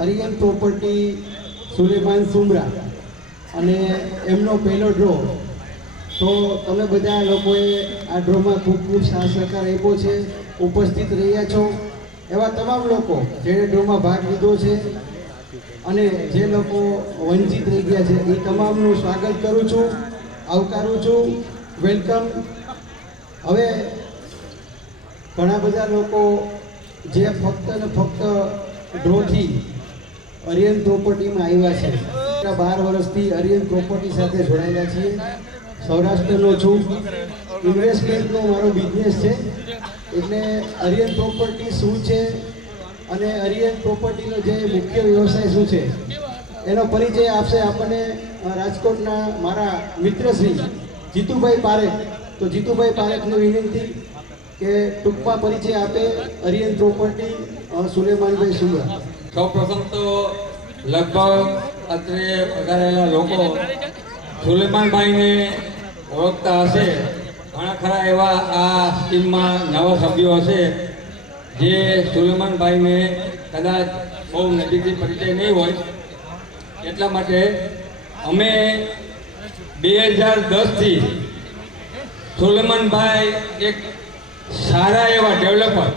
Aryan property Suleman Sumra અને એમનો પહેલો ડ્રો. તો તમે બધા લોકોએ આ ડ્રોમાં ખૂબ ખૂબ સાથ સહકાર આપ્યો છે, ઉપસ્થિત રહ્યા છો. એવા તમામ લોકો જેણે ડ્રોમાં ભાગ લીધો છે અને જે લોકો વંચિત રહી ગયા છે એ તમામનું સ્વાગત કરું છું, આવકારું છું, વેલકમ. હવે ઘણા બધા લોકો જે ફક્ત ને ફક્ત ડ્રોથી અરિયન પ્રોપર્ટીમાં આવ્યા છે. 12 વર્ષથી અરિયન પ્રોપર્ટી સાથે જોડાયેલા છીએ. સૌરાષ્ટ્રનો છું, ઇન્વેસ્ટમેન્ટનો મારો બિઝનેસ છે. એટલે અરિયન પ્રોપર્ટી શું છે અને અરિયન પ્રોપર્ટીનો જે મુખ્ય વ્યવસાય શું છે એનો પરિચય આપશે આપણને રાજકોટના મારા મિત્ર શ્રી જીતુભાઈ પારેખ. તો જીતુભાઈ પારેખને વિનંતી કે ટૂંકમાં પરિચય આપે અરિયન પ્રોપર્ટી સુલેમાનભાઈ સુમરા. સૌપ્રથમ તો લગભગ અત્રે પધારેલા લોકો સુલેમાનભાઈને ઓળખતા હશે. ઘણા ખરા એવા આ સ્કીમમાં નવા સભ્યો હશે જે સુલેમાનભાઈને કદાચ બહુ નજીકથી પરિચય નહીં હોય. એટલા માટે અમે 2010થી સુલેમાનભાઈ એક સારા એવા ડેવલપર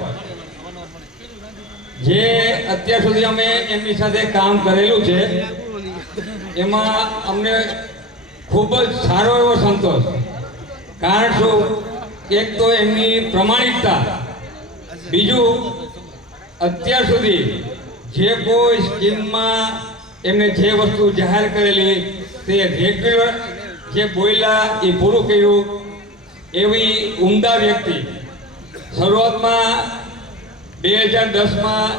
જે અત્યાર સુધી અમે એમની સાથે કામ કરેલું છે એમાં અમને ખૂબ જ સારો એવો સંતોષ. કારણ શું? એક તો એમની પ્રમાણિકતા, બીજું અત્યાર સુધી જે કોઈ સ્કીમમાં એમને જે વસ્તુ જાહેર કરેલી તે રેગ્યુલર જે બોલ્યા એ પૂરું કર્યું. એવી ઉમદા વ્યક્તિ. શરૂઆતમાં 2010માં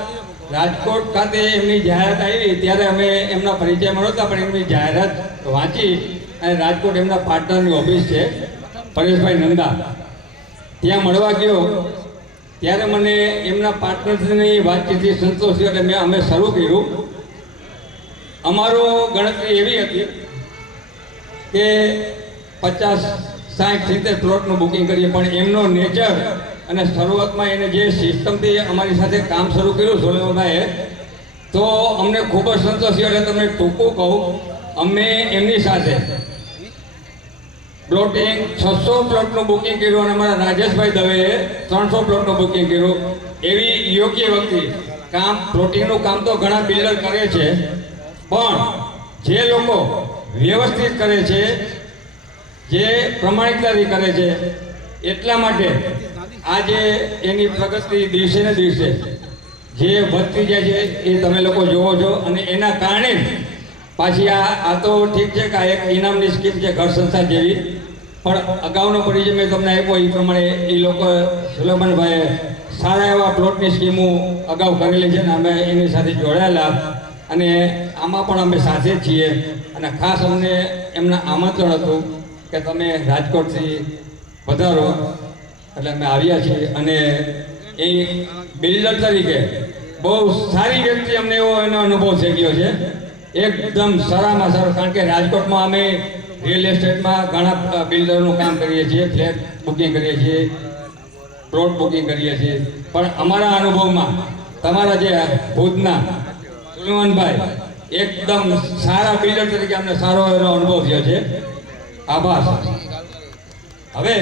રાજકોટ ખાતે એમની જાહેરાત આવી ત્યારે અમે એમના પરિચયમાં નહોતા, પણ એમની જાહેરાત વાંચી અને રાજકોટ એમના પાર્ટનરની ઓફિસ છે પરેશભાઈ નંદા, ત્યાં મળવા ગયો. ત્યારે મને એમના પાર્ટનર્સની વાતચીતથી સંતોષ થયો એટલે અમે શરૂ કર્યું. અમારો ગણતરી એવી હતી કે 50-60-70 પ્લોટનું બુકિંગ કરીએ, પણ એમનો નેચર અને શરૂઆતમાં એને જે સિસ્ટમથી અમારી સાથે કામ શરૂ કર્યું સુલેમાનભાઈએ, તો અમને ખૂબ જ સંતોષ થયો. એટલે તમને ટૂંકું કહું, અમે એમની સાથે પ્લોટિંગ 600 પ્લોટનું બુકિંગ કર્યું અને અમારા રાજેશભાઈ દવેએ 300 પ્લોટનું બુકિંગ કર્યું. એવી યોગ્ય વ્યક્તિ. કામ પ્લોટિંગનું કામ તો ઘણા બિલ્ડર કરે છે, પણ જે લોકો વ્યવસ્થિત કરે છે, જે પ્રમાણિકતાથી કરે છે, એટલા માટે આજે એની પ્રગતિ દિવસે ને દિવસે જે વધતી જાય છે એ તમે લોકો જોવો છો. અને એના કારણે પાછી આ તો ઠીક છે કે આ એક ઇનામની સ્કીમ છે ઘર સંસ્થા જેવી, પણ અગાઉનો પરિચય મેં તમને આપ્યો એ પ્રમાણે એ લોકો સુલેમાનભાઈએ સારા એવા પ્લોટની સ્કીમો અગાઉ કરેલી છે ને અમે એની સાથે જોડાયેલા અને આમાં પણ અમે સાથે જ છીએ. અને ખાસ અમને એમના આમંત્રણ હતું કે તમે રાજકોટથી પધારો એટલે અમે આવ્યા છીએ. અને એ બિલ્ડર તરીકે બહુ સારી વ્યક્તિ અમને એનો અનુભવ થઈ ગયો છે. એકદમ સારામાં સારું. કારણ કે રાજકોટમાં અમે રિયલ એસ્ટેટમાં ઘણા બિલ્ડરનું કામ કરીએ છીએ, ફ્લેટ બુકિંગ કરીએ છીએ, પ્લોટ બુકિંગ કરીએ છીએ, પણ અમારા અનુભવમાં તમારા જે ભુજના સુલેમાનભાઈ એકદમ સારા બિલ્ડર તરીકે અમને સારો એનો અનુભવ થયો છે. આભાર. હવે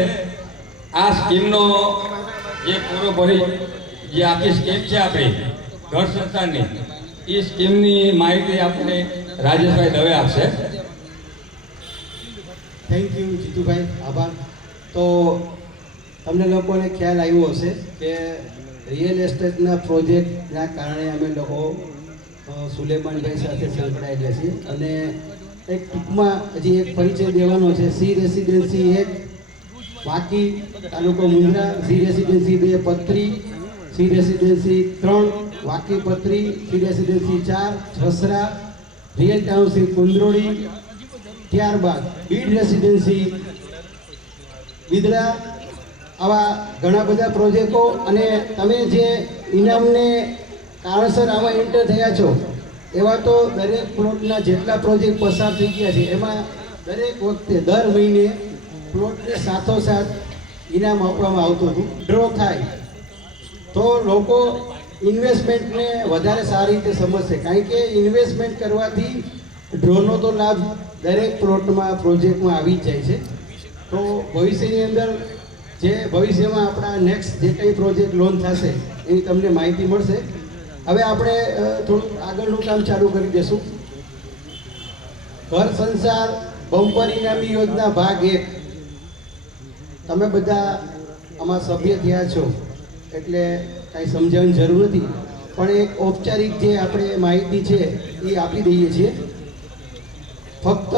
આ સ્કીમનો જે પૂરો ભરી જે આખી સ્કીમ છે આપણી ઘર સંસ્થાની, એ સ્કીમની માહિતી આપણે રાજેશભાઈ દવે આપશે. થેન્ક યુ જીતુભાઈ, આભાર. તો તમને લોકોને ખ્યાલ આવ્યો હશે કે રિયલ એસ્ટેટના પ્રોજેક્ટના કારણે અમે લોકો સુલેમાનભાઈ સાથે સંકળાયેલા છીએ. અને એક ટૂંકમાં હજી એક પરિચય દેવાનો છે. સી રેસિડેન્સી 1 વાકી તાલુકો Mundra, C residency 2 Patri, C residency 3 Vaki Patri, C residency 4 Chhasra, real township Kundroli, ત્યારબાદ બીડ રેસિડેન્સી વિદડા. આવા ઘણા બધા પ્રોજેક્ટો. અને તમે જે ઇનામને કારણસર આમાં એન્ટર થયા છો એવા તો દરેક પ્લોટના જેટલા પ્રોજેક્ટ પસાર થઈ ગયા છે એમાં દરેક વખતે દર મહિને પ્લોટને સાથોસાથ ઇનામ આપવામાં આવતું હતું. ડ્રો થાય તો લોકો ઇન્વેસ્ટમેન્ટને વધારે સારી રીતે સમજશે, કારણ કે ઇન્વેસ્ટમેન્ટ કરવાથી ડ્રોનો તો લાભ દરેક પ્લોટમાં પ્રોજેક્ટમાં આવી જ જાય છે. તો ભવિષ્યની અંદર જે ભવિષ્યમાં આપણા નેક્સ્ટ જે કંઈ પ્રોજેક્ટ લોન થશે એની તમને માહિતી મળશે. હવે આપણે થોડુંક આગળનું કામ ચાલુ કરી દઈશું. ઘર સંસાર બમ્પર ઇનામી યોજના ભાગ 1. તમે બધા આમાં સભ્ય થયા છો એટલે કાંઈ સમજાવવાની જરૂર નથી, પણ એક ઔપચારિક જે આપણે માહિતી છે એ આપી દઈએ છીએ. ફક્ત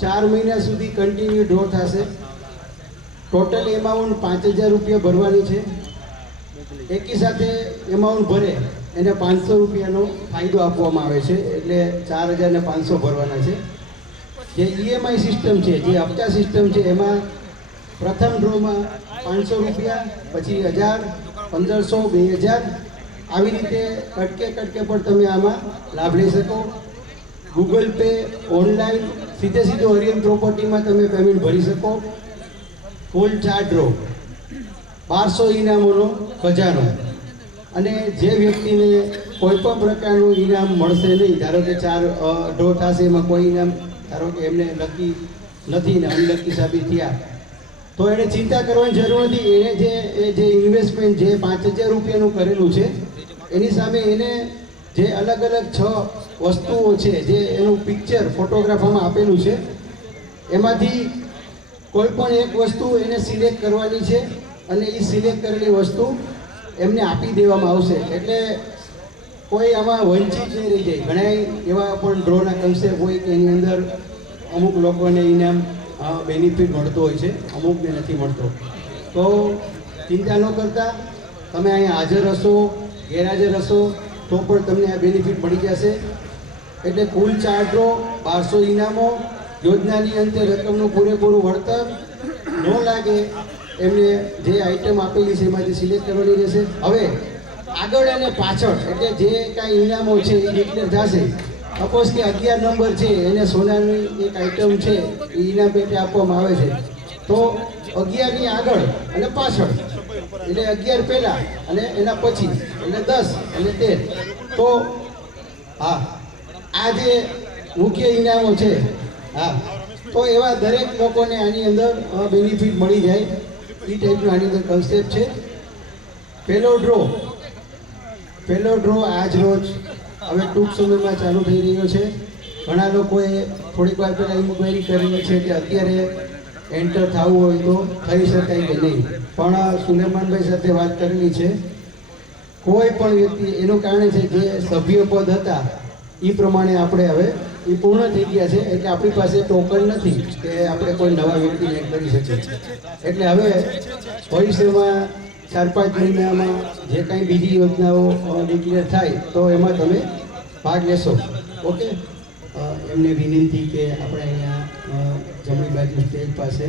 4 મહિના સુધી કન્ટિન્યુ ડ્રો થશે. ટોટલ એમાઉન્ટ 5000 રૂપિયા ભરવાની છે. એકી સાથે એમાઉન્ટ ભરે એને 500 રૂપિયાનો ફાયદો આપવામાં આવે છે, એટલે 4500 ભરવાના છે. જે ઈએમઆઈ સિસ્ટમ છે, જે હપ્તા સિસ્ટમ છે, એમાં પ્રથમ ડ્રોમાં 500 રૂપિયા, પછી 1000, 1500, 2000 આવી રીતે કટકે પણ તમે આમાં લાભ લઈ શકો. ગૂગલ પે, ઓનલાઈન સીધો હરિયમ પ્રોપર્ટીમાં તમે પેમેન્ટ ભરી શકો. કુલ 4 ડ્રો, 1200 ઇનામોનો ખજાનો. અને જે વ્યક્તિને કોઈ પણ પ્રકારનું ઇનામ મળશે નહીં, ધારો કે 4 ડ્રો થશે એમાં કોઈ ઇનામ, ધારો કે એમને લકી નથી ને અનલકી સાબિત થયા, તો એને ચિંતા કરવાની જરૂર નથી. એને જે ઇન્વેસ્ટમેન્ટ જે 5000 રૂપિયાનું કરેલું છે એની સામે એને જે અલગ અલગ 6 વસ્તુઓ છે, જે એનું પિક્ચર ફોટોગ્રાફમાં આપેલું છે, એમાંથી કોઈ પણ એક વસ્તુ એને સિલેક્ટ કરવાની છે અને એ સિલેક્ટ કરેલી વસ્તુ એમને આપી દેવામાં આવશે. એટલે કોઈ આમાં વંચિત નહીં રહી જાય. ઘણા એવા પણ ડ્રોના કન્સેપ્ટ હોય કે એની અંદર અમુક લોકોને ઇનામ બેનિફિટ મળતો હોય છે, અમુકને નથી મળતો. તો ચિંતા ન કરતા, તમે અહીંયા હાજર હશો, ગેરહાજર હશો તો પણ તમને આ બેનિફિટ મળી જશે. એટલે કુલ 4 ડ્રો, 1200 ઇનામો, યોજનાની અંતે રકમનું પૂરેપૂરું વળતર. ન લાગે એમને જે આઈટમ આપેલી છે એમાંથી સિલેક્ટ કરવાની રહેશે. હવે આગળ અને પાછળ એટલે જે કાંઈ ઇનામો છે એ ડિક્લેર થશે. સપોઝ કે 11 નંબર છે એને સોનાની એક આઈટમ છે એ ઇનામ પેટે આપવામાં આવે છે, તો 11ની આગળ અને પાછળ એટલે 11 પહેલાં અને એના પછી એટલે 10 અને 13. તો હા, આ જે મુખ્ય ઇનામો છે, હા, તો એવા દરેક લોકોને આની અંદર બેનિફિટ મળી જાય એ ટાઈપનું આની અંદર કન્સેપ્ટ છે. પહેલો ડ્રો આજ રોજ હવે ટૂંક સમયમાં ચાલુ થઈ રહ્યો છે. ઘણા લોકોએ થોડીક વાર પહેલાં ઇન્ક્વાયરી કરેલી છે કે અત્યારે એન્ટર થવું હોય તો થઈ શકાય કે નહીં, પણ સુલેમાનભાઈ સાથે વાત કરેલી છે. કોઈ પણ વ્યક્તિ એનું કારણ છે જે સભ્યપદ હતા એ પ્રમાણે આપણે હવે એ પૂર્ણ થઈ ગયા છે, એટલે આપણી પાસે ટોકન નથી કે આપણે કોઈ નવા વ્યક્તિને એડ કરી શકીએ. એટલે હવે ભવિષ્યમાં 4-5 મહિનામાં જે કાંઈ બીજી યોજનાઓ ડિક્લેર થાય તો એમાં તમે ભાગ લેશો. ઓકે, એમને વિનંતી કે આપણે અહીંયા જમણી બાજુ સ્ટેજ પાસે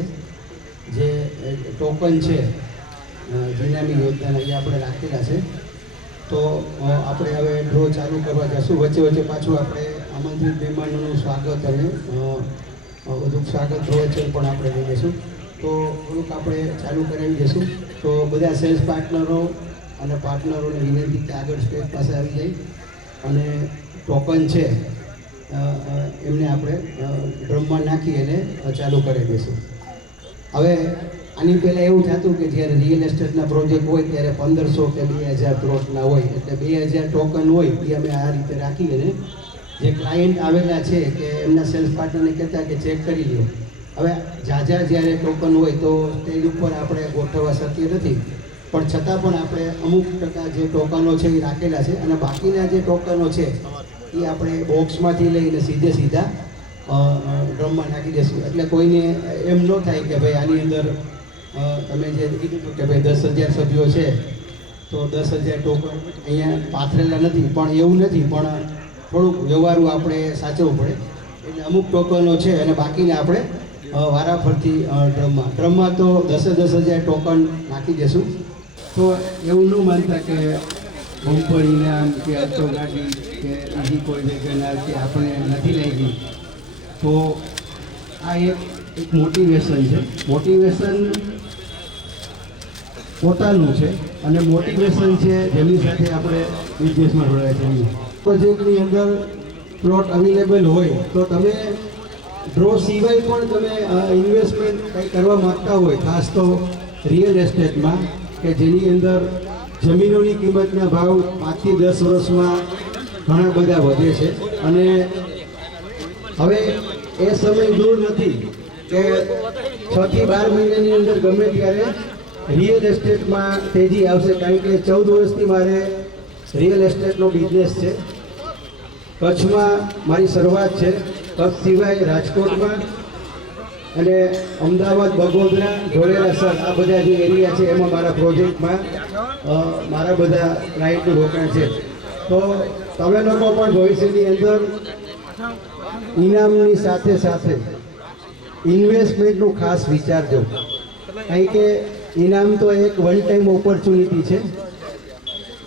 જે ટોકન છે જિલ્લાની યોજનાના એ આપણે રાખેલા છે. તો આપણે હવે ડ્રો ચાલુ કરવા જશું. વચ્ચે પાછું આપણે આમંત્રિત મહેમાનોનું સ્વાગત અને બધું સ્વાગત પ્રવચન પણ આપણે લઈ લઈશું. તો થોડુંક આપણે ચાલુ કરાવી દઈશું. તો બધા સેલ્સ પાર્ટનરો અને પાર્ટનરોને વિનંતી કે આગળ સ્ટેજ પાસે આવી જાય અને ટોકન છે એમને આપણે ડ્રમમાં નાખી અને ચાલુ કરી દઈશું. હવે આની પહેલાં એવું થતું કે જ્યારે રિયલ એસ્ટેટના પ્રોજેક્ટ હોય ત્યારે 1500 કે 2000 પ્લોટના હોય, એટલે 2000 ટોકન હોય એ અમે આ રીતે રાખી અને જે ક્લાયન્ટ આવેલા છે કે એમના સેલ્સ પાર્ટનરને કહેતા કે ચેક કરી લો. હવે ઝાઝા જ્યારે ટોકન હોય તો સ્ટેજ ઉપર આપણે ગોઠવવા શક્ય નથી, પણ છતાં પણ આપણે અમુક ટકા જે ટોકનો છે એ રાખેલા છે અને બાકીના જે ટોકનો છે એ આપણે બોક્સમાંથી લઈને સીધા ડ્રમમાં નાખી દઈશું. એટલે કોઈને એમ ન થાય કે ભાઈ આની અંદર તમે જે કીધું કે ભાઈ 10,000 સભ્યો છે તો 10,000 ટોકન અહીંયા પાથરેલા નથી, પણ એવું નથી, પણ થોડુંક વ્યવહારું આપણે સાચવવું પડે. એટલે અમુક ટોકનો છે અને બાકીને આપણે વારાફરતી ડ્રમમાં તો 10,000 ટોકન નાખી દઈશું. તો એવું ન માનતા કે બમ્પર ઇનામ કે અતો ગાડી કે બીજી કોઈ વેગનાર કે આપણે નથી લાગી. તો આ એક મોટિવેશન છે. મોટિવેશન પોતાનું છે અને મોટિવેશન છે જેમની સાથે આપણે બિઝનેસમાં જોડાયા છીએ. પ્રોજેક્ટની અંદર પ્લોટ અવેલેબલ હોય તો તમે ડ્રો સિવાય પણ તમે ઇન્વેસ્ટમેન્ટ કંઈ કરવા માગતા હોય, ખાસ તો રિયલ એસ્ટેટમાં કે જેની અંદર જમીનોની કિંમતના ભાવ 5 થી 10 વર્ષમાં ઘણા બધા વધે છે અને હવે એ સમય દૂર નથી કે 6 થી 12 મહિનાની અંદર ગમે ત્યારે રિયલ એસ્ટેટમાં તેજી આવશે. કારણ કે 14 વર્ષથી મારે રિયલ એસ્ટેટનો બિઝનેસ છે. કચ્છમાં મારી શરૂઆત છે, કચ્છ સિવાય રાજકોટમાં અને અમદાવાદ, બગોદરા, ધોળેરાસર આ બધા જે એરિયા છે એમાં મારા પ્રોજેક્ટમાં મારા બધા ક્લાયન્ટનું રોકાણ છે. તો તમે લોકો પણ ભવિષ્યની અંદર ઇનામની સાથે સાથે ઇન્વેસ્ટમેન્ટનું ખાસ વિચારજો. કારણ કે ઇનામ તો એક વન ટાઈમ ઓપોર્ચ્યુનિટી છે,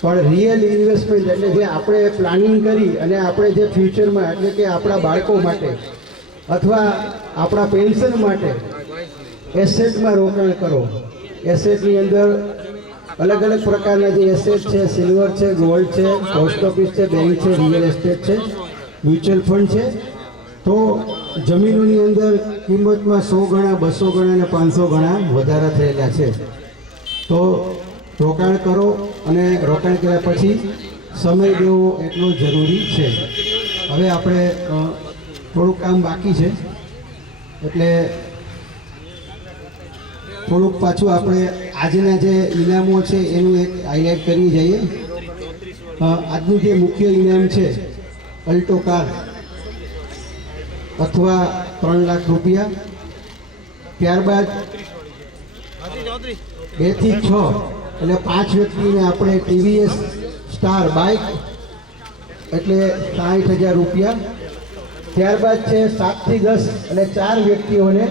પણ રિયલ ઇન્વેસ્ટમેન્ટ એટલે જે આપણે પ્લાનિંગ કરી અને આપણે જે ફ્યુચરમાં એટલે કે આપણા બાળકો માટે અથવા આપણા પેન્શન માટે એસેટમાં રોકાણ કરો. એસેટની અંદર અલગ અલગ પ્રકારના જે એસેટ છે, સિલ્વર છે, ગોલ્ડ છે, પોસ્ટ ઓફિસ છે, બેંક છે, રિયલ એસ્ટેટ છે, મ્યુચ્યુઅલ ફંડ છે. તો જમીનોની અંદર કિંમતમાં 100 ગણા, 200 ગણા અને 500 ગણા વધારા થયેલા છે. તો રોકાણ કરો અને રોકાણ કર્યા પછી સમય દેવો એટલો જરૂરી છે. હવે આપણે થોડુંક કામ બાકી છે એટલે થોડુંક પાછું આપણે આજના જે ઇનામો છે એનું એક હાઇલાઇટ કરી જઈએ. આજનું જે મુખ્ય ઇનામ છે અલ્ટો કાર અથવા 3 લાખ રૂપિયા. ત્યારબાદ 2 થી 6 એટલે 5 વ્યક્તિને આપણે ટીવીએસ સ્ટાર બાઇક એટલે 60,000 રૂપિયા. ત્યારબાદ છે 7 થી 10 એટલે 4 વ્યક્તિઓને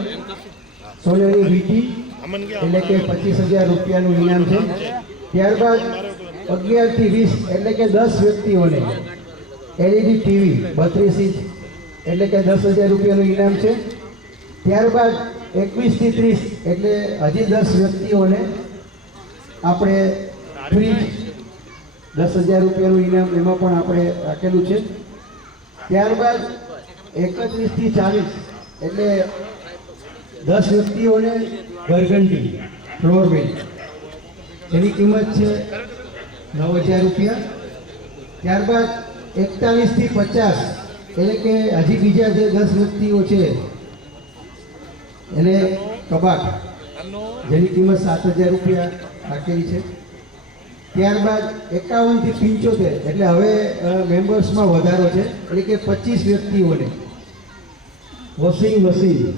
સોનાની વીટી એટલે કે 25,000 રૂપિયાનું ઇનામ છે. ત્યારબાદ 11 થી 20 એટલે કે 10 વ્યક્તિઓને એલઈડી ટીવી 32 ઇંચ એટલે કે 10,000 રૂપિયાનું ઇનામ છે. ત્યારબાદ 21 થી 30 એટલે હજી 10 વ્યક્તિઓને આપણે ફ્રીજ 10,000 રૂપિયાનું ઇનામ એમાં પણ આપણે રાખેલું છે. ત્યારબાદ 31 થી 40 એટલે 10 વ્યક્તિઓને ઘરઘંટી ફ્લોર બેડ જેની કિંમત છે 9,000 રૂપિયા. ત્યારબાદ 41 થી 50 એટલે કે હજી બીજા જે 10 વ્યક્તિઓ છે એને કબાટ જેની કિંમત 7,000 રૂપિયા રાખેલી છે. ત્યારબાદ 51 થી 75 એટલે હવે મેમ્બર્સમાં વધારો છે એટલે કે 25 વ્યક્તિઓને વોશિંગ મશીન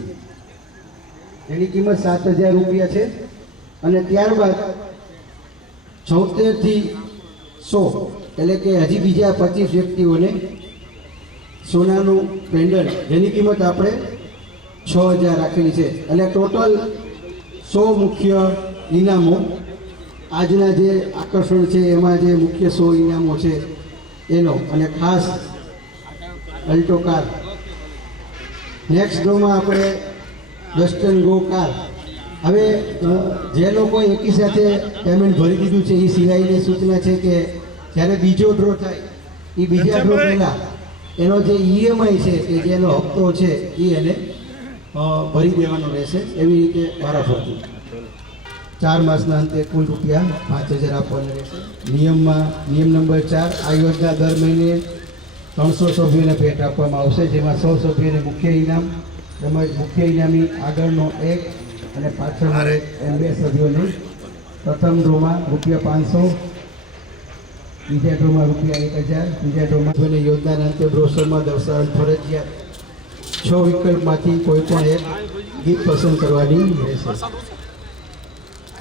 એની કિંમત 7,000 રૂપિયા છે. અને ત્યારબાદ 76 થી 100 એટલે કે હજી બીજા 25 વ્યક્તિઓને સોનાનું પેન્ડલ જેની કિંમત આપણે 6,000 રાખેલી છે. એટલે ટોટલ 100 મુખ્ય ઇનામો આજના જે આકર્ષણ છે એમાં જે મુખ્ય 100 ઇનામો છે એનો અને ખાસ અલ્ટો કાર. નેક્સ્ટ ડ્રોમાં આપણે વેસ્ટર્ન ગો કાર. હવે જે લોકોએ એકી સાથે પેમેન્ટ ભરી દીધું છે એ સિવાયની સૂચના છે કે જ્યારે બીજો ડ્રો થાય એ બીજા ડ્રો પહેલાં એનો જે ઈએમઆઈ છે કે જેનો હપ્તો છે એ એને ભરી દેવાનો રહેશે. એવી રીતે વારાફરતી 4 માસના અંતે કુલ રૂપિયા 5,000 આપવાના રહેશે. નિયમ નંબર 4, આ યોજના દર મહિને 300 સભ્યોને ભેટ આપવામાં આવશે, જેમાં 100 સભ્યોને મુખ્ય ઇનામ તેમજ મુખ્ય ઇનામી આગળનો 1 અને પાછળનો 1 એમ 2 સભ્યોને પ્રથમ ડ્રોમાં ₹500, બીજા ડ્રોમાં ₹1,000, ત્રીજા ડ્રોમાં યોજનાના અંતે બ્રોશરમાં દર્શાવેલ ફરજિયાત 6 વિકલ્પમાંથી કોઈ પણ એક ગીત પસંદ કરવાની રહેશે.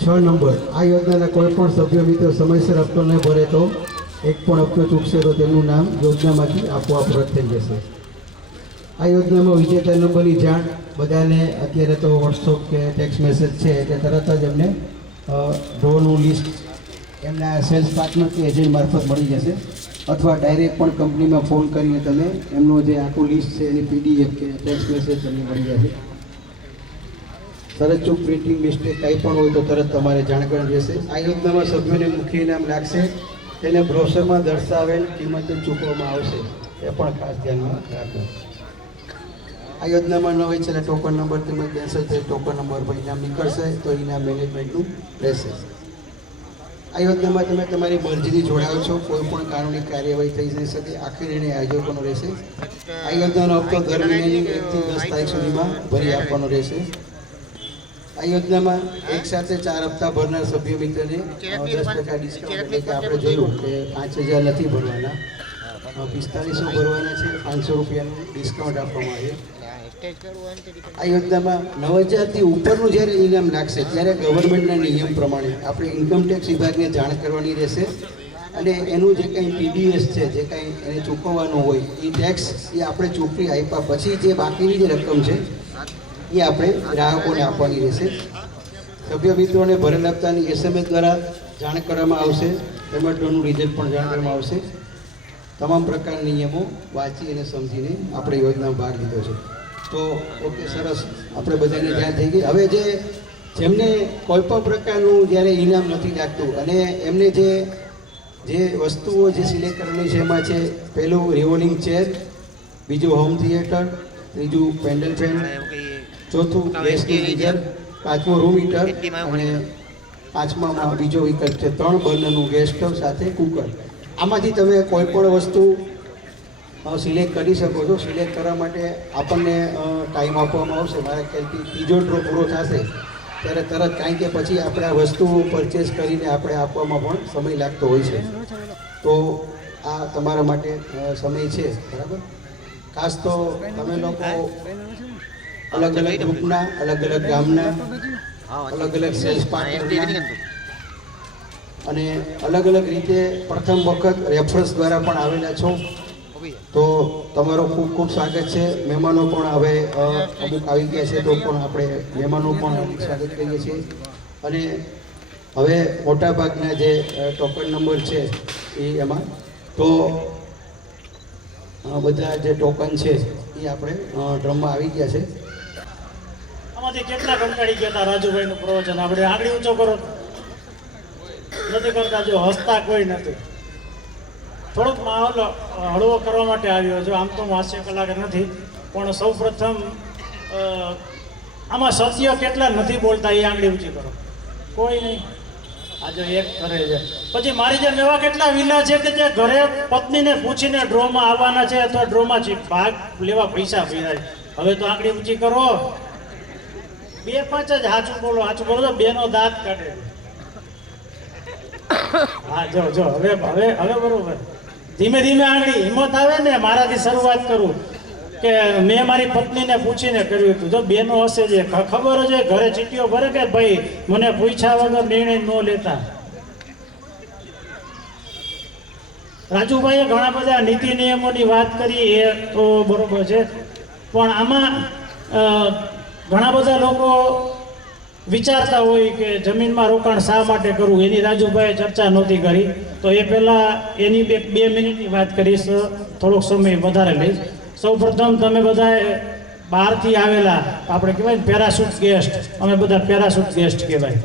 6 નંબર, આ યોજનાના કોઈ પણ સભ્ય મિત્રો સમયસર હપ્તો ન ભરે તો એક પણ હપ્તો ચૂકશે તો તેમનું નામ યોજનામાંથી આપોઆપ રદ થઈ જશે. આ યોજનામાં વિજેતા નંબરની જાણ બધાને અત્યારે તો વોટ્સઅપ કે ટેક્સ્ટ મેસેજ છે એટલે તરત જ એમને ડ્રોનું લિસ્ટ એમના સેલ્સ પાર્ટનર કે એજન્ટ મારફત મળી જશે, અથવા ડાયરેક્ટ પણ કંપનીમાં ફોન કરીને તમે એમનો જે આખું લિસ્ટ છે એની PDF કે ટેક્સ્ટ મેસેજ તમને મળી જશે. તરત ચૂક પ્રિન્ટિંગ મિસ્ટેક કંઈ પણ હોય તો તરત તમારે જાણ કરવાની રહેશે. આ યોજનામાં સભ્યોને મુખ્ય ઇનામ લાગશે, તેને બ્રોશરમાં દર્શાવેલ કિંમતે ચૂકવવામાં આવશે, એ પણ ખાસ ધ્યાનમાં રાખો. આ યોજનામાં ન હોય છે ટોકન નંબર તેમજ કેન્સલ થયેલ ટોકન નંબર પર ઇનામ નીકળશે તો ઇનામ મેનેજમેન્ટનું રહેશે. આ યોજનામાં તમે તમારી મરજીથી જોડાઓ છો, કોઈ પણ કાનૂની કાર્યવાહી થઈ નહીં શકે, આખી નિર્ણય આયોજકોનો રહેશે. આ યોજનાનો હપ્તો દર મહિનાની 1 થી 10 તારીખ સુધીમાં ભરી આપવાનો રહેશે. આ યોજનામાં એક સાથે 4 હપ્તા ભરનાર સભ્ય મિત્રને 10% ડિસ્કાઉન્ટ, એટલે કે આપણે જોયું કે 5000 નથી ભરવાના, 4500 ભરવાના છે, 500 રૂપિયાનું ડિસ્કાઉન્ટ આપવામાં આવે. આ યોજનામાં 9000 થી ઉપરનું જ્યારે ઇનામ લાગશે ત્યારે ગવર્મેન્ટના નિયમ પ્રમાણે આપણે ઇન્કમટેક્સ વિભાગને જાણ કરવાની રહેશે અને એનું જે કંઈ TDS છે, જે કંઈ એને ચૂકવવાનું હોય એ ટેક્સ એ આપણે ચૂકવી આપ્યા પછી જે બાકીની જે રકમ છે એ આપણે ગ્રાહકોને આપવાની રહેશે. સભ્ય મિત્રોને ભરેલ હપ્તાની SMS દ્વારા જાણ કરવામાં આવશે, તેમજ ડ્રોનું રિઝલ્ટ પણ જાણ કરવામાં આવશે. તમામ પ્રકારના નિયમો વાંચી અને સમજીને આપણે યોજનામાં ભાગ લીધો છે. તો ઓકે, સરસ, આપણે બધાને ધ્યાન થઈ ગઈ. હવે જેમને કોઈ પણ પ્રકારનું જ્યારે ઇનામ નથી લાગતું અને એમને જે વસ્તુઓ જે સિલેક્ટ કરવાની છે એમાં છે પહેલું રિવોલ્વિંગ ચેર, બીજું હોમ થિયેટર, ત્રીજું પેન્ડલ ફેન, ચોથું ગેસનું ગીઝર, પાંચમું રૂમ હીટર અને પાંચમામાં બીજો વિકલ્પ છે 3 બર્નરનું ગેસ સ્ટવ સાથે કુકર. આમાંથી તમે કોઈ પણ વસ્તુ સિલેક્ટ કરી શકો છો. સિલેક્ટ કરવા માટે આપણને ટાઈમ આપવામાં આવશે. મારા ખ્યાલથી ત્રીજો ડ્રો પૂરો થશે ત્યારે તરત, કારણ કે પછી આપણે આ વસ્તુઓ પરચેસ કરીને આપણે આપવામાં પણ સમય લાગતો હોય છે. તો આ તમારા માટે સમય છે, બરાબર. ખાસ તો તમે લોકો અલગ અલગ ગ્રુપના, અલગ અલગ ગામના, અલગ અલગ સેલ્સ પાર્ટનરના અને અલગ અલગ રીતે પ્રથમ વખત રેફરન્સ દ્વારા પણ આવેલા છો, તો તમારો ખૂબ ખૂબ સ્વાગત છે. મહેમાનો પણ હવે અમુક આવી ગયા છે તો પણ આપણે મહેમાનો પણ સ્વાગત કરીએ છીએ. અને હવે મોટાભાગના જે ટોકન નંબર છે એ એમાં તો બધા જે ટોકન છે એ આપણે ડ્રમમાં આવી ગયા છે. આમાંથી કેટલા કંટાળી ગયા હતા રાજુભાઈનું પ્રવચન? આપણે આંગળી ઊંચો કરો નથી કરતા, જો હસતા કોઈ નથી. થોડોક માહોલ હળવો કરવા માટે આવ્યો છું. આમ તો હું હાસ્ય કલાકાર નથી, પણ સૌ પ્રથમ આમાં સત્ય કેટલા નથી બોલતા એ આંગળી ઊંચી કરો. કોઈ નહીં, આજે એક કરે છે. પછી મારી જેમ એવા કેટલા વિલા છે કે જે ઘરે પત્નીને પૂછીને ડ્રોમાં આવવાના છે અથવા ડ્રોમાં ભાગ લેવા પૈસા ભર્યા છે. હવે તો આંગળી ઊંચી કરો, 2-5 જ સાચું બોલો તો બેનો દાંત કાઢે. હા, જો હવે બરોબર. ધીમે ધીમે આંગળી હિંમત આવે ને, મારાથી શરૂઆત કરું કે મેં મારી પત્નીને પૂછીને કર્યું હતું. જો બેનો હશે જે ખબર જ હોય, ઘરે ચીટીઓ ભરે કે ભાઈ મને પૂછ્યા વગર નિર્ણય ન લેતા. રાજુભાઈએ ઘણા બધા નીતિ નિયમોની વાત કરી, એ તો બરોબર છે, પણ આમાં ઘણા બધા લોકો વિચારતા હોય કે જમીનમાં રોકાણ શા માટે કરવું, એની રાજુભાઈએ ચર્ચા નહોતી કરી. તો એ પહેલાં એની 2 મિનિટની વાત કરીશ, થોડોક સમય વધારે લઈશ. સૌ પ્રથમ તમે બધા બહારથી આવેલા, આપણે કહેવાય ને પેરાશૂટ ગેસ્ટ, અમે બધા પેરાશૂટ ગેસ્ટ કહેવાય.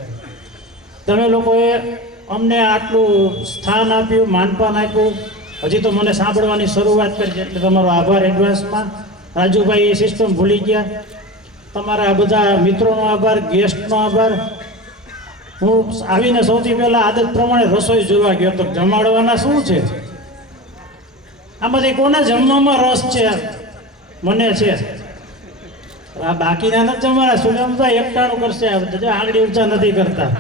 તમે લોકોએ અમને આટલું સ્થાન આપ્યું, માનપાન આપ્યું, હજી તો મને સાંભળવાની શરૂઆત કરી, એટલે તમારો આભાર એડવાન્સમાં. રાજુભાઈ એ સિસ્ટમ ભૂલી ગયા. તમારા બધા મિત્રોનો આભાર, ગેસ્ટનો આભાર. હું આવીને સૌથી પહેલાં આદત પ્રમાણે રસોઈ જોવા ગયો તો જમાડવાના શું છે, આમાંથી કોને જમવામાં રસ છે? મને છે. આ બાકીના નથી જમવાના, સુલેમ તો એકટાણું કરશે, આંગળી ઊંચા નથી કરતા.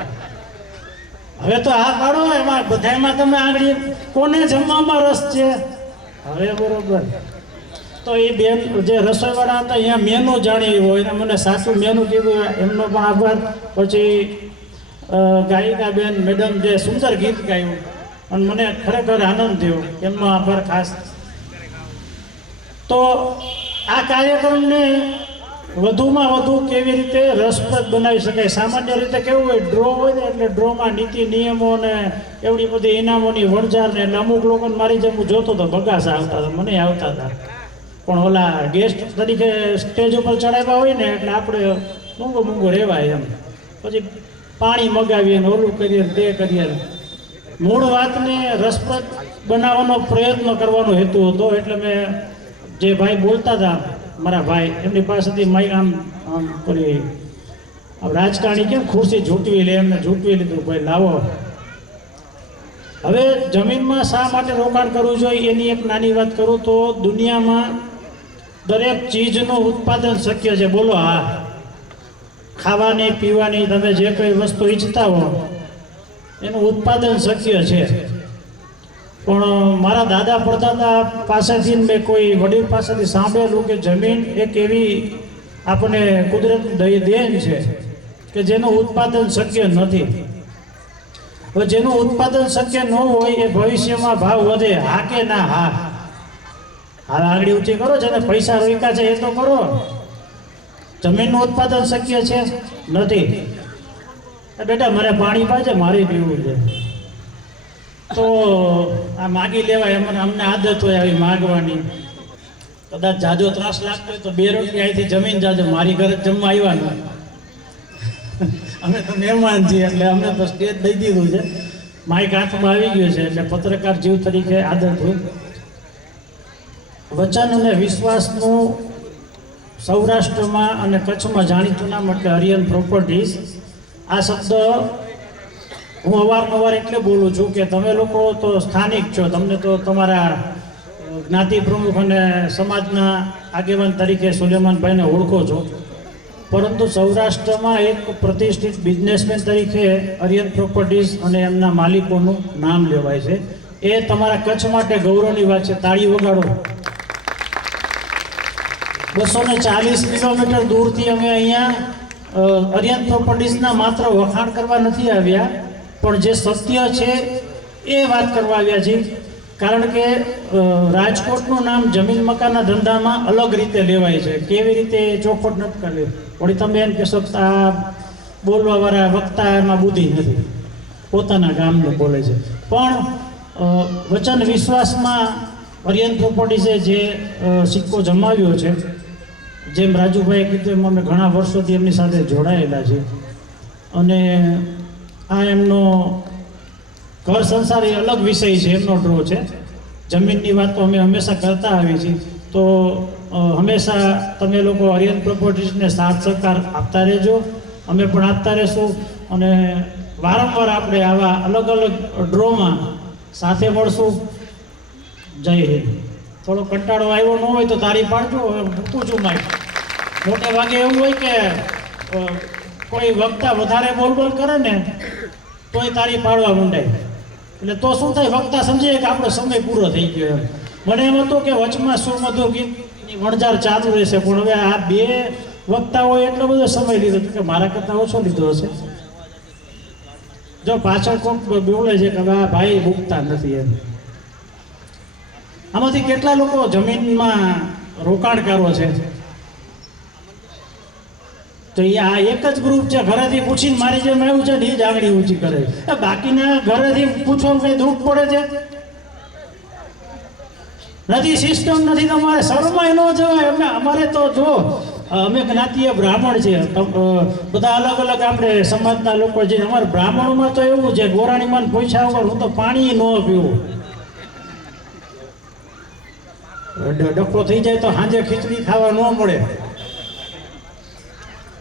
હવે તો આ કાઢો, એમાં બધામાં તમે આંગળી, કોને જમવામાં રસ છે? હવે બરોબર. તો એ બેન જે રસોઈવાળા હતા અહીંયા મેનુ જાણી હોય અને મને સાચું મેનુ કીધું, એમનો પણ આભાર. પછી ગાયિકા બેન મેડમ જે સુંદર ગીત ગાયું અને મને ખરેખર આનંદ થયો, એમનો આભાર ખાસ. તો આ કાર્યક્રમને વધુમાં વધુ કેવી રીતે રસપ્રદ બનાવી શકાય? સામાન્ય રીતે કેવું હોય, ડ્રો હોય ને એટલે ડ્રોમાં નીતિ નિયમો ને એવડી બધી ઇનામોની વણઝાર ને, એટલે અમુક લોકોને મારી જેમ હું જોતો તો બગાસા આવતા હતા, મને આવતા હતા. પણ ઓલા ગેસ્ટ તરીકે સ્ટેજ ઉપર ચડાવ્યા હોય ને એટલે આપણે મૂંગું રહેવાય એમ. પછી પાણી મગાવીએ ને ઓલું કરીએ ને તે કરીએ. મૂળ વાતને રસપ્રદ બનાવવાનો પ્રયત્ન કરવાનો હેતુ હતો. એટલે મેં જે ભાઈ બોલતા હતા મારા ભાઈ એમની પાસેથી માઇક આમ કરી રાજકારણી કેમ ખુરશી ઝૂંટવી લે એમને ઝૂંટવી લીધું. ભાઈ લાવો, હવે જમીનમાં શા માટે રોકાણ કરવું જોઈએ એની એક નાની વાત કરું તો દુનિયામાં દરેક ચીજનું ઉત્પાદન શક્ય છે. બોલો હા. ખાવાની પીવાની તમે જે કંઈ વસ્તુ ઈચ્છતા હો એનું ઉત્પાદન શક્ય છે. પણ મારા દાદા પરદાદા પાસેથી મેં કોઈ વડીલ પાસેથી સાંભળેલું કે જમીન એક એવી આપણને કુદરતની દેન છે કે જેનું ઉત્પાદન શક્ય નથી. હવે જેનું ઉત્પાદન શક્ય ન હોય એ ભવિષ્યમાં ભાવ વધે. હા કે ના? હા. હાલ આગળ ઊંચી કરો, જેને પૈસા રોક્યા છે એ તો કરો. જમીનનું ઉત્પાદન શક્ય છે નથી. બેટા મને પાણી પાજે, મારે પીવું છે. તો આ માગી લેવાય. અમને આદત હોય આવી માગવાની. કદાચ જાજો ત્રાસ લાગતો હોય તો 2 રોટલી અહીંથી જમીન જાજો, મારી ઘરે જમવા આવ્યા. અમે તો મહેમાન છીએ એટલે અમને તો સ્ટેજ દઈ દીધું છે. માઇક હાથમાં આવી ગયો છે એટલે પત્રકાર જીવ તરીકે આદત હોય. વચન અને વિશ્વાસનું સૌરાષ્ટ્રમાં અને કચ્છમાં જાણીતું નામ એટલે આર્યન પ્રોપર્ટીઝ. આ શબ્દ હું અવારનવાર એટલે બોલું છું કે તમે લોકો તો સ્થાનિક છો, તમને તો તમારા જ્ઞાતિ પ્રમુખ અને સમાજના આગેવાન તરીકે સુલેમાનભાઈને ઓળખો છો. પરંતુ સૌરાષ્ટ્રમાં એક પ્રતિષ્ઠિત બિઝનેસમેન તરીકે આર્યન પ્રોપર્ટીઝ અને એમના માલિકોનું નામ લેવાય છે. એ તમારા કચ્છ માટે ગૌરવની વાત છે. તાળી વગાડો. 240 કિલોમીટર દૂરથી અમે અહીંયા આર્યન પ્રોપર્ટીઝના માત્ર વખાણ કરવા નથી આવ્યા, પણ જે સત્ય છે એ વાત કરવા આવ્યા છીએ. કારણ કે રાજકોટનું નામ જમીન મકાનના ધંધામાં અલગ રીતે લેવાય છે. કેવી રીતે ચોખવટ નથી કરવી. વળી તમે એમ કહેશો આ બોલવાવાળા વક્તા એમાં બુદ્ધિ નથી, પોતાના ગામનું બોલે છે. પણ વચન વિશ્વાસમાં આર્યન પ્રોપર્ટીઝે જે સિક્કો જમાવ્યો છે, જેમ રાજુભાઈએ કીધું એમ અમે ઘણા વર્ષોથી એમની સાથે જોડાયેલા છે. અને આ એમનો ઘર સંસાર એ અલગ વિષય છે, એમનો ડ્રો છે. જમીનની વાતો અમે હંમેશા કરતા આવીએ છીએ. તો હંમેશા તમે લોકો આર્યન પ્રોપર્ટીઝને સાથ સહકાર આપતા રહેજો, અમે પણ આપતા રહેશું. અને વારંવાર આપણે આવા અલગ અલગ ડ્રોમાં સાથે મળશું. જય હિન્દ. થોડો કંટાળો આવ્યો ન હોય તો તારી પાડજો, મૂકું છું માઇક. મોટે ભાગે એવું હોય કે કોઈ વક્તા વધારે બોલ કરે ને તોય તારી પાડવા માંડાય. એટલે તો શું થાય, વક્તા સમજીએ કે આપણો સમય પૂરો થઈ ગયો એમ. મને એમ હતું કે વચમાં સુમધુર ગીતની વણઝાર ચાલુ રહેશે, પણ હવે આ 2 વક્તાઓએ એટલો બધો સમય લીધો કે મારા કરતાં ઓછો લીધો હશે. જો પાછળ કોક બોલે છે કે આ ભાઈ મૂકતા નથી એમ. આમાંથી કેટલા લોકો જમીનમાં રોકાણકારો છે? તો આ એક જ ગ્રુપ છે. ઘરેથી પૂછીને મારી જેમ આવ્યું છે ને એ જ આંગળી ઊંચી કરે. બાકીના ઘરેથી પૂછવાનું કંઈ દુઃખ પડે છે નથી. સિસ્ટમ નથી. તમારે શરમાય ન જવાય. અમારે તો જો અમે જ્ઞાતિય બ્રાહ્મણ છીએ, બધા અલગ અલગ આપણે સમાજના લોકો છે. અમારા બ્રાહ્મણોમાં તો એવું છે, ગોરાણીમાં પૂછ્યા વગર હું તો પાણી ન પીવું. ડખો થઈ જાય તો સાંજે ખીચડી ખાવા ન મળે.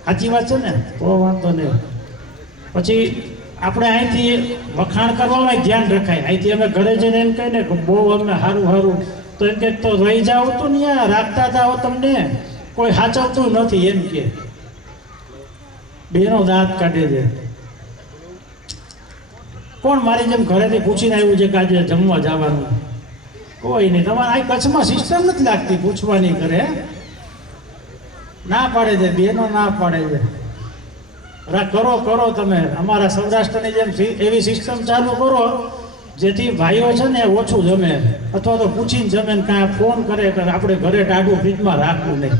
સાચી વાત છે ને? તો વાંધો નહીં. પછી આપણે અહીંથી વખાણ કરવામાં ધ્યાન રખાય. અહીંથી અમે ઘરે જઈને એમ કહીને કે બહુ અમે સારું તો એમ કે તો રહી જાઓ તો નહીં, રાખતા જાઓ, તમને કોઈ સાચવતું નથી એમ કે. બેનો દાંત કાઢે છે. કોણ મારી જેમ ઘરેથી પૂછીને આવ્યું છે કે આજે જમવા જવાનું? કોઈ નહીં. તમારે આ કચ્છમાં સિસ્ટમ નથી લાગતી પૂછવાની. કરે ના પાડે છે, બેનો ના પાડે છે. કરો તમે અમારા સૌરાષ્ટ્રની જેમ એવી સિસ્ટમ ચાલુ કરો જેથી ભાઈઓ છે ને ઓછું જમે, અથવા તો પૂછીને જમે ને કાંઈ ફોન કરે કે આપણે ઘરે ટાઢું ફ્રીજમાં રાખવું નહીં.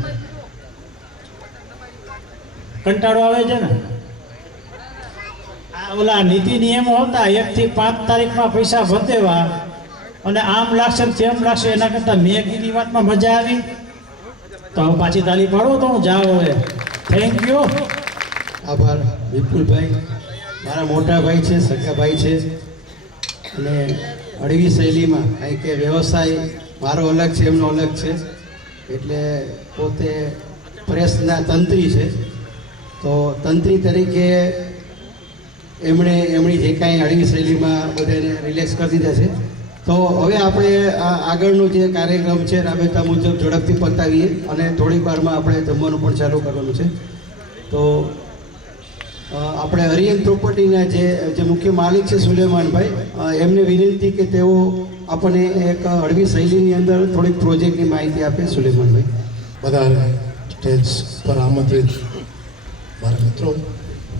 કંટાળો આવે છે ને. આ ઓલા નીતિ નિયમો હતા 1 થી 5 તારીખમાં પૈસા ભરદેવા, અને આમ લાગશે તેમ લાગશે. એના કરતાં મેં કીધી વાતમાં મજા આવી. તો પાછી તાલી પાડો તો હું જાઉં. હવે થેન્ક યુ. આભાર વિપુલભાઈ, મારા મોટા ભાઈ છે, સગા ભાઈ છે. અને અળવી શૈલીમાં કારણ કે વ્યવસાય મારો અલગ છે, એમનો અલગ છે, એટલે પોતે પ્રેસના તંત્રી છે. તો તંત્રી તરીકે એમની જે કાંઈ અળવી શૈલીમાં બધાને રિલેક્સ કરી દીધા છે. તો હવે આપણે આ આગળનો જે કાર્યક્રમ છે રાબેતા મુજબ ઝડપથી પતાવીએ અને થોડીક વારમાં આપણે જમવાનું પણ ચાલુ કરવાનું છે. તો આપણે હરિયન પ્રોપર્ટીના જે મુખ્ય માલિક છે સુલેમાનભાઈ, એમને વિનંતી કે તેઓ આપણને એક હળવી શૈલીની અંદર થોડીક પ્રોજેક્ટની માહિતી આપે. સુલેમાનભાઈ. બધા સ્ટેજ પર આમંત્રિત મારા મિત્રો,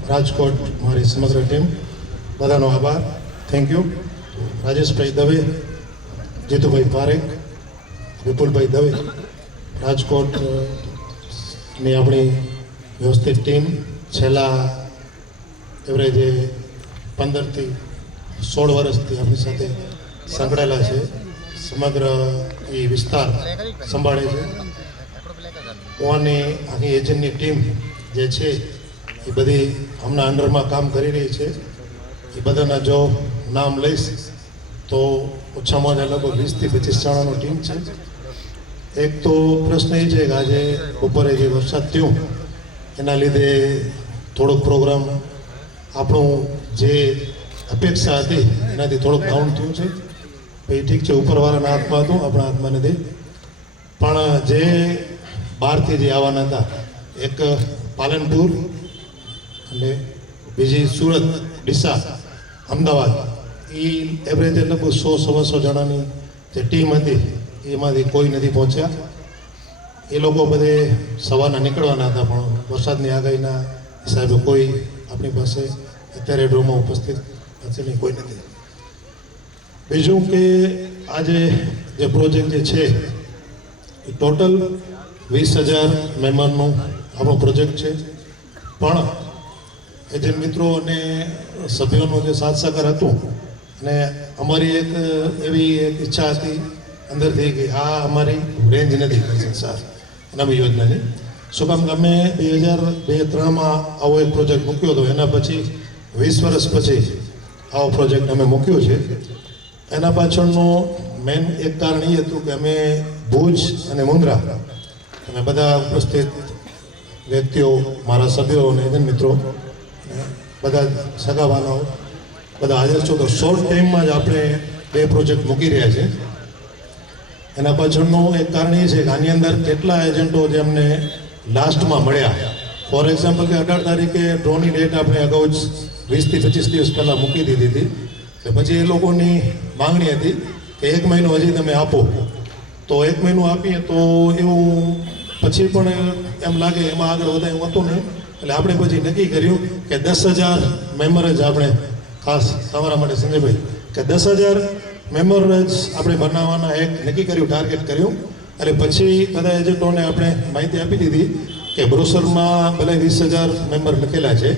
રાજકોટ મારી સમગ્ર ટીમ, બધાનો આભાર, થેન્ક યુ. રાજેશભાઈ દવે, જીતુભાઈ પારેખ, વિપુલભાઈ દવે, રાજકોટની આપણી વ્યવસ્થિત ટીમ છેલ્લા એવરેજે 15થી 16 વર્ષથી આપણી સાથે સંકળાયેલા છે. સમગ્ર એ વિસ્તાર સંભાળે છે. ઓની આખી એજન્ટની ટીમ જે છે એ બધી હમણાં અંડરમાં કામ કરી રહી છે. એ બધાના જો નામ લઈશ તો ઓછામાં ઓછા લગભગ 20થી 25 જણાનો ટીમ છે. એક તો પ્રશ્ન એ છે કે આજે બપોરે જે વરસાદ થયો એના લીધે થોડોક પ્રોગ્રામ આપણું જે અપેક્ષા હતી એનાથી થોડુંક ડાઉન થયું છે. ભાઈ ઠીક છે, ઉપરવાળાના હાથમાં હતું, આપણા હાથમાં નથી. પણ જે બહારથી જે આવવાના હતા, એક પાલનપુર અને બીજી સુરત, ડીસા, અમદાવાદ, એ એવરેજ લગભગ 100-125 જણાની જે ટીમ હતી એમાંથી કોઈ નથી પહોંચ્યા. એ લોકો બધે સવારના નીકળવાના હતા, પણ વરસાદની આગાહીના હિસાબે કોઈ આપણી પાસે અત્યારે ડ્રોમાં ઉપસ્થિત હશે નહીં, કોઈ નથી. બીજું કે આજે જે પ્રોજેક્ટ જે છે એ ટોટલ 20,000 મહેમાનનો આપણો પ્રોજેક્ટ છે. પણ એજન્ટ મિત્રો અને સભ્યોનો જે સાથ સહકાર હતું અને અમારી એક એવી એક ઈચ્છા હતી અંદરથી કે આ અમારી રેન્જ નથી સંસાર નવી યોજનાની. શું કામ કે અમે 2002-03માં આવો એક પ્રોજેક્ટ મૂક્યો હતો, એના પછી 20 વર્ષ પછી આવો પ્રોજેક્ટ અમે મૂક્યો છે. એના પાછળનું મેઇન એક કારણ એ હતું કે અમે ભુજ અને મુન્દ્રા અને બધા ઉપસ્થિત વ્યક્તિઓ, મારા સભ્યો અને એજન્ટ મિત્રો, બધા સગાવાલાઓ બધા હાજર છો. તો શોર્ટ ટાઈમમાં જ આપણે 2 પ્રોજેક્ટ મૂકી રહ્યા છે. એના પાછળનું એક કારણ એ છે કે આની અંદર કેટલા એજન્ટો જે અમને લાસ્ટમાં મળ્યા. ફોર એક્ઝામ્પલ કે 18 તારીખે ડ્રોની ડેટ આપણે અગાઉ જ 20થી 25 દિવસ પહેલાં મૂકી દીધી હતી. પછી એ લોકોની માંગણી હતી કે 1 મહિનો હજી તમે આપો. તો 1 મહિનો આપીએ તો એવું પછી પણ એમ લાગે એમાં આગળ વધારે એવું હતું નહીં. એટલે આપણે પછી નક્કી કર્યું કે 10,000 મેમ્બર જ આપણે, ખાસ તમારા માટે સંજયભાઈ, કે 10,000 મેમ્બર જ આપણે બનાવવાના એક નક્કી કર્યું, ટાર્ગેટ કર્યું. એટલે પછી બધા એજન્ટોને આપણે માહિતી આપી દીધી કે બ્રોશરમાં ભલે 20,000 મેમ્બર લખેલા છે,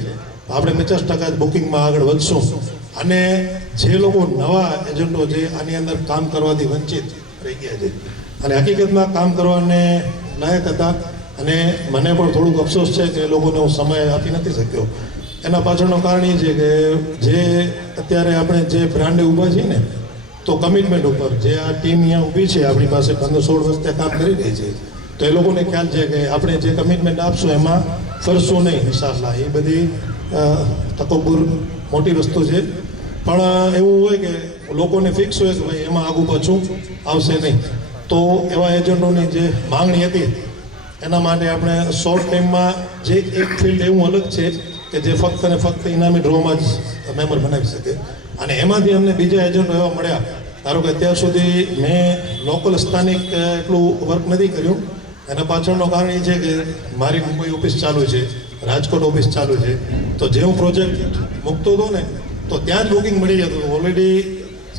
આપણે 50% જ બુકિંગમાં આગળ વધશું. અને જે લોકો નવા એજન્ટો જે આની અંદર કામ કરવાથી વંચિત રહી ગયા છે અને હકીકતમાં કામ કરવાને લાયક હતા, અને મને પણ થોડુંક અફસોસ છે કે એ લોકોને હું સમય આપી નથી શક્યો. એના પાછળનું કારણ એ છે કે જે અત્યારે આપણે જે બ્રાન્ડે ઊભા છીએ ને, તો કમિટમેન્ટ ઉપર જે આ ટીમ અહીંયા ઊભી છે આપણી પાસે 15-16 વર્ષથી કામ કરી રહી છે, તો એ લોકોને ખ્યાલ છે કે આપણે જે કમિટમેન્ટ આપશું એમાં ફરશું નહીં ઇન્શાઅલ્લાહ. એ બધી તકબ્બુર મોટી વસ્તુ છે. પણ એવું હોય કે લોકોને ફિક્સ હોય કે ભાઈ એમાં આગું પાછું આવશે નહીં. તો એવા એજન્ટોની જે માંગણી હતી એના માટે આપણે શોર્ટ ટાઈમમાં જે એક ફિલ્ડ એવું અલગ છે કે જે ફક્ત અને ફક્ત ઇનામી ડ્રોમાં જ મેમ્બર બનાવી શકે, અને એમાંથી અમને બીજા એજન્ટો એવા મળ્યા. ધારો કે અત્યાર સુધી મેં લોકલ સ્થાનિક એટલું વર્ક નથી કર્યું. એના પાછળનું કારણ એ છે કે મારી મુંબઈ ઓફિસ ચાલુ છે, રાજકોટ ઓફિસ ચાલુ છે. તો જે હું પ્રોજેક્ટ મૂકતો હતો ને, તો ત્યાં જ બુકિંગ મળી જતું હતું. ઓલરેડી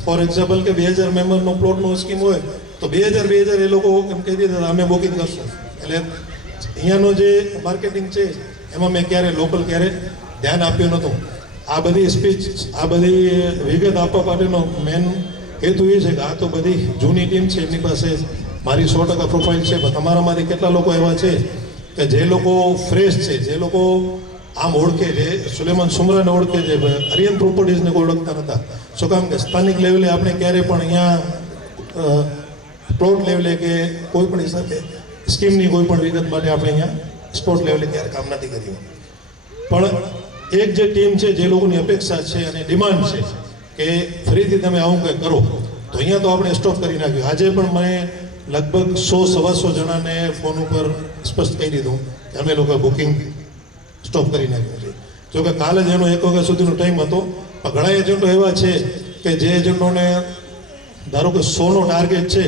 ફોર એક્ઝામ્પલ કે 2,000 મેમ્બરનો પ્લોટનો સ્કીમ હોય તો 2,000 એ લોકો એમ કહી દીધા અમે બુકિંગ કરશું. એટલે અહીંયાનો જે માર્કેટિંગ છે એમાં મેં લોકલ ક્યારે ધ્યાન આપ્યું નહોતું. આ બધી સ્પીચ, આ બધી વિગત આપવા માટેનો મેન હેતુ એ છે કે આ તો બધી જૂની ટીમ છે, એમની પાસે મારી 100% પ્રોફાઇલ છે. પણ તમારામાંથી કેટલા લોકો એવા છે કે જે લોકો ફ્રેશ છે, જે લોકો આમ ઓળખે છે, સુલેમાન સુમરાને ઓળખે છે, આર્યન પ્રોપર્ટીઝને કોઈ ઓળખતા નહોતા. શું કામ કે સ્થાનિક લેવલે આપણે ક્યારે પણ અહીંયા પ્લોટ લેવલે કે કોઈ પણ હિસાબે સ્કીમની કોઈ પણ વિગત માટે આપણે અહીંયા સ્પોર્ટ લેવલે ક્યારે કામ નથી કર્યું. પણ એક જે ટીમ છે, જે લોકોની અપેક્ષા છે અને ડિમાન્ડ છે કે ફરીથી તમે આવું કંઈ કરો, તો અહીંયા તો આપણે સ્ટોપ કરી નાખ્યું. આજે પણ મેં લગભગ 100-125 જણાને ફોન ઉપર સ્પષ્ટ કહી દીધું કે અમે લોકોએ બુકિંગ સ્ટોપ કરી નાખ્યું છે. જોકે કાલે જ એનો 1 વાગ્યા સુધીનો ટાઈમ હતો, પણ ઘણા એજન્ટો એવા છે કે જે એજન્ટોને ધારો કે 100નો ટાર્ગેટ છે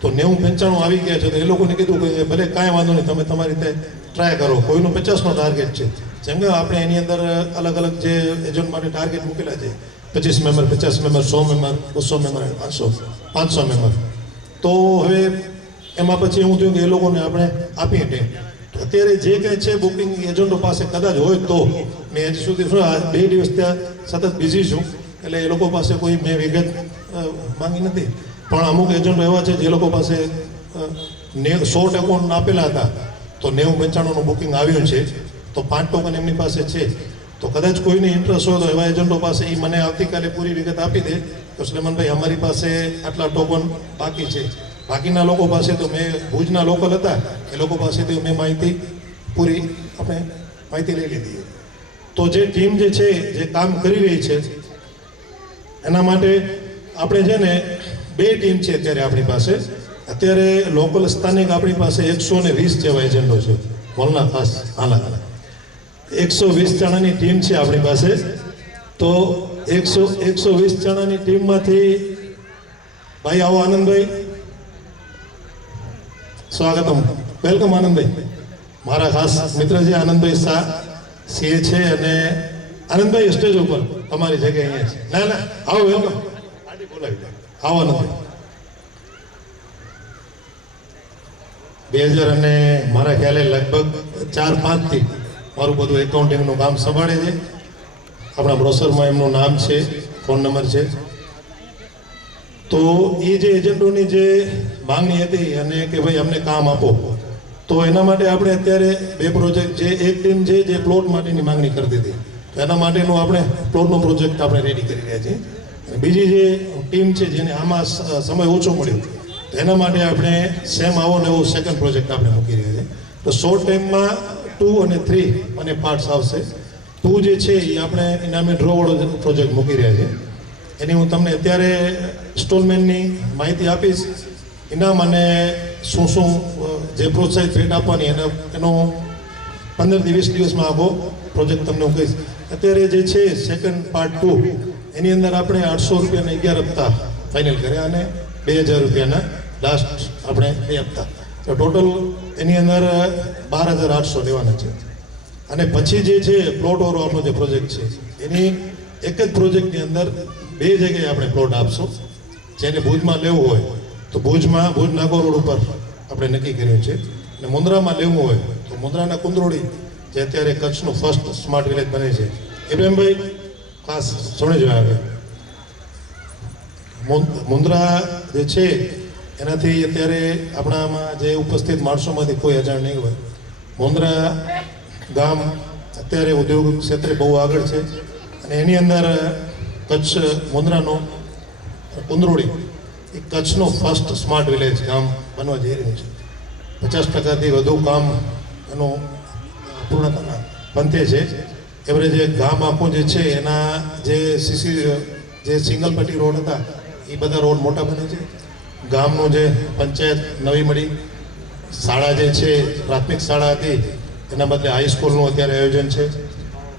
તો 90-95 આવી ગયા છે, તો એ લોકોને કીધું કે ભલે કાંઈ વાંધો નહીં, તમે તમારી રીતે ટ્રાય કરો. કોઈનું 50નો ટાર્ગેટ છે, જેમ કે આપણે એની અંદર અલગ અલગ જે એજન્ટ માટે ટાર્ગેટ મૂકેલા છે, 25 member, 50 member, 100 member, 200 member, 500 member. તો હવે એમાં પછી એવું થયું કે એ લોકોને આપણે આપીએ ટાઈમ. તો અત્યારે જે કંઈ છે બુકિંગ એજન્ટો પાસે કદાચ હોય તો, મેં હજી સુધી 2 દિવસ ત્યાં સતત બિઝી છું, એટલે એ લોકો પાસે કોઈ મેં વિગત માંગી નથી. પણ અમુક એજન્ટો એવા છે જે લોકો પાસે 100 એકાઉન્ટ આપેલા હતા, તો 90-95નું બુકિંગ આવ્યું છે, તો 5 ટોકન એમની પાસે છે. તો કદાચ કોઈને ઇન્ટરેસ્ટ હોય તો એવા એજન્ટો પાસે એ મને આવતીકાલે પૂરી વિગત આપી દે તો સુલેમાનભાઈ અમારી પાસે આટલા ટોકન બાકી છે. બાકીના લોકો પાસે તો મેં ભુજના લોકલ હતા, એ લોકો પાસેથી મેં માહિતી પૂરી આપણે માહિતી લઈ લીધી. તો જે ટીમ જે છે, જે કામ કરી રહી છે, એના માટે આપણે છે ને 2 ટીમ છે અત્યારે આપણી પાસે. અત્યારે લોકલ સ્થાનિક આપણી પાસે 120 જેવા એજન્ટો છે, મોલના ખાસ આના 120 જણાની ટીમ છે આપણી પાસે. તો 120 જણાની ટીમમાંથી ભાઈ આવો, આનંદભાઈ, સ્વાગતમ, વેલકમ આનંદભાઈ. મારા ખાસ મિત્ર છે આનંદભાઈ શાહ, સીએ છે. અને આનંદભાઈ સ્ટેજ ઉપર તમારી જગ્યા અહીંયા છે. ના ના, આવો, વેલકમ, બોલાવી દો, આવો આનંદભાઈ. 2000 અને મારા ખ્યાલે લગભગ 4-5 થી મારું બધું એકાઉન્ટિંગનું કામ સંભાળે છે. આપણા બ્રોશરમાં એમનું નામ છે, ફોન નંબર છે. તો એ જે એજન્ટોની જે માંગણી હતી અને કે ભાઈ અમને કામ આપો, તો એના માટે આપણે અત્યારે 2 પ્રોજેક્ટ, જે એક ટીમ છે જે પ્લોટ માટેની માંગણી કરતી હતી, તો એના માટેનો આપણે પ્લોટનો પ્રોજેક્ટ આપણે રેડી કરી રહ્યા છીએ. બીજી જે ટીમ છે જેને આમાં સમય ઓછો મળ્યો, તો એના માટે આપણે સેમ આવો ને એવો સેકન્ડ પ્રોજેક્ટ આપણે મૂકી રહ્યા છીએ. તો શોર્ટ ટાઈમમાં 2 અને 3 અને પાર્ટ્સ આવશે. 2 જે છે એ આપણે ઇનામી ડ્રોવાળો પ્રોજેક્ટ મૂકી રહ્યા છીએ. એની હું તમને અત્યારે ઇન્સ્ટોલમેન્ટની માહિતી આપીશ. ઇનામ અને શું શું જે પ્રોત્સાહિત ભેટ આપવાની એનો 15 થી 20 દિવસમાં આખો પ્રોજેક્ટ તમને હું કહીશ. અત્યારે જે છે સેકન્ડ પાર્ટ 2, એની અંદર આપણે 800 રૂપિયાના 11 હપ્તા ફાઇનલ કર્યા અને 2000 રૂપિયાના લાસ્ટ આપણે 2 હપ્તા. તો ટોટલ એની અંદર 12,800 લેવાના છે. અને પછી જે છે પ્લોટ વાળો આપણો જે પ્રોજેક્ટ છે, એની એક જ પ્રોજેક્ટની અંદર 2 જગ્યાએ આપણે પ્લોટ આપશું. જેને ભુજમાં લેવું હોય તો ભુજ નાકો રોડ ઉપર આપણે નક્કી કર્યું છે. અને મુન્દ્રામાં લેવું હોય તો મુન્દ્રાના કુંદરોડી, જે અત્યારે કચ્છનું ફર્સ્ટ સ્માર્ટ વિલેજ બને છે. ઇબ્રાહીમભાઈ ખાસ સુણી જોયા હવે મુન્દ્રા જે છે એનાથી અત્યારે આપણામાં જે ઉપસ્થિત માણસોમાંથી કોઈ અજાણ નહીં હોય. મુન્દ્રા ગામ અત્યારે ઉદ્યોગ ક્ષેત્રે બહુ આગળ છે. અને એની અંદર કચ્છ મુન્દ્રાનો કુંદરોડી એ કચ્છનો ફર્સ્ટ સ્માર્ટ વિલેજ ગામ બનવા જઈ રહ્યું છે. 50%થી વધુ કામ એનું પૂર્ણતાના પંથે છે. એવરેજ ગામ આખું જે છે એના જે જે સિંગલ પટ્ટી રોડ હતા એ બધા રોડ મોટા બને છે. ગામનું જે પંચાયત નવી મળી, શાળા જે છે પ્રાથમિક શાળા હતી એના બદલે હાઈસ્કૂલનું અત્યારે આયોજન છે.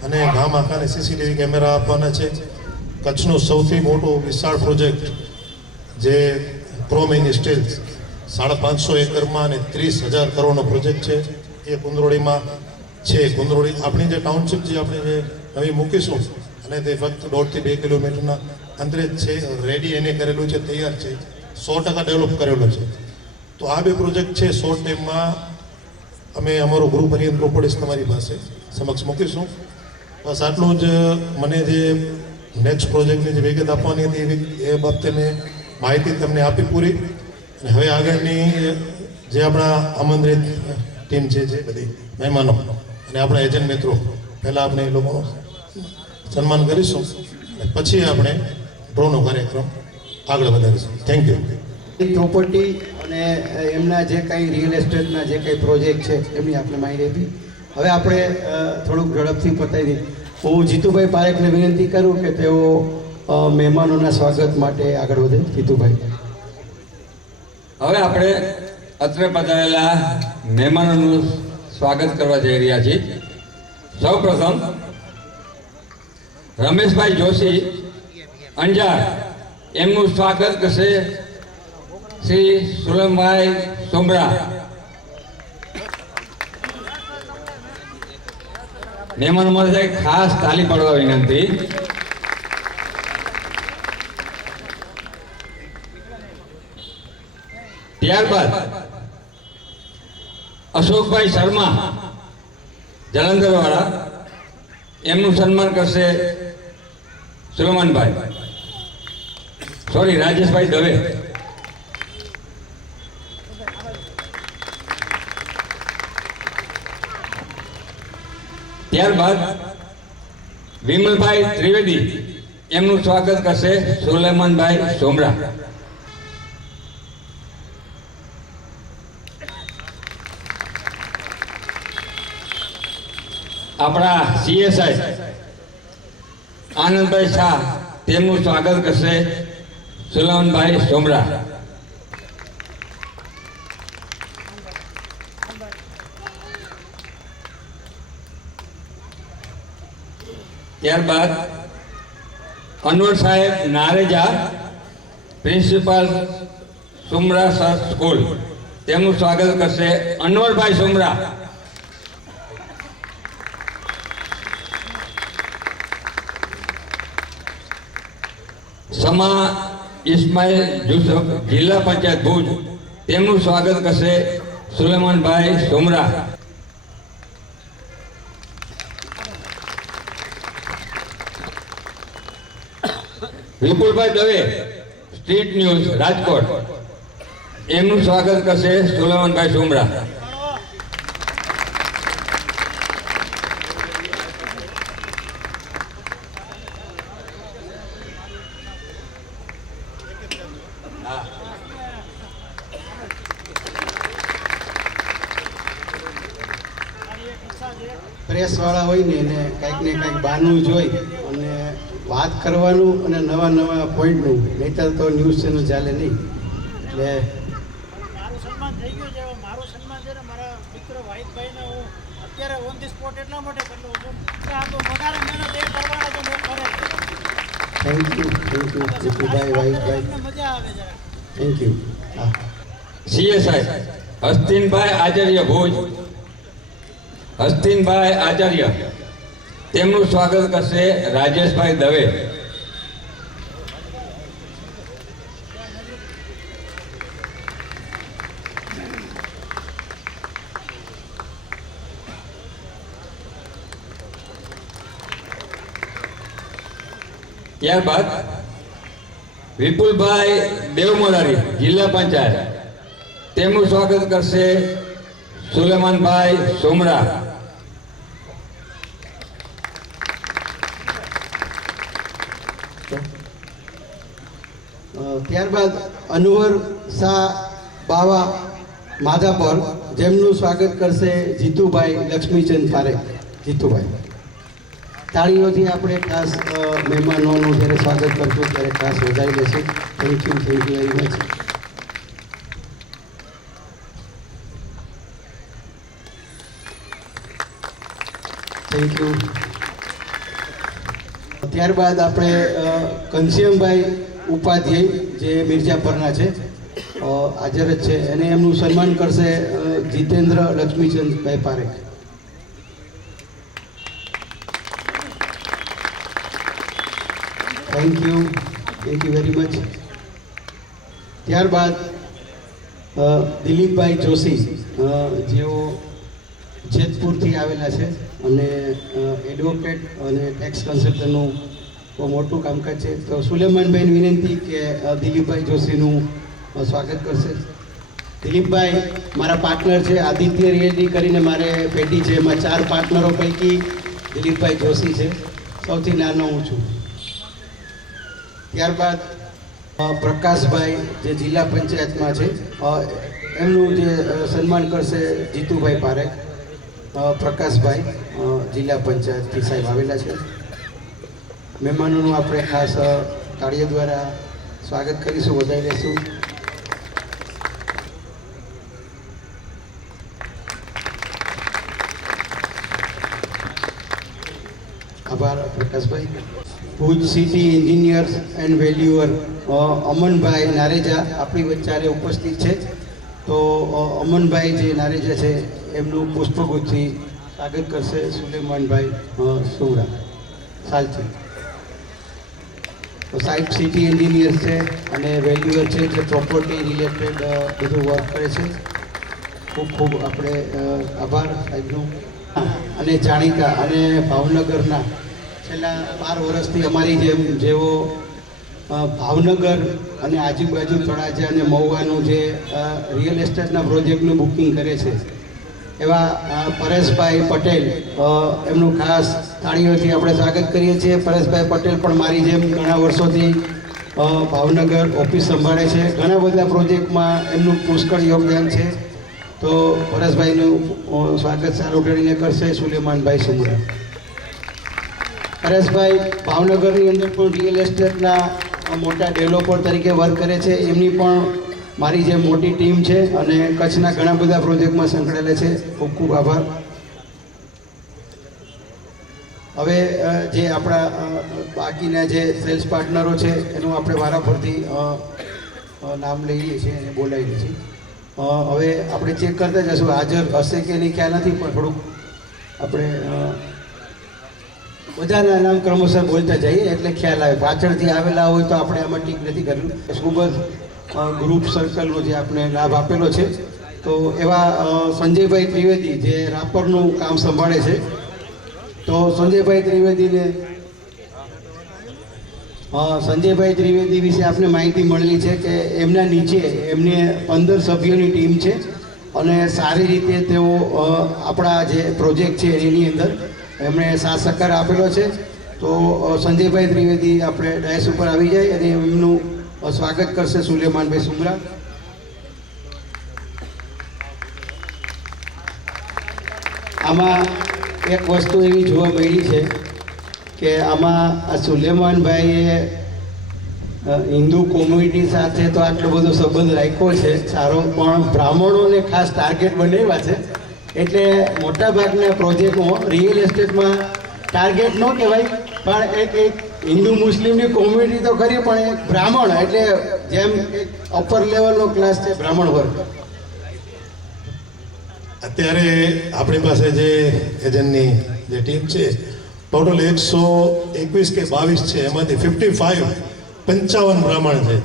અને ગામ આખાને સીસીટીવી કેમેરા આપવાના છે. કચ્છનો સૌથી મોટો વિશાળ પ્રોજેક્ટ જે પ્રોમિન સ્ટીલ 550 એકરમાં અને 30,000 કરોડનો પ્રોજેક્ટ છે, એ કુંદરોડીમાં છે. કુંદરોડી આપણી જે ટાઉનશીપ જે આપણે જે નવી મૂકીશું, અને તે ફક્ત 1.5 થી 2 કિલોમીટરના અંતરે જ છે. રેડી એને કરેલું છે, તૈયાર છે, 100% ડેવલપ કરેલો છે. તો આ 2 પ્રોજેક્ટ છે. શોર્ટ ટાઈમમાં અમે અમારો ગ્રુપ આર્યન પ્રોપર્ટીઝ તમારી પાસે સમક્ષ મૂકીશું. બસ આટલું જ. મને જે નેક્સ્ટ પ્રોજેક્ટની જે વિગત આપવાની હતી એ બાબતે મેં માહિતી તમને આપી પૂરી. અને હવે આગળની જે આપણા આમંત્રિત ટીમ છે, જે બધી મહેમાનો અને આપણા એજન્ટ મિત્રો, પહેલાં આપણે એ લોકોનું સન્માન કરીશું અને પછી આપણે ડ્રોનો કાર્યક્રમ આગળ વધારીશું. Thank you. પ્રોપર્ટી અને એમના જે કંઈ રિયલ એસ્ટેટના જે કંઈ પ્રોજેક્ટ છે એમની આપણે માહિતી આપી. હવે આપણે થોડુંક ઝડપથી પતાવી દઈએ. હું જીતુભાઈ પારેખને વિનંતી કરું કે તેઓ મહેમાનોના સ્વાગત માટે આગળ વધે. જીતુભાઈ. હવે આપણે અત્રે પધારેલા મહેમાનોનું સ્વાગત કરવા જઈ રહ્યા છીએ. સૌ પ્રથમ રમેશભાઈ જોશી અંજાર, એમનું સ્વાગત કરશે શ્રી સુલમભાઈ સોમરા. મહેમાનો માટે ખાસ તાલી પાડવા વિનંતી. ત્યારબાદ અશોકભાઈ શર્મા જલંધરવાળા, એમનું સન્માન કરશે રાજેશભાઈ દવે. ત્યારબાદ વિમલભાઈ ત્રિવેદી, એમનું સ્વાગત કરશે સુલેમાનભાઈ સોમરા. આપણા CSI આનંદભાઈ શાહ, તેમનું સ્વાગત કરશે સુલેમાનભાઈ સોમરા. ત્યારબાદ અનવર સાહેબ નારેજા, પ્રિન્સિપાલ સુમરા સર સ્કૂલ, તેમનું સ્વાગત કરશે અનવરભાઈ સુમરા. સમા ઇસ્માઇલ જુસફ, જિલ્લા પંચાયત ભુજ, તેમનું સ્વાગત કરશે સુલેમાનભાઈ સુમરા. વિપુલભાઈ દવે, સ્ટ્રીટ ન્યૂઝ રાજકોટ, એમનું સ્વાગત કરશે સુલેમાનભાઈ સુમરા. પ્રેસવાળા હોય ને એને કંઈક ને કંઈક બહારનું જોઈ અને વાત કરવાનું અને નવા નવા પોઈન્ટનું, નહીંતર તો ન્યૂઝ ચેનલ ચાલે નહીં. એટલે મારું સન્માન થઈ ગયું છે. મારું સન્માન છે ને મારા મિત્ર વાહિદભાઈને હું અત્યારે ઓન ધી સ્પોટ એટલા માટે કરું છું કે આ તો વધારે મહેનત એ કરવાનો તો મેં કરે. થેન્ક યુ જીતુભાઈ, વાહિદભાઈ, મજા આવે છે. Thank you. હા. CSI હસ્તિનભાઈ આચાર્ય ભુજ, હસ્તિનભાઈ આચાર્ય, તેમનું સ્વાગત કરશે રાજેશભાઈ દવે. ત્યારબાદ વિપુલભાઈ દેવમોરારી, જિલ્લા પંચાયત, તેમનું સ્વાગત કરશે સુલેમાનભાઈ સોમરા. ત્યારબાદ અનવર શાહ બાવા માધાપર, જેમનું સ્વાગત કરશે જીતુભાઈ લક્ષ્મીચંદ પારેખ. જીતુભાઈ. તાળીઓથી આપણે ખાસ મહેમાનોનું જ્યારે સ્વાગત કરશું ત્યારે ખાસ વધારી લેશું. Thank you very much. Thank you. ત્યારબાદ આપણે ઘનશ્યામભાઈ ઉપાધ્યાય, જે મિર્જાપરના છે, હાજર જ છે, અને એમનું સન્માન કરશે જીતેન્દ્ર લક્ષ્મીચંદભાઈ Parekh. Thank you very much. ત્યારબાદ દિલીપભાઈ જોશી, જેઓ જેતપુરથી આવેલા છે અને એડવોકેટ અને ટેક્સ કન્સલ્ટન્ટનું બહુ મોટું કામકાજ છે. તો સુલેમાનભાઈને વિનંતી કે દિલીપભાઈ જોશીનું સ્વાગત કરશે. દિલીપભાઈ મારા પાર્ટનર છે. આદિત્ય રિયલ્ટી કરીને મારે પેઢી છે, એમાં 4 પાર્ટનરો પૈકી દિલીપભાઈ જોશી છે, સૌથી નાનો હું છું. ત્યારબાદ પ્રકાશભાઈ જે જિલ્લા પંચાયતમાં છે, એમનું જે સન્માન કરશે જીતુભાઈ પારેખ. પ્રકાશભાઈ જિલ્લા પંચાયતથી સાહેબ આવેલા છે. મહેમાનોનું આપણે ખાસ તાળીઓ દ્વારા સ્વાગત કરીશું, વધાવી લઈશું. આભાર Prakashbhai. Bhuj city engineers and valuer Amanbhai Nareja આપણી વચ્ચે ઉપસ્થિત છે. તો અમનભાઈ જે નારેજા છે એમનું પુષ્પગુચ્છથી સ્વાગત કરશે સુલેમાનભાઈ સુમરા સાલથી. તો સાહેબ સિટી એન્જિનિયર છે અને વેલ્યુઅર છે, જે પ્રોપર્ટી રિલેટેડ બધું વર્ક કરે છે. ખૂબ ખૂબ આપણે આભાર સાહેબનો. અને જાણીતા અને ભાવનગરના છેલ્લા 12 વર્ષથી અમારી જેવો ભાવનગર અને આજુબાજુ તળાજા અને મહુવાનું જે રિયલ એસ્ટેટના પ્રોજેક્ટનું બુકિંગ કરે છે એવા પરેશભાઈ પટેલ, એમનું ખાસ તાળીઓથી આપણે સ્વાગત કરીએ છીએ. પરેશભાઈ પટેલ પણ મારી જેમ ઘણા વર્ષોથી ભાવનગર ઓફિસ સંભાળે છે. ઘણા બધા પ્રોજેક્ટમાં એમનું પુષ્કળ યોગદાન છે. તો પરેશભાઈનું સ્વાગત સારું કરીને કરશે સુલેમાનભાઈ સુમરા. પરેશભાઈ ભાવનગરની અંદર પણ રિયલ એસ્ટેટના મોટા ડેવલપર તરીકે વર્ક કરે છે. એમની પણ મારી જે મોટી ટીમ છે અને કચ્છના ઘણા બધા પ્રોજેક્ટમાં સંકળાયેલા છે. ખૂબ ખૂબ આભાર. હવે જે આપણા બાકીના જે સેલ્સ પાર્ટનરો છે એનું આપણે વારાફરતી નામ લઈએ છીએ અને બોલાવીએ છીએ. હવે આપણે ચેક કરતા જશું હાજર હશે કે નહીં ખ્યાલ નથી, પણ થોડુંક આપણે બધાના નામ ક્રમશઃ બોલતા જઈએ એટલે ખ્યાલ આવે. પાછળથી આવેલા હોય તો આપણે આમાં ટીક નથી કર્યું. ખૂબ જ ગ્રુપ સર્કલનો જે આપણે લાભ આપેલો છે. તો એવા સંજયભાઈ ત્રિવેદી જે રાપરનું કામ સંભાળે છે. તો સંજયભાઈ ત્રિવેદી વિશે આપને માહિતી મળેલી છે કે એમના નીચે એમને 15 સભ્યોની ટીમ છે અને સારી રીતે તેઓ આપણા જે પ્રોજેક્ટ છે એની અંદર એમણે સાથ સહકાર આપેલો છે. તો સંજયભાઈ ત્રિવેદી આપણે ડાયસ ઉપર આવી જાય અને એમનું સ્વાગત કરશે સુલેમાનભાઈ સુમરા. આમાં એક વસ્તુ એવી જોવા મળી છે કે આમાં આ સુલેમાનભાઈએ હિન્દુ કોમ્યુનિટી સાથે તો આટલો બધો સંબંધ રાખ્યો છે સારો, પણ બ્રાહ્મણોને ખાસ ટાર્ગેટ બનાવ્યા છે. એટલે મોટાભાગના પ્રોજેક્ટમાં રિયલ એસ્ટેટમાં ટાર્ગેટ ન કહેવાય, પણ એક હિન્દુ મુસ્લિમની કોમ્યુનિટી તો કરી, પણ એક બ્રાહ્મણ એટલે જેમ એક અપર લેવલનો ક્લાસ છે બ્રાહ્મણ વર્ગ. અત્યારે આપણી પાસે જે એજન્ટની જે ટીમ છે ટોટલ 121 કે 22 છે, એમાંથી 55 બ્રાહ્મણ છે.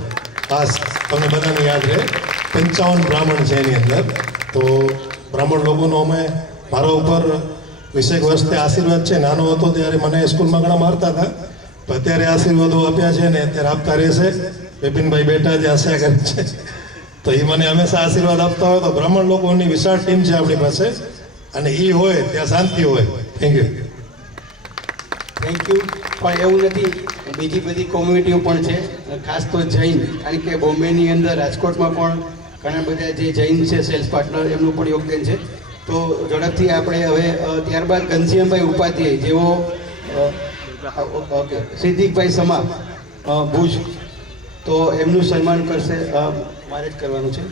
ખાસ તમને બધાને યાદ રહે 55 બ્રાહ્મણ છે એની અંદર. તો બ્રાહ્મણ લોકોનો અમે મારા ઉપર 20 વર્ષથી આશીર્વાદ છે. નાનો હતો ત્યારે મને સ્કૂલમાં ઘણા મારતા હતા, પણ અત્યારે આશીર્વાદો આપ્યા છે ને અત્યારે આપતા રહેશે. વિપિનભાઈ બેટા જે આશા કરે છે તો એ મને હંમેશા આશીર્વાદ આપતા હોય. તો બ્રાહ્મણ લોકોની વિશાળ ટીમ છે આપણી પાસે, અને એ હોય ત્યાં શાંતિ હોય. Thank you. પણ એવું નથી, બીજી બધી કોમ્યુનિટીઓ પણ છે, ખાસ તો જૈન. કારણ કે બોમ્બેની અંદર રાજકોટમાં પણ ઘણા બધા જે જૈન છે સેલ્સ પાર્ટનર, એમનું પણ યોગદાન છે. તો ઝડપથી આપણે હવે ત્યારબાદ ઘનશ્યામભાઈ ઉપાધ્યાય જેઓ ઓકે સિદ્ધિકભાઈ સમા ભુજ, તો એમનું સન્માન કરશે. મારે જ કરવાનું છે.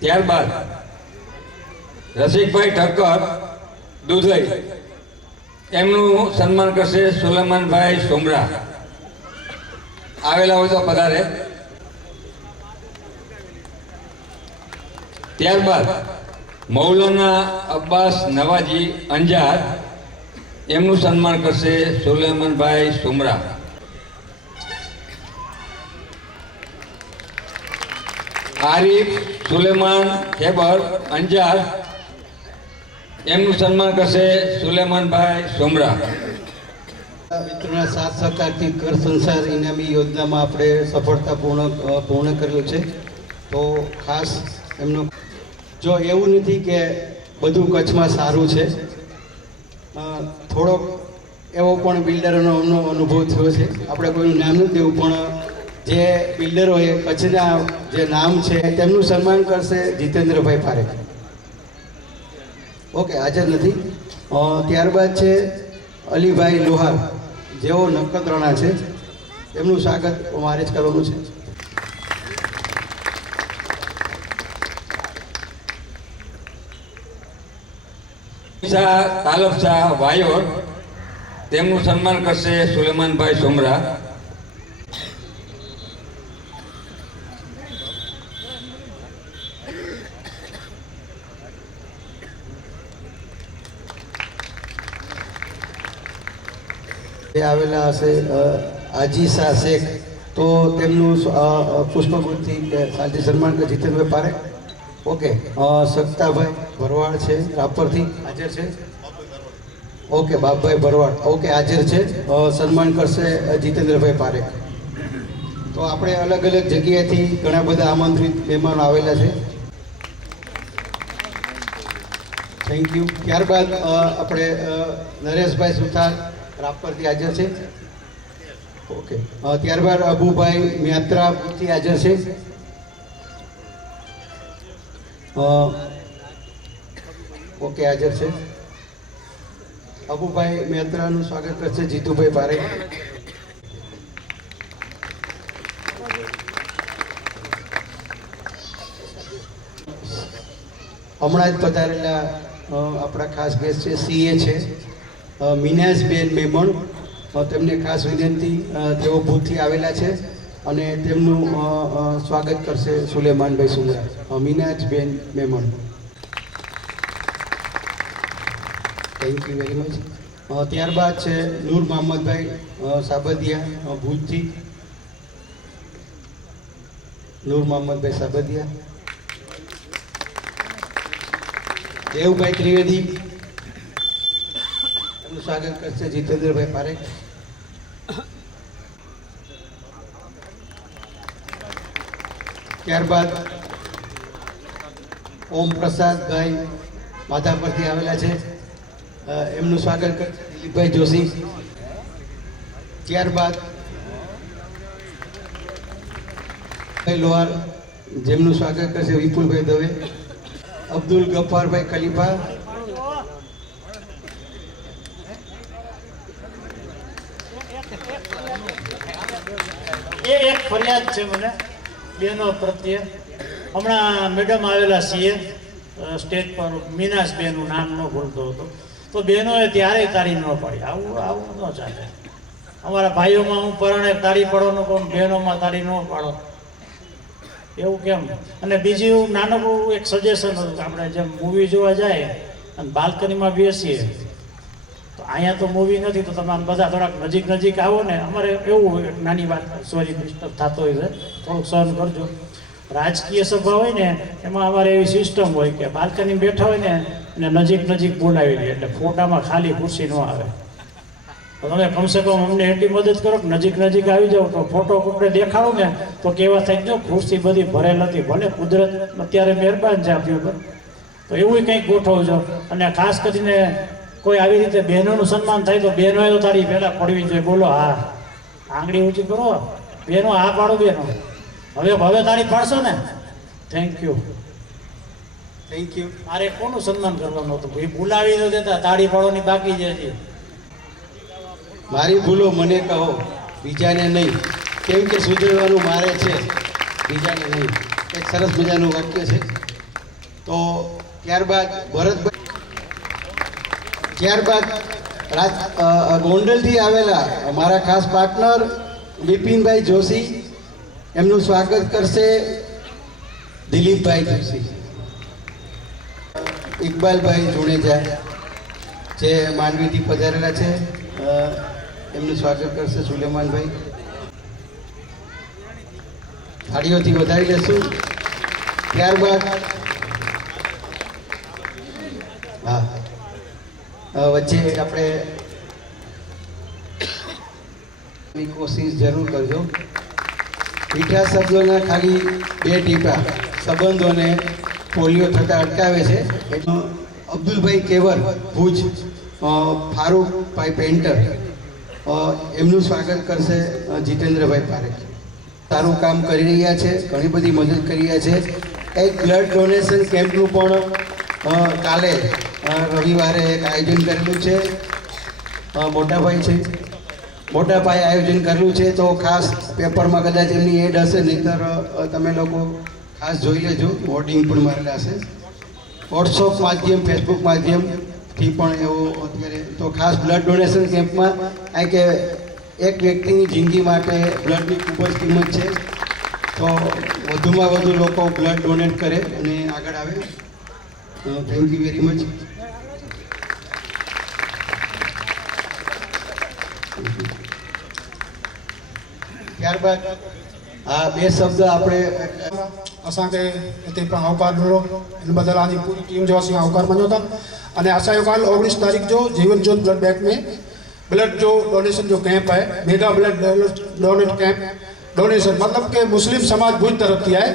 ત્યારબાદ રસિકભાઈ ઠક્કર દુધઈ, એમનું સન્માન કરશે સુલેમાનભાઈ સુમરા. આવેલા હોય તો પધારે. ત્યારબાદ મૌલાના અબ્બાસ નવાજી અંજાર, એમનું સન્માન કરશે સુલેમાનભાઈ સુમરા. આરીફ સુલેમાન ખેબર અંજાર, એમનું સન્માન કરશે સુલેમાનભાઈ સુમરા. મિત્રોના સાથ સહકારથી કર સંસાર ઇનામી યોજનામાં આપણે સફળતા પૂર્ણ કરેલું છે. તો ખાસ એમનો જો એવું નથી કે બધું કચ્છમાં સારું છે, થોડોક એવો પણ બિલ્ડરોનો અમને અનુભવ થયો છે. આપણે કોઈનું નામ નથી દેવું, પણ જે બિલ્ડરોએ કચ્છના જે નામ છે તેમનું સન્માન કરશે જીતેન્દ્રભાઈ પારેખ. ઓકે, હાજર નથી. ત્યારબાદ છે અલીભાઈ લોહાર, જેઓ નખત્રાણા છે, એમનું સ્વાગત મારે જ કરવાનું છે. તાલબ શાહ વાયોર, તેમનું સન્માન કરશે સુલેમાનભાઈ સોમરા. આવેલા હશે આજીસા શેખ, તો તેમનું પુષ્પગુચ્છથી સાથે સન્માન કરે જીતેન્દ્રભાઈ પારેખ. ઓકે, સત્તાભાઈ ભરવાડ છે રાપરથી, હાજર છે. ઓકે, બાપભાઈ ભરવાડ, ઓકે, હાજર છે. સન્માન કરશે જીતેન્દ્રભાઈ પારેખ. તો આપણે અલગ અલગ જગ્યાએથી ઘણા બધા આમંત્રિત મહેમાનો આવેલા છે. Thank you. ત્યારબાદ આપણે નરેશભાઈ સુથાર રાપરથી હાજર છે. ઓકે, ત્યારબાદ અબુભાઈ મ્યાત્રાથી હાજર છે. ઓકે, હાજર છે. અબુભાઈ મહેત્રાનું સ્વાગત કરશે જીતુભાઈ પારેખ. હમણાં જ પધારેલા આપણા ખાસ ગેસ્ટ છે, સીએ છે મીનાસબેન મેમણ. તેમને ખાસ વિનંતી, તેઓ ભૂતથી આવેલા છે અને તેમનું સ્વાગત કરશે Sulemanbhai Sumra. Minajben Memon, thank you very much. ત્યારબાદ છે નૂર મોહમ્મદભાઈ સાબદિયા ભુજથી. નૂર મોહમ્મદભાઈ સાબદિયા. દેવભાઈ ત્રિવેદી, એમનું સ્વાગત કરશે જીતેન્દ્રભાઈ પારેખ. ત્યારબાદ ઓમ પ્રસાદભાઈ માધાપરથી આવેલા છે, એમનું સ્વાગત કરશે દિલીપભાઈ જોશી. ત્યારબાદ લોહાર, જેમનું સ્વાગત કરશે વિપુલભાઈ દવે. અબ્દુલ ગફારભાઈ ખલીફા. એક ફરિયાદ છે મને બેનો પ્રત્યે. હમણાં મેડમ આવેલા સીએ સ્ટેજ પર, મીનાસબેનનું નામ ન ભૂલતો હતો, તો બહેનોએ ત્યારે તાળી ન પાડી. આવું ન ચાલે. અમારા ભાઈઓમાં હું પરણે તાળી પાડવાનું કહું, બહેનોમાં તાળી ન પાડો, એવું કેમ? અને બીજું નાનકડું એક સજેશન હતું કે આપણે જેમ મૂવી જોવા જાય અને બાલ્કનીમાં બેસીએ, તો અહીંયા તો મૂવી નથી, તો તમે આમ બધા થોડાક નજીક આવો ને. અમારે એવું એક નાની વાત, સોરી ડિસ્ટર્બ થતો હોય છે, થોડુંક સહન કરજો. રાજકીય સભા હોય ને એમાં અમારે એવી સિસ્ટમ હોય કે બાલ્કની બેઠા હોય ને અને નજીક બોલાવી લે, એટલે ફોટામાં ખાલી ખુરશી ન આવે. તો તમે કમસે કમ અમને એટલી મદદ કરો કે નજીક આવી જાઓ, તો ફોટો કોઈને દેખાડો ને તો કેવા થાય, જો ખુરશી બધી ભરેલ હતી. ભલે કુદરત અત્યારે મહેરબાન છે આપણી ઉપર, તો એવું કંઈક ગોઠવજો. અને ખાસ કરીને કોઈ આવી રીતે બહેનોનું સન્માન થાય તો બહેનોએ તો તારી પહેલાં પડવી જોઈએ. બોલો હા, આંગળી ઊંચી કરો બહેનો, હા પાડો બહેનો. હવે તારી પાડશો ને. Thank you. મારે કોનું સન્માન કરવાનું હતું? એ બોલાવી ન દેતા, તાળી પાડવાની બાકી જ હતી. મારી ભૂલો મને કહો, બીજાને નહીં, કેમ કે સુધરવાનું મારે છે, બીજાને નહીં. એક સરસ મજાનું વાક્ય છે. તો ત્યારબાદ ગોંડલથી આવેલા મારા ખાસ પાર્ટનર બિપિનભાઈ જોશી, એમનું સ્વાગત કરશે દિલીપભાઈ જોશી. ઇકબાલભાઈ જુણેજા, જે માંડવીથી પધારેલા છે, એમનું સ્વાગત કરશે સુલેમાનભાઈ. થાળીઓથી વધારી લેશું. ત્યારબાદ હા, વચ્ચે આપણે, કોશિશ જરૂર કરજો. મીઠા શબ્દોના ખાલી 2 ટીપા સંબંધોને પોલિયો થતાં અટકાવે છે. એટલે અબ્દુલભાઈ કેવર ભુજ, ફારૂકભાઈ પેન્ટર, એમનું સ્વાગત કરશે જીતેન્દ્રભાઈ પારેખ. સારું કામ કરી રહ્યા છે, ઘણી બધી મદદ કરી રહ્યા છે. એક બ્લડ ડોનેશન કેમ્પનું પણ કાલે રવિવારે એક આયોજન કરેલું છે. મોટાભાઈ છે, મોટા પાયે આયોજન કરેલું છે. તો ખાસ પેપરમાં કદાચ એમની એડ હશે, નહીંતર તમે લોકો ખાસ જોઈ લેજો. હોર્ડિંગ પણ મારેલા હશે. વોટ્સઅપ માધ્યમ, ફેસબુક માધ્યમથી પણ એવો અત્યારે તો ખાસ બ્લડ ડોનેશન કેમ્પમાં આ કે એક વ્યક્તિની જિંદગી માટે બ્લડની ખૂબ જ કિંમત છે. તો વધુમાં વધુ લોકો બ્લડ ડોનેટ કરે અને આગળ આવે. Thank you very much. ત્યારબાદ આ 2 શબ્દ આપણે असांखे हिते पण अवकार ॾिनो, हिन बदिरां आजी पूरी टीम जो असीं अवकार मञूं था. अने असांजो काल्ह 19 तारीख़ जो जीवन ज्योत ब्लड बैंक में ब्लड जो डोनेशन जो कैंप है, mega blood donate camp donation मतलब के मुस्लिम समाज भुज तरफ थी आहे.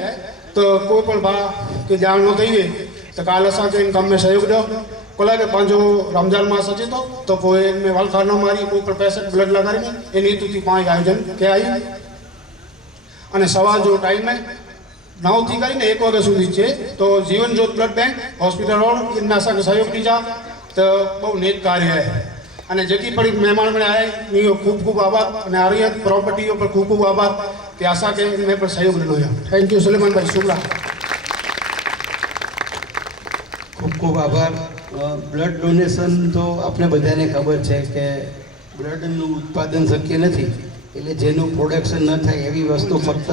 तो कोई पण भाउ खे ॼाण न कई हुई त काल्ह असांखे इन कम में सहयोग ॾियो. कोला के पंहिंजो रमज़ान मास अचे थो त पोइ इन में वलखार न मारी कोई पण पैसे ब्लड लॻाईंदी इन हेतुથી पाण आयोजन कया आई. અને સવાર જો ટાઈમ है 9 થી કરીને 1 વાગ્યા સુધી છે. તો જીવન જ્યોત બ્લડ બેંક હોસ્પિટલ रोड इनमें असांखे सहयोग ॾिजा त बहु नेक कार्य है. અને જેकी पड़ी મહેમાન મને आया इहो खूब खूब आभार. અને आर्यत प्रॉपर्टी पर खूब खूब आभार કે असांखे इनमें पर सहयोग ॾिनो आहे. थैंक यू सुलेमान भाई शुक्ला. ખૂબ ખૂબ આભાર. બ્લડ ડોનેશન તો આપણે બધાને ખબર છે કે બ્લડનું ઉત્પાદન શક્ય નથી. એટલે જેનું પ્રોડક્શન ન થાય એવી વસ્તુ ફક્ત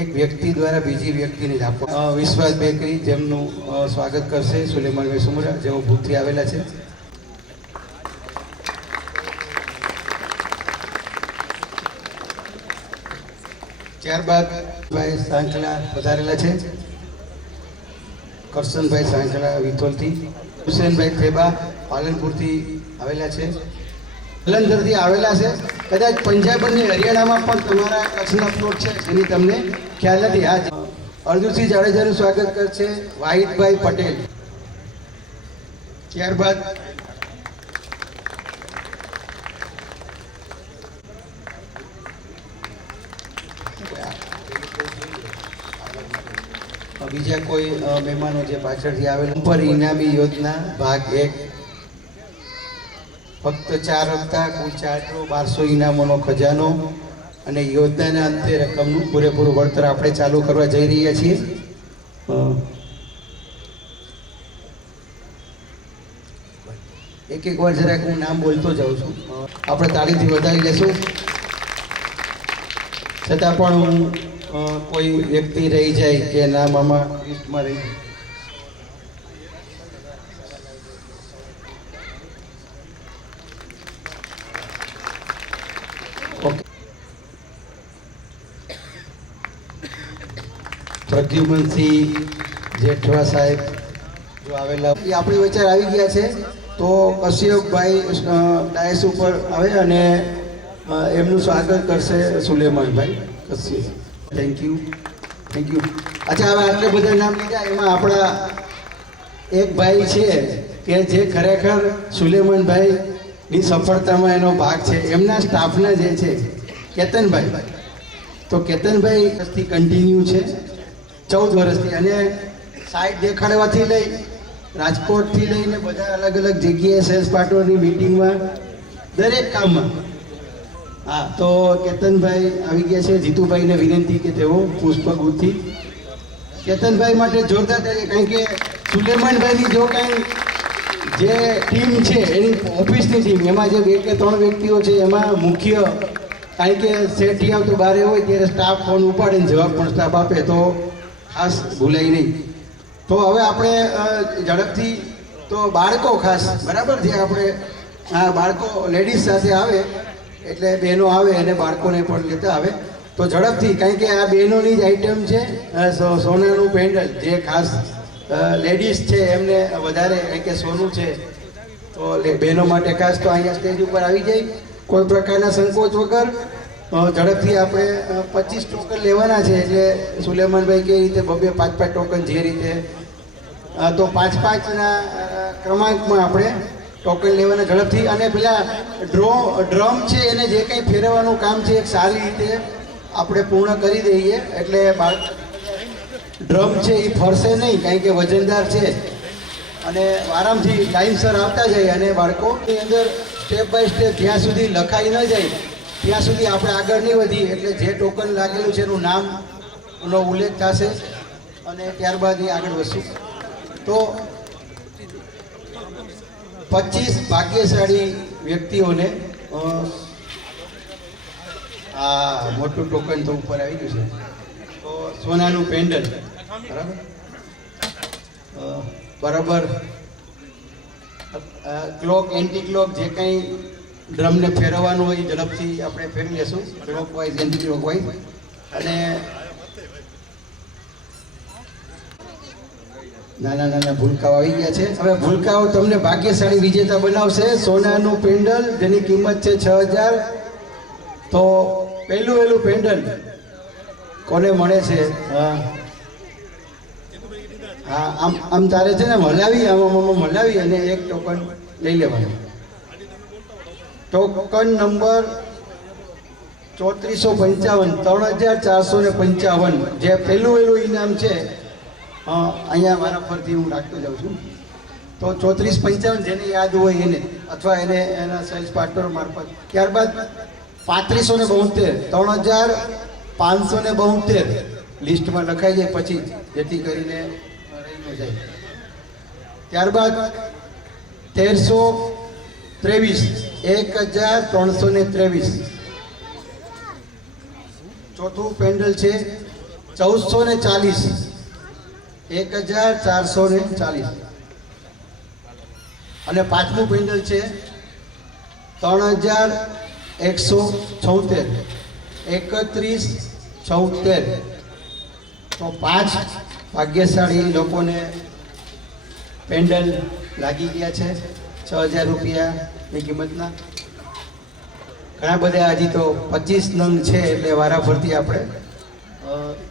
એક વ્યક્તિ દ્વારા બીજી વ્યક્તિને જ આપો. વિશ્વાસ બેકરી જેમનું સ્વાગત કરશે સુલેમાનભાઈ સુમરા, જેઓ ભૂતથી આવેલા છે. ત્યારબાદ ભાઈ સાંકલા પધારેલા છે. કરશનભાઈ સાંકલા વિથોલથી, હુસેનભાઈ થેબા પાલનપુરથી આવેલા છે, જલંધરથી આવેલા છે. કદાચ પંજાબ અને હરિયાણામાં પણ તમારા કચ્છના પ્લોટ છે જેની તમને ખ્યાલ નથી. આ અર્જુનસિંહ જાડેજાનું સ્વાગત કરશે વાહિદભાઈ પટેલ. ત્યારબાદ બીજા કોઈ મહેમાનો જે પાછળથી આવેલા. ઉપર ઇનામી યોજના ભાગ 1, ફક્ત 4 હપ્તા, કુલ 4 ડ્રો, 1200 ઇનામોનો ખજાનો અને યોજનાના અંતે રકમનું પૂરેપૂરું વળતર આપણે ચાલુ કરવા જઈ રહ્યા છીએ. એક વાર જરાક હું નામ બોલતો જાઉં છું, આપણે તાળીથી વધારી લેશું. છતાં પણ હું કોઈ વ્યક્તિ રહી જાય કે નામ આમાં લિસ્ટમાં રહી જાય. પ્રદ્યુમનસિંહ જેઠવા સાહેબ જો આવેલા, એ આપણી વચ્ચે આવી ગયા છે. તો કશ્યપભાઈ ડાયસ ઉપર આવે અને એમનું સ્વાગત કરશે Sulemanbhai Kashyap. Thank you, thank you. અચ્છા, હવે આટલા બધા નામ લીધા, એમાં આપણા એક ભાઈ છે કે જે ખરેખર સુલેમાનભાઈની સફળતામાં એનો ભાગ છે. એમના સ્ટાફના જે છે કેતનભાઈ, તો કેતનભાઈ થી કન્ટિન્યુ છે 14 વર્ષથી, અને સાઈડ દેખાડવાથી લઈ રાજકોટથી લઈને બધા અલગ અલગ જગ્યાએ સેલ્સ પાર્ટનરની મિટિંગમાં દરેક કામમાં. હા, તો કેતનભાઈ આવી ગયા છે. જીતુભાઈને વિનંતી કે તેઓ પુષ્પગુથથી કેતનભાઈ માટે જોરદાર થાય, કારણ કે સુલેમાનભાઈની જો કાંઈ જે ટીમ છે એની ઓફિસની ટીમ, એમાં જે 2 કે 3 વ્યક્તિઓ છે એમાં મુખ્ય, કારણ કે શેઠી આવતો બહાર હોય ત્યારે સ્ટાફ ફોન ઉપાડે ને જવાબ પણ સ્ટાફ આપે, તો ખાસ ભૂલાય નહીં. તો હવે આપણે ઝડપથી તો બાળકો ખાસ બરાબર છે, આપણે આ બાળકો લેડીઝ સાથે આવે એટલે બહેનો આવે અને બાળકોને પણ લેતા આવે. તો ઝડપથી, કારણ કે આ બહેનોની જ આઈટમ છે. સોનાનું પેન્ડલ જે ખાસ લેડીઝ છે એમને વધારે, કારણ કે સોનું છે તો બહેનો માટે ખાસ. તો અહીંયા સ્ટેજ ઉપર આવી જાય કોઈ પ્રકારના સંકોચ વગર. ઝડપથી આપણે 25 ટોકન લેવાના છે. એટલે સુલેમાનભાઈ કઈ રીતે 2-5 ટોકન જે રીતે તો 5-5ના ક્રમાંકમાં આપણે ટોકન લેવાના ઝડપથી. અને પેલા ડ્રમ છે એને જે કંઈ ફેરવવાનું કામ છે એક સારી રીતે આપણે પૂર્ણ કરી દઈએ. એટલે ડ્રમ છે એ ફરશે નહીં, કારણ કે વજનદાર છે અને આરામથી ટાઈમસર આવતા જાય. અને બાળકોની અંદર સ્ટેપ બાય સ્ટેપ જ્યાં સુધી લખાઈ ન જાય ત્યાં સુધી આપણે આગળ નહીં વધીએ. એટલે જે ટોકન લાગેલું છે એનું નામનો ઉલ્લેખ થશે અને ત્યારબાદ એ આગળ વધશું. તો 25 ભાગ્યશાળી વ્યક્તિઓને આ મોટું ટોકન તો ઉપર આવી ગયું છે. તો સોનાનું પેન્ડલ બરાબર ક્લોક એન્ટી ક્લોક જે કંઈ ડ્રમને ફેરવવાનું હોય ઝડપથી આપણે ફેરવી લેશું, clock wise anti clock wise. અને નાના નાના ભૂલકાઓ આવી ગયા છે. હવે ભૂલકાઓ તમને ભાગ્યશાળી વિજેતા બનાવશે. સોનાનું પેન્ડલ જેની કિંમત છે 6000. તો પહેલું પેન્ડલ કોને મળે છે? હા, આમ તારે છે ને હલાવી, આમ હલાવી અને એક ટોકન લઈ લેવાનું. ટોકન નંબર 3455 3455 જે પહેલું ઇનામ છે. અહીંયા મારા પરથી હું રાખતો જાઉં છું. તો 3455 જેને યાદ હોય એને, અથવા એને એના સેલ્સ પાર્ટનર મારફત. ત્યારબાદ 3572 3572 લિસ્ટમાં લખાઈ જાય પછી, જેથી કરીને રહી ન જાય. ત્યારબાદ 1323 1323 ચોથું પેન્ડલ છે 1440 1440. અને પાંચમું પેન્ડલ છે 3176 3176. તો 5 ભાગ્યશાળી લોકોને પેન્ડલ લાગી ગયા છે 6000 રૂપિયાની કિંમતના. ઘણા બધા હજી તો 25 નંગ છે, એટલે વારાફરતી આપણે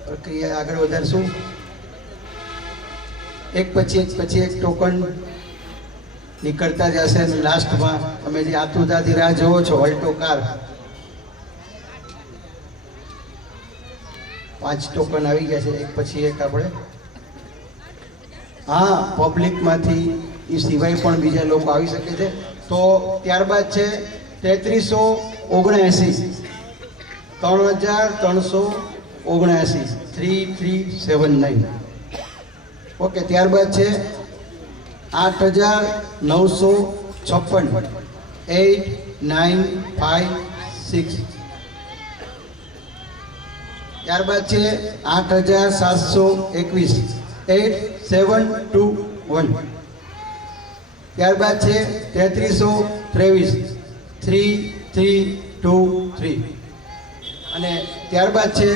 પ્રક્રિયા આગળ વધારશું. એક પછી એક ટોકન નીકળતા જશે. અને લાસ્ટમાં તમે જે આતુરતાથી રાહ જોવો છો, ઓલ્ટો કાર 5 ટોકન આવી ગયા છે. એક પછી એક આપણે પબ્લિકમાંથી એ સિવાય પણ બીજા લોકો આવી શકે છે. તો ત્યારબાદ છે 3379 3379 3379. ઓકે. ત્યારબાદ છે 8956 8956. ત્યારબાદ છે 8721 8721. ત્યારબાદ છે 3323 3323. અને ત્યારબાદ છે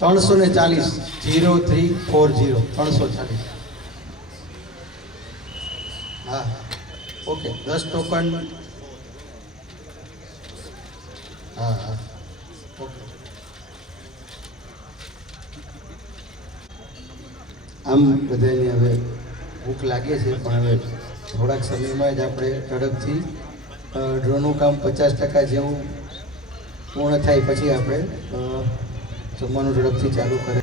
340 0340 340. હા, ઓકે. 10 ટોકન. હા, ઓકે. આમ બધાને હવે ભૂખ લાગે છે, પણ હવે થોડાક સમયમાં જ આપણે ઝડપથી ડ્રોનું કામ 50% જેવું પૂર્ણ થાય પછી આપણે જમવાનું ઝડપથી ચાલુ કરે.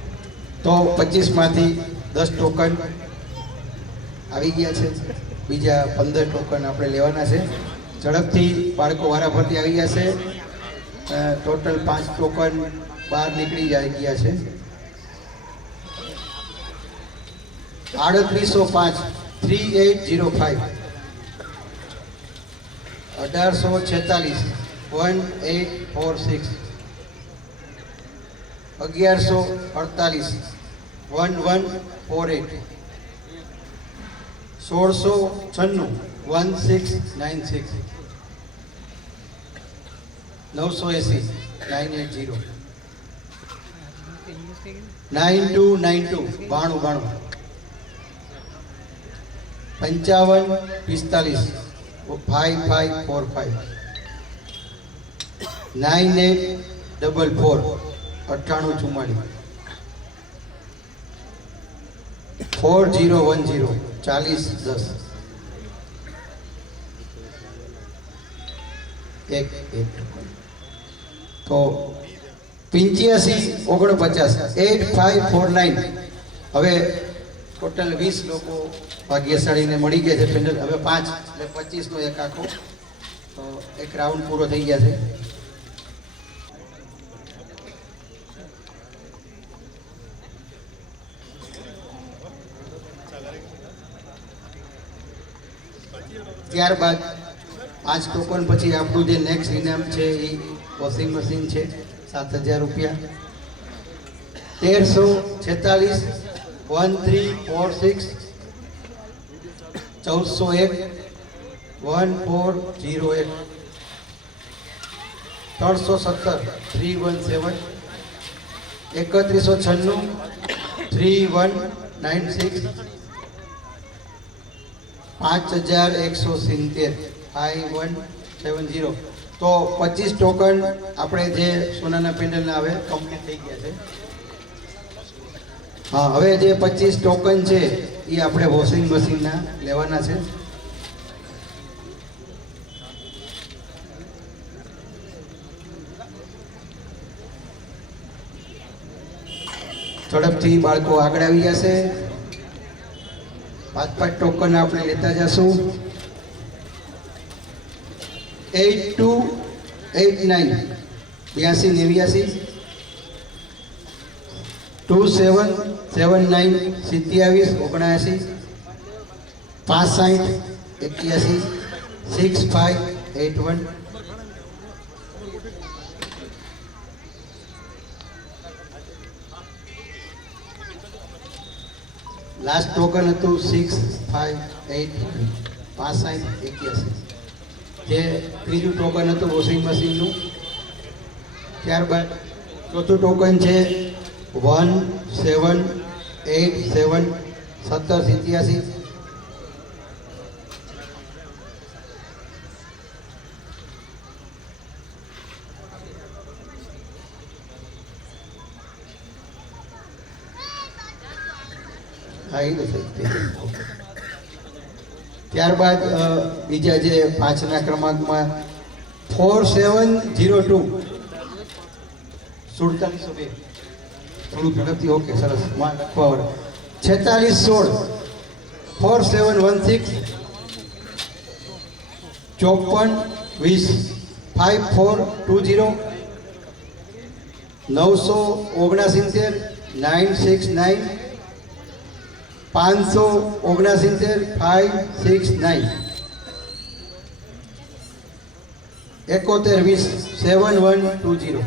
તો 25માંથી 10 ટોકન આવી ગયા છે. બીજા 15 ટોકન આપણે લેવાના છે. ઝડપથી બાળકો વારાફરતી આવી ગયા છે. ટોટલ 5 ટોકન બહાર નીકળી ગયા છે. 3805 3805 1846 1846 1148 1148 1696 1696 980 980 9292 92 5545 5545 9844 9844 4010 4010 એક તો 8549 8549 હવે ટોટલ 20 લોકો ભાગ્યશાળીને મળી ગયા છે પેનલ. હવે 5 એટલે 25 નો એક આખો તો એક રાઉન્ડ પૂરો થઈ ગયા છે. ત્યારબાદ 5 ટોકન પછી આપણું જે નેક્સ્ટ ઇનામ છે એ વોશિંગ મશીન છે 7,000 રૂપિયા. 1346 1346 1401 1401 317 317 3196 3196 5170 5170. તો 25 ટોકન આપણે જે સોનાના પેન્ડલના આવે કમ્પ્લીટ થઈ ગયા છે. હા, હવે જે 25 ટોકન છે એ આપણે વોશિંગ મશીનના લેવાના છે. ઝડપથી બાળકો આગળ આવી જશે. 5 ટોકન આપણે લેતા જશું. 8289 8289 2779 27 79 65 81 6581. લાસ્ટ ટોકન હતું 658 65 81. જે ત્રીજું ટોકન હતું વોશિંગ મશીનનું. ત્યારબાદ ચોથું ટોકન છે 1787 1787. ત્યારબાદ બીજા જે 5ના ક્રમાંકમાં 4702 4702 થોડું ઝડપથી. ઓકે, સરસ. માં લખવા વાળા 4616 4716 5420 5420 969 969 569 569 7120 7120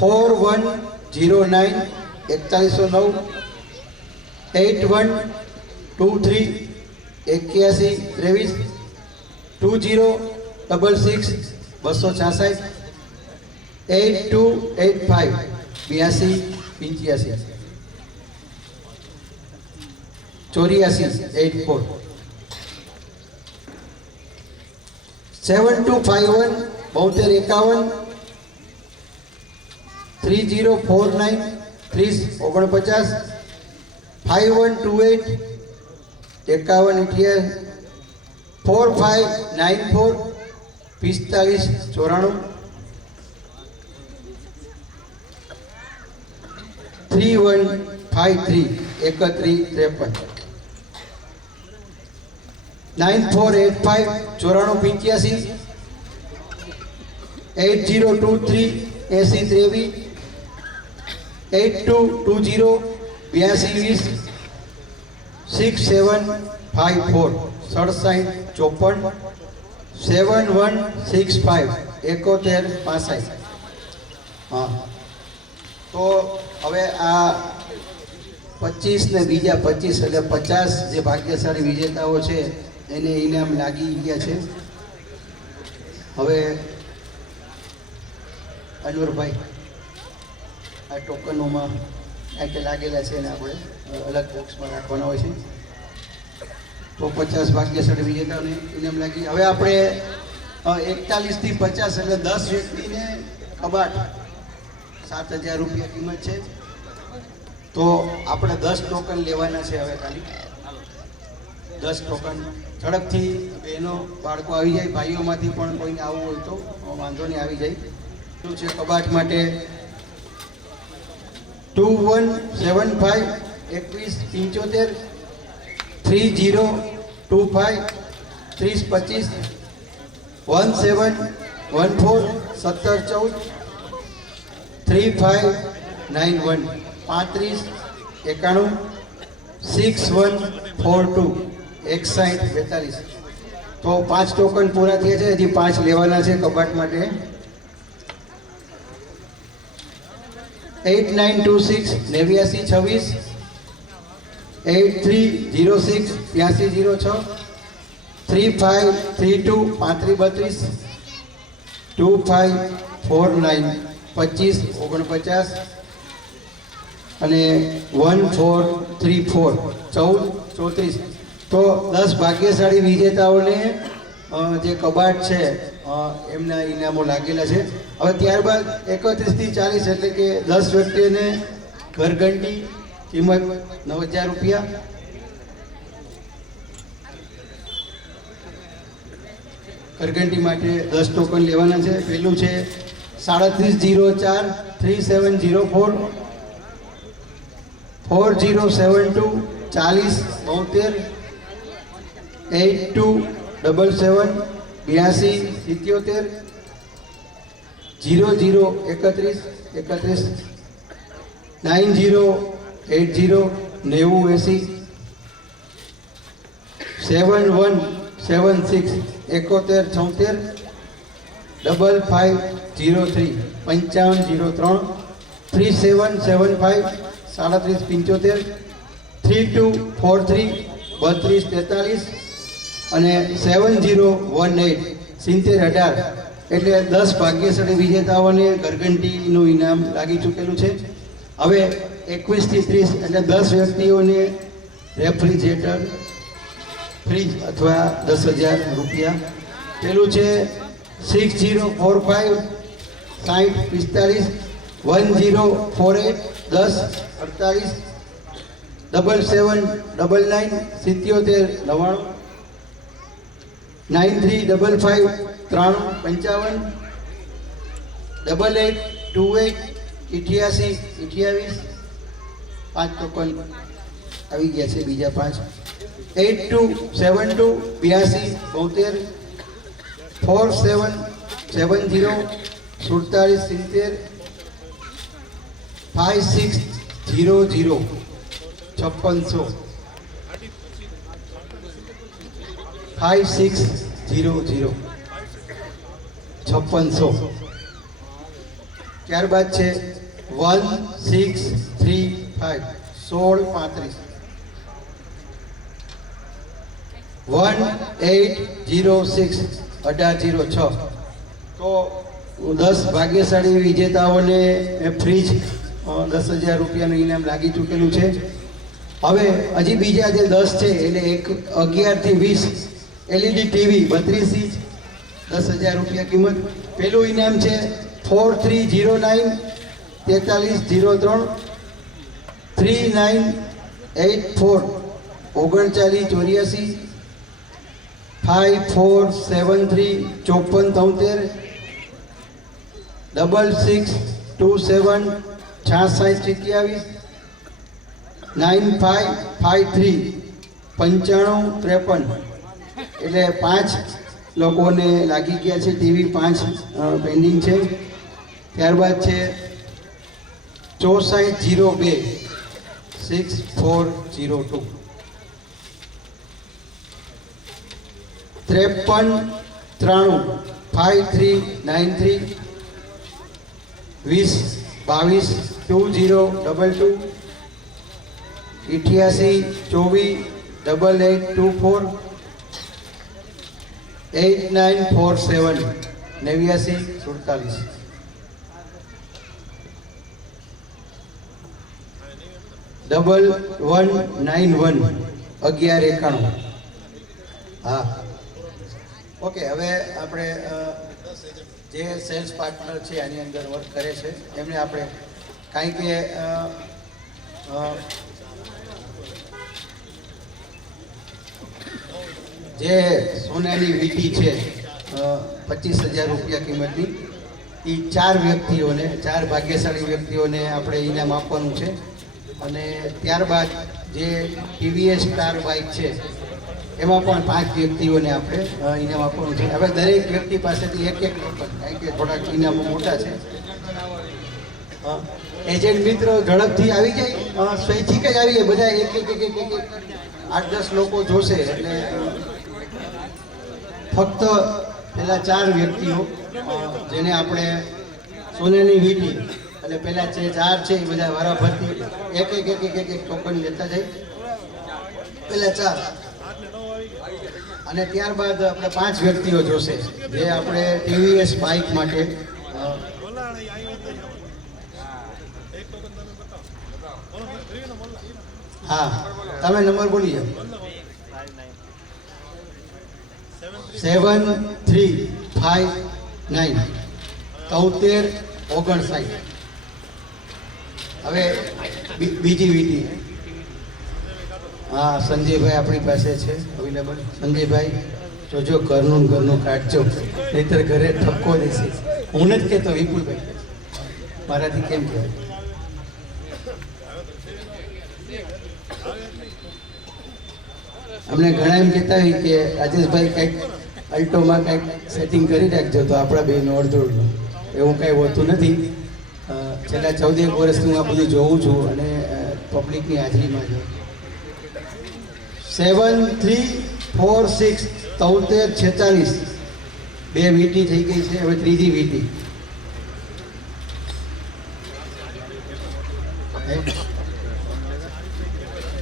4109 4109 8123 8123 2066 266 8285 8285 84 84 7251 7251 3049 3049 5128 5188 4594 4594 3153 3153 9485 9485 8023 8023 8220 8220 6754 6754 7165 7165. હા, તો હવે આ 25 ને બીજા 25 એટલે 50 જે ભાગ્યશાળી વિજેતાઓ છે એને ઇનામ લાગી ગયા છે. હવે અનવરભાઈ આ ટોકનોમાં કાંઈક લાગેલા છે ને આપણે અલગ બોક્સમાં રાખવાના હોય છે. તો 50 ભાગ્યશાળી વિજેતાઓને ઇનામ લાગી. હવે આપણે 41 થી 50 એટલે 10 વ્યક્તિને કબાટ 7,000 રૂપિયા કિંમત છે. તો આપણે 10 ટોકન લેવાના છે હવે ખાલી 10 ટોકન. ઝડપથી બહેનો બાળકો આવી જાય, ભાઈઓમાંથી પણ કોઈને આવવું હોય તો વાંધો નહીં, આવી જાય. શું છે કબાટ માટે 2175 2175 3025 3025 1714 1714 3591 35 91 6142 6142. તો 5 ટોકન પૂરા થયા છે, હજી 5 લેવાના છે કબાટ માટે. 8926 8926 8306 8206 3532 3532 2549 2549 અને 1434 1434. તો 10 ભાગ્યશાળી વિજેતાઓને જે કબાટ છે એમના ઇનામો લાગેલા છે. હવે ત્યારબાદ 31 થી 40 એટલે કે 10 વ્યક્તિઓને ઘરઘંટી કિંમત 9,000 રૂપિયા. ઘરઘંટી માટે 10 ટોકન લેવાના છે. પહેલું છે 3704 3704 4072 40 72 8277 82 77 00 31 31 90 80 90 80 7176 71 76 5503 5503 3775 3775 3243 3243 અને 7018 7018. એટલે 10 ભાગ્યશાળી વિજેતાઓને ઘરઘંટીનું ઇનામ લાગી ચૂકેલું છે. હવે 21 થી 30 એટલે 10 વ્યક્તિઓને રેફ્રિજરેટર ફ્રીજ અથવા 10,000 રૂપિયા. પેલું છે 6045 6045 1048 10 48 7799 77 99 9355 9355 8828 88 28. 5 ટોકન આવી ગયા છે, બીજા 5 8272 82 72 4770 4770 5600 5600 5600 5600. ત્યારબાદ છે 1635 1635 1806 1806. તો 10 ભાગ્યશાળી વિજેતાઓને ફ્રીજ 10,000 રૂપિયાનું ઇનામ લાગી ચૂકેલું છે. હવે હજી બીજા જે 10 છે એટલે 11 થી 20 LED ટીવી 32 ઇંચ 10,000 રૂપિયા કિંમત. પેલું ઇનામ છે 4309 4303 3984 3984 5473 5473 6627 6627 9553 9553. એટલે 5 લોકોને લાગી ગયા છે ટીવી, 5 પેન્ડિંગ છે. ત્યારબાદ છે 6402 6402 5393 5393 20 22 2022 88 24 8824 8947 8947. ડબલ 191 1191. હા, ઓકે, હવે આપણે જે સેલ્સ પાર્ટનર છે આની અંદર વર્ક કરે છે એમને આપણે કારણ કે જે સોનાની વીંટી છે 25,000 રૂપિયા કિંમતની, એ 4 વ્યક્તિઓને, 4 ભાગ્યશાળી વ્યક્તિઓને આપણે ઇનામ આપવાનું છે. અને ત્યારબાદ જે ટીવીએસ સ્ટાર બાઇક છે એમાં પણ 5 વ્યક્તિઓને આપણે ઇનામ આપવાનું છે. હવે દરેક વ્યક્તિ પાસેથી એક ટોકન, કારણ કે થોડાક ઇનામો મોટા છે. એજન્ટ મિત્રો ઝડપથી આવી જાય, સ્વૈચ્છિક જ આવી જાય, બધા એક 8-10 લોકો જોશે એટલે ફક્ત પેલા 4 વ્યક્તિઓ જેને આપણે સોનાની વીંટી એટલે પેલા જે 4 છે એ બધા વારાફરતી એક ટોકન લેતા જાય, પેલા 4, અને ત્યારબાદ આપણે 5 વ્યક્તિઓ જોશે જે આપણે ટીવીએસ બાઇક માટે હા, તમે નંબર બોલી જાઓ. 7359 7359. હવે બીજી વીંટી, હા, સંજયભાઈ આપણી પાસે છે અવેલેબલ. સંજયભાઈ જોજો, ઘરનું કાઢજો, નહીતર ઘરે ઠપકો દેશે. હું નથી કહેતો, વિપુલભાઈ મારાથી કેમ કહેવાય. અમને ઘણા એમ કહેતા હોય કે રાજેશભાઈ કંઈક અલ્ટોમાં કંઈક સેટિંગ કરી રાખજો તો આપણા બેનું અડધું. એવું કાંઈ હોતું નથી. છેલ્લા 14 વર્ષથી હું આ બધું જોઉં છું અને પબ્લિકની હાજરીમાં છું. 7346 7346 2 વીંટી થઈ ગઈ છે. હવે ત્રીજી વીંટી.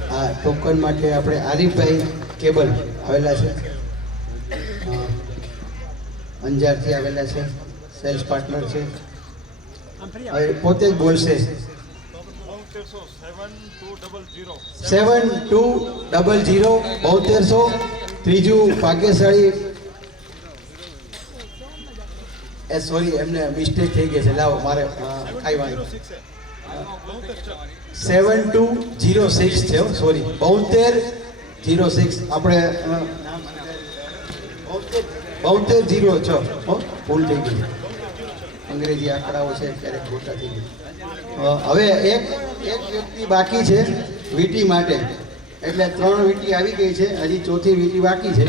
હા, ટોકન માટે આપણે આરીફભાઈ કેબલ આવેલા છે, અંજારથી આવેલા છે, સેલ્સ પાર્ટનર છે. હવે પોતે જ બોલશે. 7200 7200. ત્રીજું ભાગ્યશાળી, સોરી એમને મિસ્ટેક થઈ ગઈ છે, લાવો મારે કાંઈ વાંધો. 7206 છે, સોરી 7206. આપણે 7206, ભૂલ થઈ ગઈ, અંગ્રેજી આંકડાઓ છે ક્યારેક ખોટા થઈ ગયા. હવે એક વ્યક્તિ બાકી છે વીંટી માટે, એટલે 3 વીંટી આવી ગઈ છે, હજી 4થી વીંટી બાકી છે.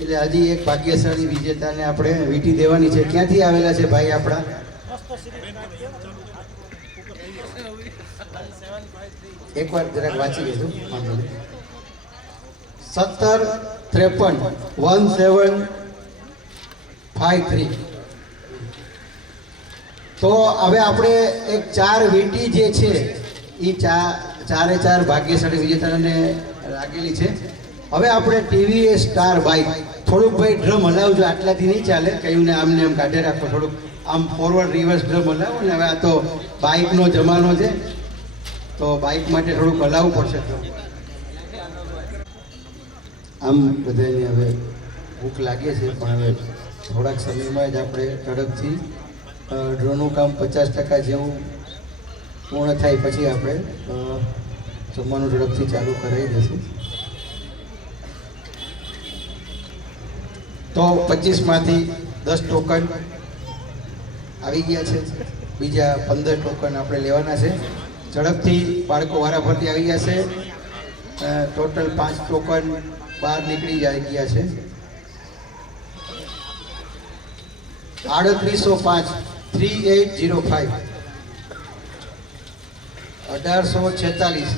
એટલે હજી એક ભાગ્યશાળી વિજેતાને આપણે વીંટી દેવાની છે. ક્યાંથી આવેલા છે ભાઈ આપણા? એકવાર જરાક વાંચી લેજો. 1753 તો હવે આપણે એક 4 વીંટી જે છે એ 4 ભાગ્યશાળી વિજેતાને લાગેલી છે. હવે આપણે ટીવીએસ સ્ટાર બાઇક, થોડુંક ભાઈ ડ્રમ હલાવજો, આટલાથી નહીં ચાલે, કયું ને આમને આમ કાઢે રાખો, થોડુંક આમ ફોરવર્ડ રિવર્સ ડ્રમ હલાવો ને. હવે આ તો બાઇકનો જમાનો છે તો બાઇક માટે થોડુંક હલાવવું પડશે. આમ બધાને હવે ભૂખ લાગે છે, પણ હવે થોડાક સમયમાં જ આપણે ઝડપથી ડ્રોનું કામ 50% જેવું પૂર્ણ થાય પછી આપણે જમવાનું ઝડપથી ચાલુ કરાવી દઈશું. તો 25માંથી 10 ટોકન આવી ગયા છે, બીજા 15 ટોકન આપણે લેવાના છે. ઝડપથી બાળકો વારાફરતી આવી ગયા છે. ટોટલ 5 ટોકન બહાર નીકળી ગયા છે. 3805 3805 1846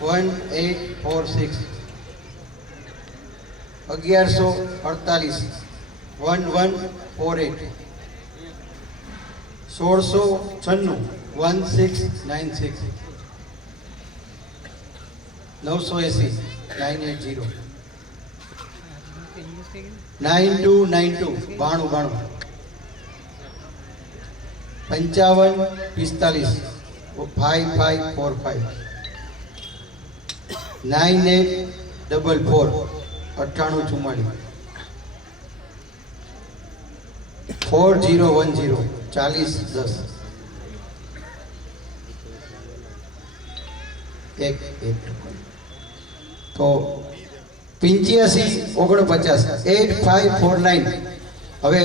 1846 1148 1148 1696 1696 980 980 9292 92 5545 5545 9844 9844 4010 4010 એક ટોકન તો 8549 8549 હવે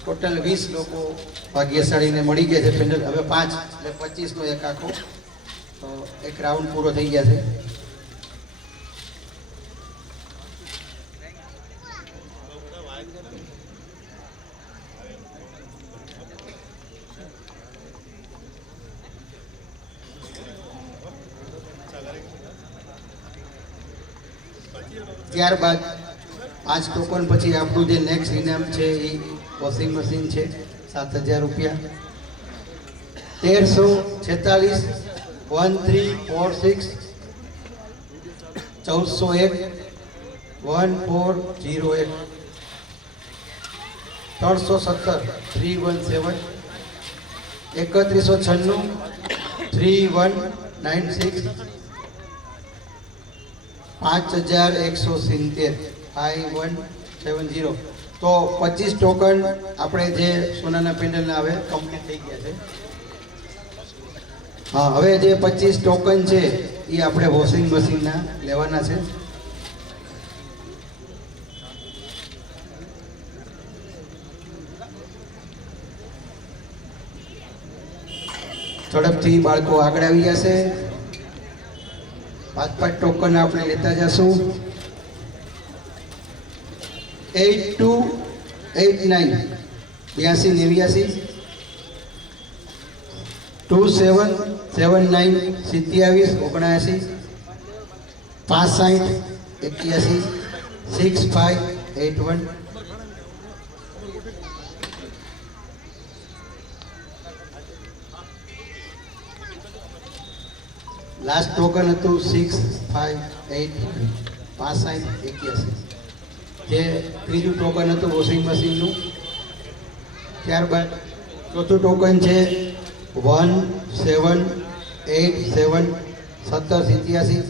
ટોટલ 20 લોકો ભાગ્યશાળીને મળી ગયા છે પેનલ હવે 5 એટલે 25 નો એક આખો તો એક રાઉન્ડ પૂરો થઈ ગયા છે ત્યારબાદ 5 ટોકન પછી આપણું જે નેક્સ્ટ ઇનામ છે એ વોશિંગ મશીન છે 7000 રૂપિયા 1346 1346 1401 1401 317 317 3196 3196 5170 5170 તો 25 ટોકન આપણે જે સોનાના પેન્ડલના હવે કમ્પ્લીટ થઈ ગયા છે હા હવે જે 25 ટોકન છે એ આપણે વોશિંગ મશીનના લેવાના છે ઝડપથી બાળકો આગળ આવી જશે 5 ટોકન આપણે લેતા જશું 8289 8289 2779 2779 65 81 6581 લાસ્ટ ટોકન હતું 658 6581 જે ત્રીજું ટોકન હતું વોશિંગ મશીનનું ત્યારબાદ ચોથું ટોકન છે 1787 1787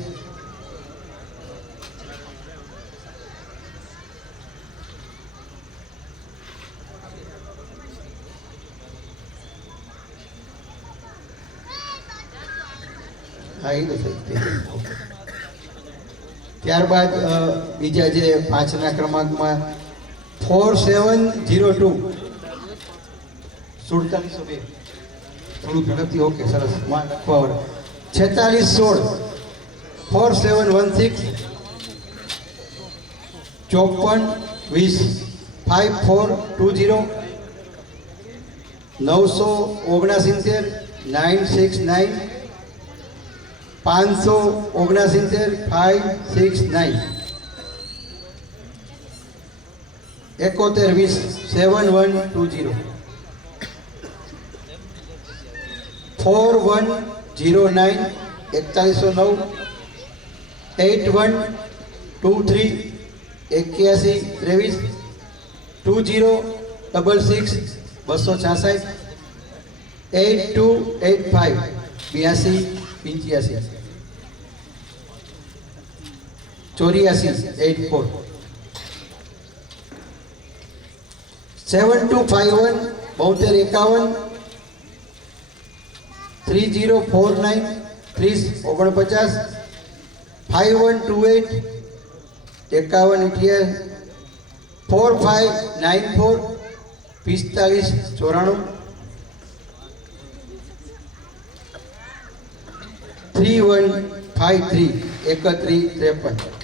ત્યારબાદ બીજા જે 5ના ક્રમાંકમાં 4702 4702 થોડું ઝડપથી ઓકે સરસ માં લખવા વાળા 4616 4716 5420 5420 969 969 569 569 7120 7120 4109 4109 8123 8123 2066 266 8285 8285 84 84 7251 7251 3049 3049 5128 5188 4594 4594 3153 3153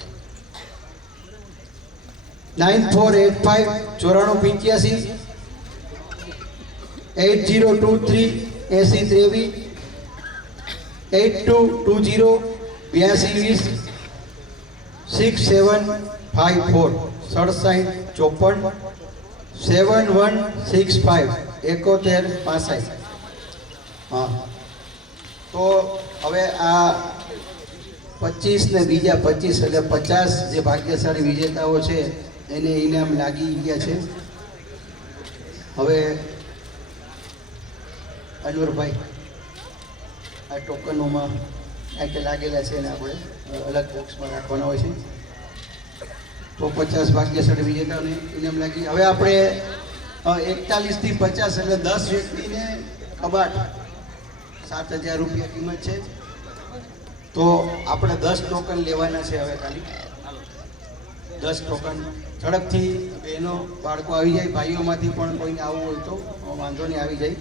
9485 9485 8023 8023 8220 8220 6754 6754 7165 7165 હા તો હવે આ 25 ને બીજા 25 એટલે 50 જે ભાગ્યશાળી વિજેતાઓ છે એને ઇનામ લાગી ગયા છે હવે અનવરભાઈ આ ટોકનોમાં કે લાગેલા છે એને આપણે અલગ બોક્સમાં રાખવાના હોય છે તો 50 ભાગ્યશાળી વિજેતાઓને ઇનામ લાગી હવે આપણે 41 થી 50 એટલે 10 વ્યક્તિને કબાટ 7,000 રૂપિયા કિંમત છે. તો આપણે 10 ટોકન લેવાના છે હવે ખાલી 10 ટોકન. ઝડપથી બહેનો બાળકો આવી જાય, ભાઈઓમાંથી પણ કોઈને આવવું હોય તો વાંધો નહીં, આવી જાય.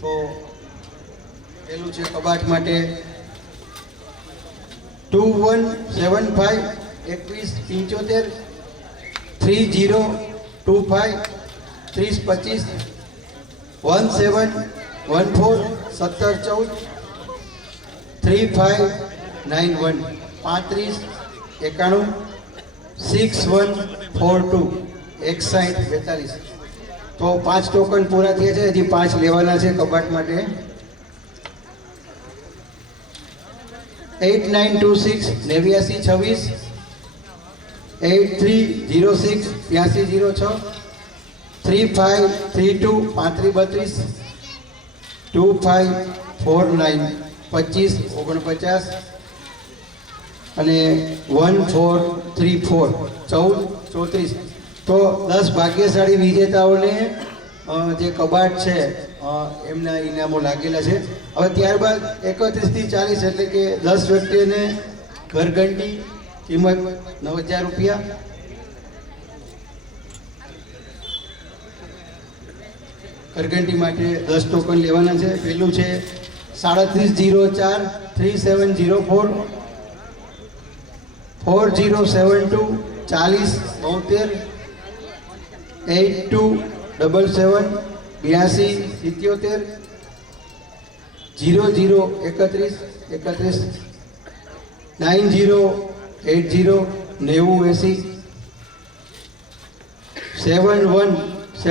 તો પેલું છે કબાટ માટે 2175 2175 3025 3025 1714 1714 3591 35 91 6142 6142. તો 5 ટોકન પૂરા થયા છે, હજી 5 લેવાના છે કબાટ માટે. 8926 8926 8306 8306 3532 3532 2549 2549 અને 1434 1434. તો 10 ભાગ્યશાળી વિજેતાઓને જે કબાટ છે એમના ઇનામો લાગેલા છે. હવે ત્યારબાદ 31 થી 40 એટલે કે 10 વ્યક્તિઓને ઘરઘંટી કિંમત 9,000 રૂપિયા. ઘરઘંટી માટે 10 ટોકન લેવાના છે. પેલું છે 3704 3704 4072 40 72 8277 82 77 00 31 31 90 80 90 80 7176 71 76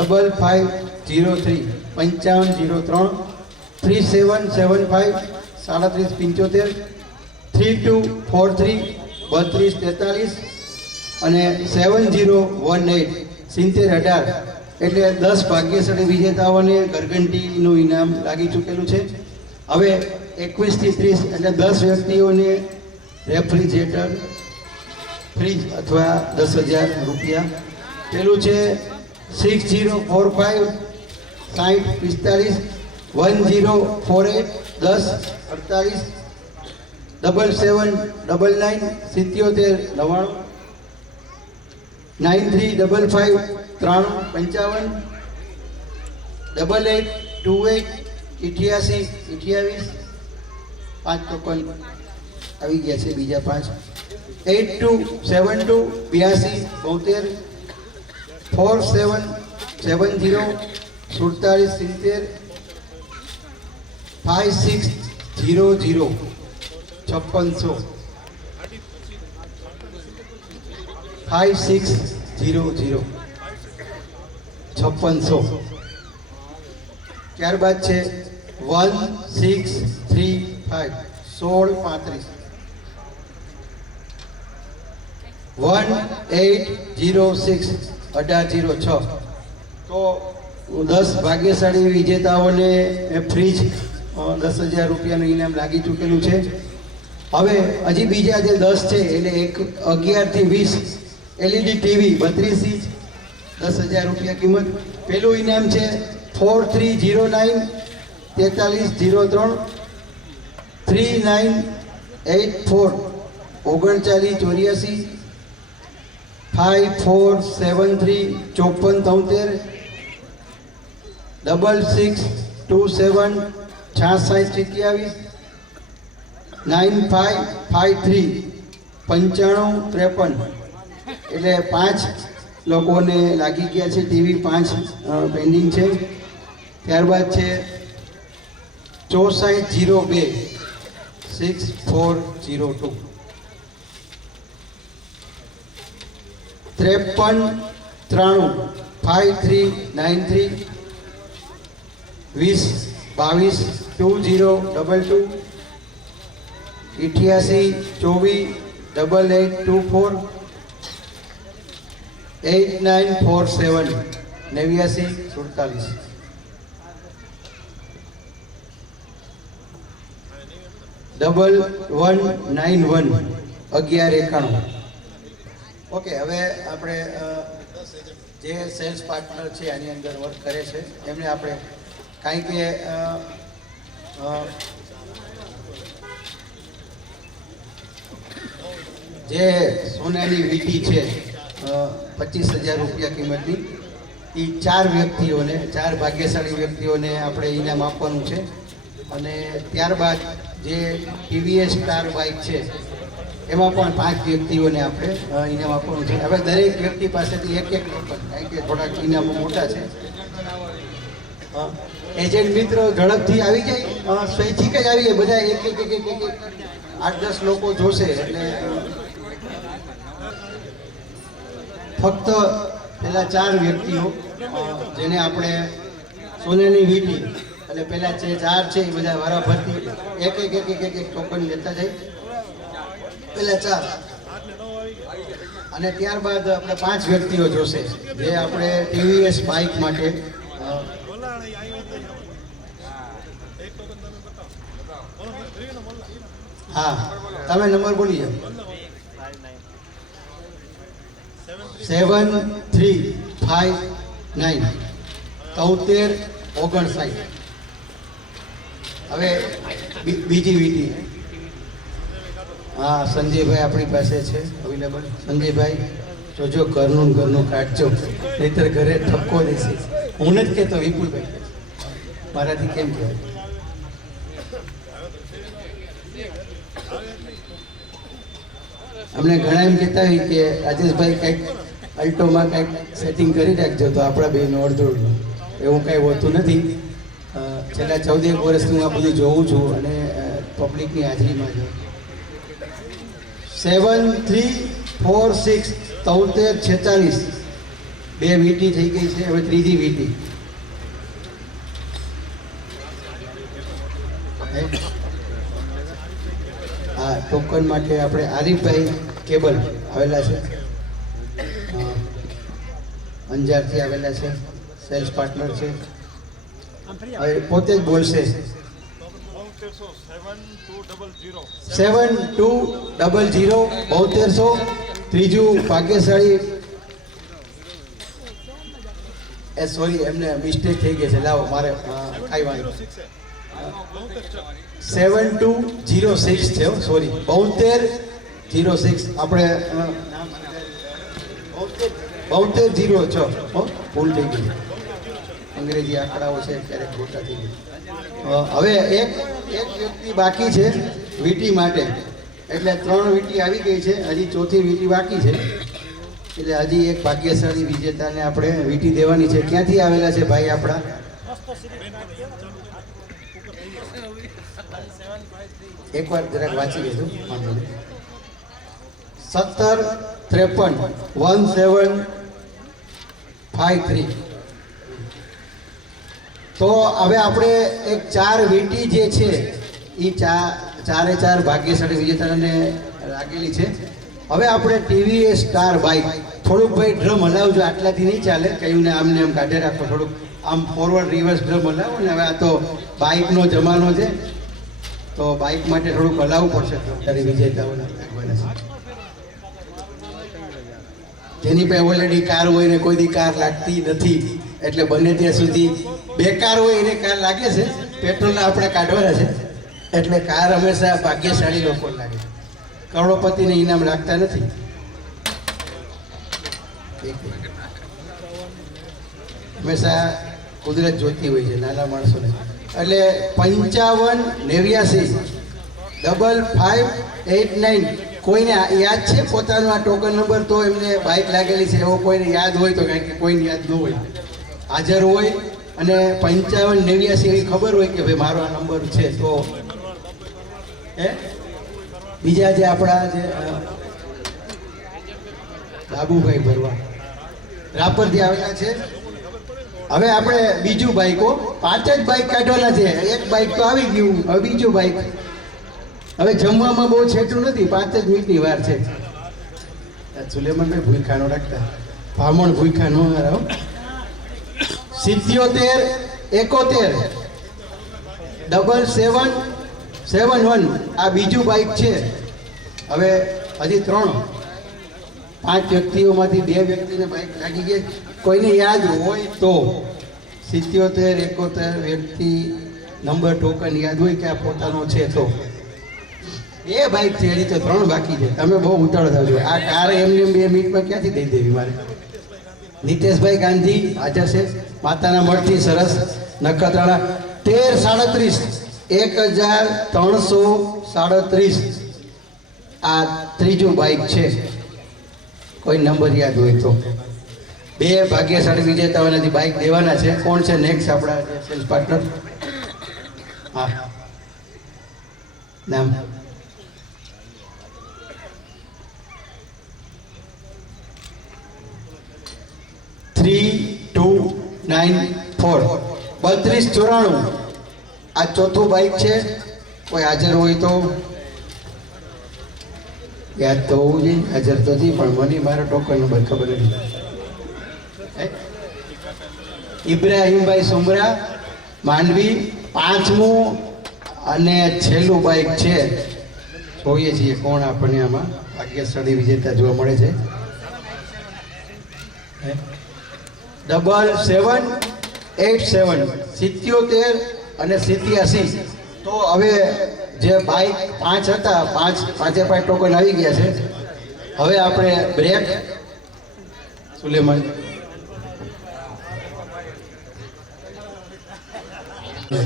5503 5503 3775 3775 3243 3243 અને 7018 7018. એટલે 10 ભાગ્યશાળી વિજેતાઓને ઘરઘંટીનું ઇનામ લાગી ચૂકેલું છે. હવે 21 થી 30 એટલે 10 વ્યક્તિઓને રેફ્રિજરેટર ફ્રીજ અથવા 10,000 રૂપિયા. પેલું છે 6045 6045 1048 10 48 7799 77 99 9355 9355 8828 88 28. 5 ટોકન આવી ગયા છે, બીજા 5 8272 82 72 4770 47 70 5600 5600 5600 5600. ત્યારબાદ છે 1635 1635 1806 1806. તો 10 ભાગ્યશાળી વિજેતાઓને ફ્રીજ 10,000 રૂપિયાનું ઇનામ લાગી ચૂકેલું છે. હવે હજી બીજા જે 10 છે એટલે 11 થી 20 LED ટીવી 32 ઇંચ 10,000 રૂપિયા કિંમત. પેલું ઇનામ છે 4309 4303 3984 3984 5473 5473 6627 6627 9553 9553. એટલે 5 લોકોને લાગી ગયા છે ટીવી, 5 પેન્ડિંગ છે. ત્યારબાદ છે 6402 6402 5393 5393 20 22 2022 88 24 8824 8947 8947. 1191 1191. ઓકે, હવે આપણે જે સેલ્સ પાર્ટનર છે આની અંદર વર્ક કરે છે એમને આપણે કારણ કે જે સોનાની વીંટી છે 25,000 રૂપિયા કિંમતની, એ 4 વ્યક્તિઓને, 4 ભાગ્યશાળી વ્યક્તિઓને આપણે ઇનામ આપવાનું છે. અને ત્યારબાદ જે ટીવીએસ સ્ટાર બાઇક છે એમાં પણ 5 વ્યક્તિઓને આપણે ઇનામ આપવાનું છે. હવે દરેક વ્યક્તિ પાસેથી એક ટોકન, કારણ કે થોડાક ઇનામો મોટા છે. એજન્ટ મિત્રો ઝડપથી આવી જાય, સ્વૈચ્છિક જ આવી જાય, બધા એક 8-10 લોકો જોશે એટલે ફક્ત પેલા 4 વ્યક્તિઓ જેને આપણે સોનાની વીંટી એટલે પેલા જે 4 છે એ બધા વારા ફરતી એક ટોકન લેતા જાય, પેલા 4 અને ત્યારબાદ આપણે 5 વ્યક્તિઓ જોશે જે આપણે ટીવીએસ બાઇક માટે. હા, તમે નંબર બોલી જાઓ. 7359 7359. હવે બીજી વીંટી. હા, સંજયભાઈ આપણી પાસે છે અવેલેબલ. સંજયભાઈ જોજો, ઘરનું કાઢજો, નહીતર ઘરે ઠપકો દેશે. હું નથી કહેતો, વિપુલભાઈ મારાથી કેમ કહેવાય. અમને ઘણા એમ કહેતા હોય કે રાજેશભાઈ કંઈક અલ્ટોમાં કંઈક સેટિંગ કરી રાખજો તો આપણા બેનું અડધું. એવું કાંઈ હોતું નથી. છેલ્લા 14 વર્ષથી હું આ બધું જોઉં છું અને પબ્લિકની હાજરીમાં છું. 7346 7346 2 વીંટી થઈ ગઈ છે, હવે ત્રીજી વીંટી. હા, ટોકન માટે આપણે આરીફભાઈ કેબલ આવેલા છે, અંજારથી આવેલા છે, સેલ્સ પાર્ટનર છે. હવે પોતે જ બોલશે. 7200 7200. ત્રીજું ભાગ્યશાળી, સોરી એમને મિસ્ટેક થઈ ગઈ છે, લાવો મારે કાંઈ વાંધો. 7206 છે, સોરી 7206. આપણે 7206 ભૂલ થઈ ગઈ, અંગ્રેજી આંકડાઓ છે ક્યારેક ખોટા થઈ ગયા. હવે એક વ્યક્તિ બાકી છે વીંટી માટે, એટલે 3 વીંટી આવી ગઈ છે, હજી 4થી વીંટી બાકી છે. એટલે હજી એક ભાગ્યશાળી વિજેતાને આપણે વીંટી દેવાની છે. ક્યાંથી આવેલા છે ભાઈ આપણા? એકવાર જરાક વાંચી લેજો. 1753 તો હવે આપણે એક 4 વીંટી જે છે એ 4 ભાગ્યશાળી વિજેતાને લાગેલી છે. હવે આપણે ટીવીએસ સ્ટાર બાઇક, થોડુંક ભાઈ ડ્રમ હલાવજો, આટલાથી નહીં ચાલે, કયું ને આમને આમ કાઢે રાખો, થોડુંક આમ ફોરવર્ડ રિવર્સ ડ્રમ હલાવો ને. હવે આ તો બાઇકનો જમાનો છે તો બાઇક માટે થોડુંક હલાવવું પડશે. તારી વિજેતાઓને જેની પાસે ઓલરેડી કાર હોય ને કોઈ દી કાર લાગતી નથી, એટલે બને ત્યાં સુધી બેકાર હોય એને કાર લાગે છે, પેટ્રોલના આપણે કાઢવાના છે. એટલે કાર હંમેશા ભાગ્યશાળી લોકો લાગે, કરોડોપતિને ઇનામ લાગતા નથી. હંમેશા કુદરત જોતી હોય છે નાના માણસોને. એટલે 5589 5589. કોઈને યાદ છે પોતાનો આ ટોકન નંબર? તો એમને બાઇક લાગેલી છે એવો કોઈને યાદ હોય તો, કારણ કે કોઈને યાદ ન હોય, હાજર હોય અને 5589 એવી ખબર હોય કે ભાઈ મારો આ નંબર છે, તો બીજા જે આપણા જે બાબુભાઈ ભરવા રાપરથી આવેલા છે. હવે આપણે બીજું બાઇકો, 5 જ બાઇક કાઢવાના છે. એક બાઇક તો આવી ગયું, હવે બીજું બાઇક. હવે જમવામાં બહુ છેટું નથી, 5 જ મિનિટની વાર છે. સુલેમાનભાઈ ભૂખા નો રાખતા, ભામણ ભૂખા નો રાવ. 77 71 77 71 આ બીજું બાઇક છે. હવે હજી 3 5 વ્યક્તિઓમાંથી 2 વ્યક્તિને બાઇક લાગી ગઈ. કોઈને યાદ હોય તો 77 71 વ્યક્તિ નંબર ટોકન યાદ હોય કે આ પોતાનો છે તો 2 બાઇક છે, હજી તો 3 બાકી છે. તમે બહુ ઉતાળ થજો. આ કાર એમને 2 મિનિટમાં ક્યાંથી દઈ દેવી મારે. નીતેશભાઈ ગાંધી હાજર છે માતાના મઠથી. સરસ. નખત્રાણા 1337 આ ત્રીજું બાઇક છે. કોઈ નંબર યાદ હોય તો 2 ભાગ્યશાળી વિજેતાઓને બાઇક દેવાના છે. કોણ છે નેક્સ્ટ આપણા સેલ્સ પાર્ટનર? હા, નામ? 3294 3294 આ ચોથું બાઇક છે. કોઈ હાજર હોય તો યાદ તો હોવું જોઈએ. હાજર તો નથી પણ મને મારો ટોકન નંબર ખબર નથી. ઇબ્રાહીમભાઈ સુમરા માંડવી 5મું અને છેલ્લું બાઇક છે. જોઈએ છીએ કોણ આપણને આમાં ભાગ્યશાળી વિજેતા જોવા મળે છે. 7787 77 અને 87. તો હવે જે બાઇક 5 હતા, 5 ટોકન આવી ગયા છે. હવે આપણે બ્રેક સુલેમાન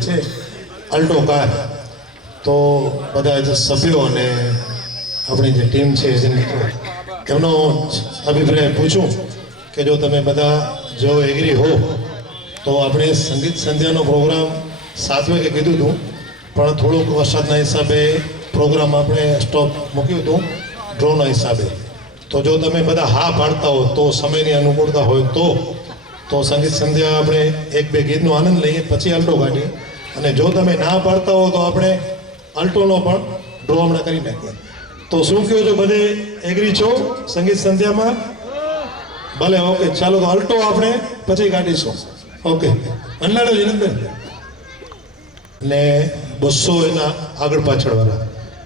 છે અલ્ટો કાર. તો બધા જે સભ્યો અને આપણી જે ટીમ છે જે મિત્રો એમનો અભિપ્રાય પૂછું કે જો તમે બધા જો એગ્રી હો તો આપણે સંગીત સંધ્યાનો પ્રોગ્રામ 7 વાગે કીધું હતું, પણ થોડુંક વરસાદના હિસાબે પ્રોગ્રામ આપણે સ્ટોપ મૂક્યું હતું ડ્રોના હિસાબે. તો જો તમે બધા હા પાડતા હો તો સમયની અનુકૂળતા હોય તો સંગીત સંધ્યા આપણે 1-2 ગીતનો આનંદ લઈએ પછી અલ્ટો કાઢીએ. અને જો તમે ના પાડતા હો તો આપણે અલ્ટોનો પણ ડ્રો હમણાં કરી નાખીએ. તો શું કહો છો, બધે એગ્રી છો સંગીત સંધ્યામાં? ભલે, ઓકે, ચાલો તો અલ્ટો આપણે પછી કાઢીશું. ઓકે, અનલાડો જીનંદન ને 200 એના આગળ પાછળવાળા.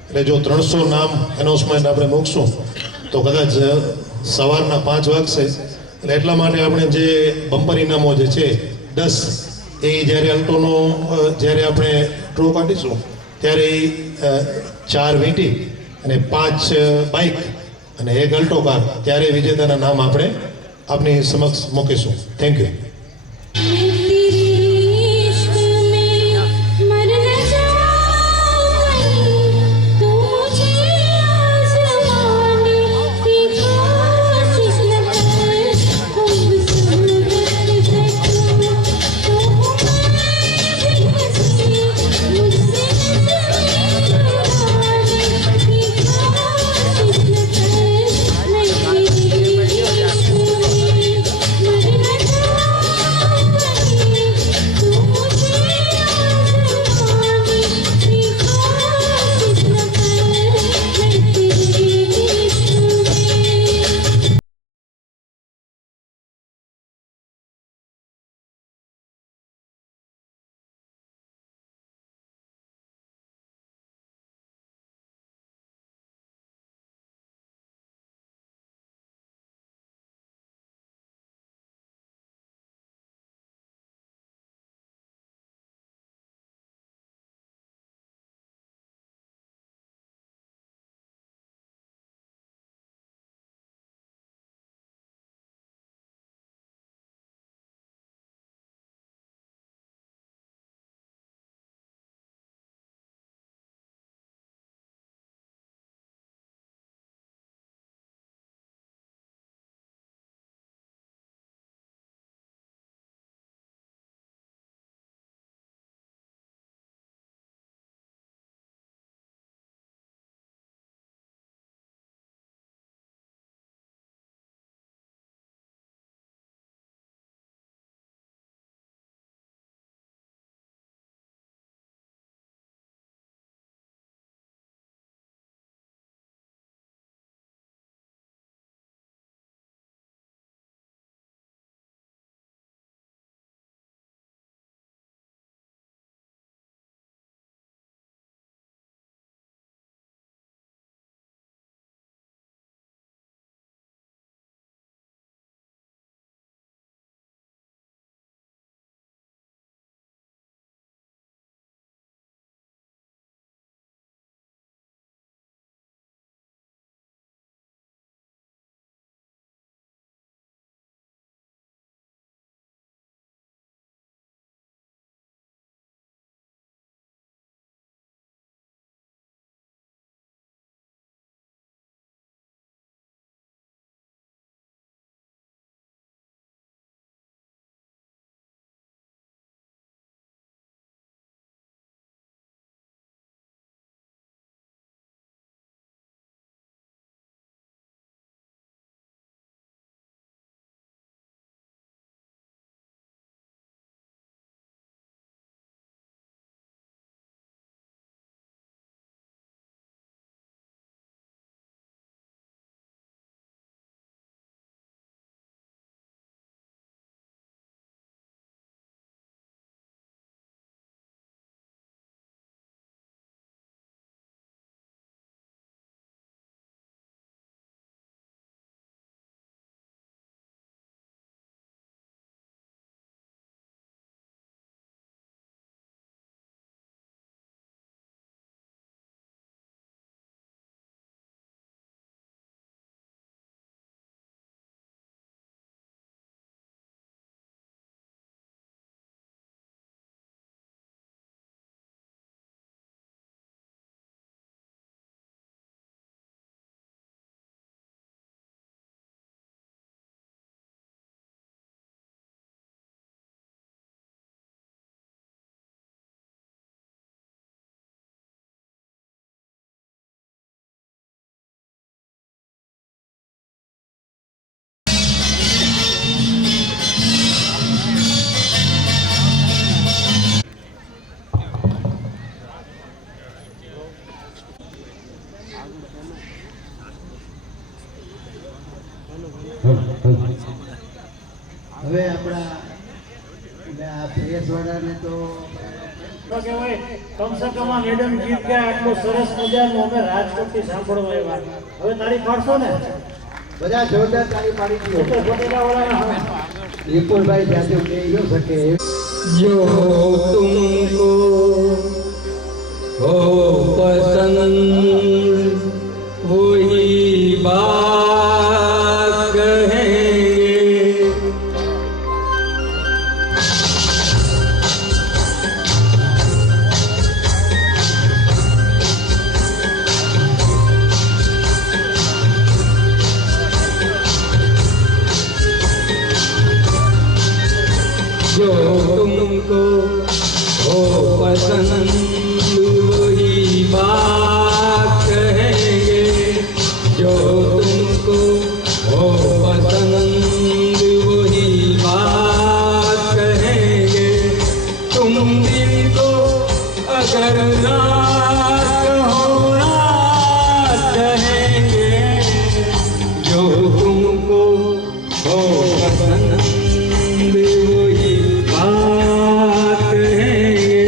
એટલે જો 300 નામ એનાઉન્સમેન્ટ આપણે મૂકશું તો કદાચ સવારના 5 વાગશે. એટલે એટલા માટે આપણે જે બમ્પર ઇનામો જે છે 10 એ જ્યારે અલ્ટોનો જ્યારે આપણે ડ્રો કાઢીશું ત્યારે એ 4 વીંટી અને 5 બાઇક અને 1 અલ્ટો કાર ત્યારે વિજેતાના નામ આપણે આપની સમક્ષ મૂકીશું. Thank you. હવે આપણા આ પ્રેસવાળાને તો તો કહેવાય કમ સે કમ આ મેડમ ગીત ગાય આટલું સરસ મજાનું અમે રાજકોટથી સાંભળવા આવ્યા. હવે તારીખ પાડશો ને? બધા જોરદાર તાળી પાડી દીધો. ઉત્તર પટેલાવાળાના વિપુલભાઈ જાતે કહી ન શકે. जो तुमको हो पसंद वही बात कहेंगे. जो तुमको हो पसंद वही बात कहेंगे. जो तुमको हो पसंद वही बात कहेंगे. तुम दिल को अगर रात हो रात कहेंगे. जो तुमको हो पसंद वही बात कहेंगे.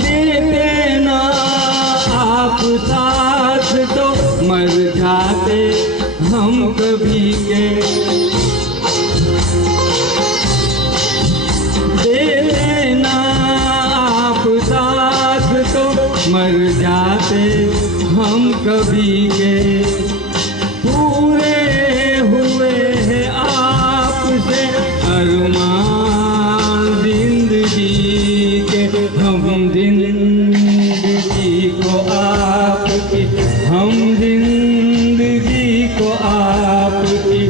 देते ना आप साथ तो मर जाते हम कभी के. देते ना आप साथ तो मर जाते हम कभी के. पूरे हुए हैं आपसे अरमान जिंदगी के. हम जिंदगी को आपकी, हम जिंदगी को आपकी,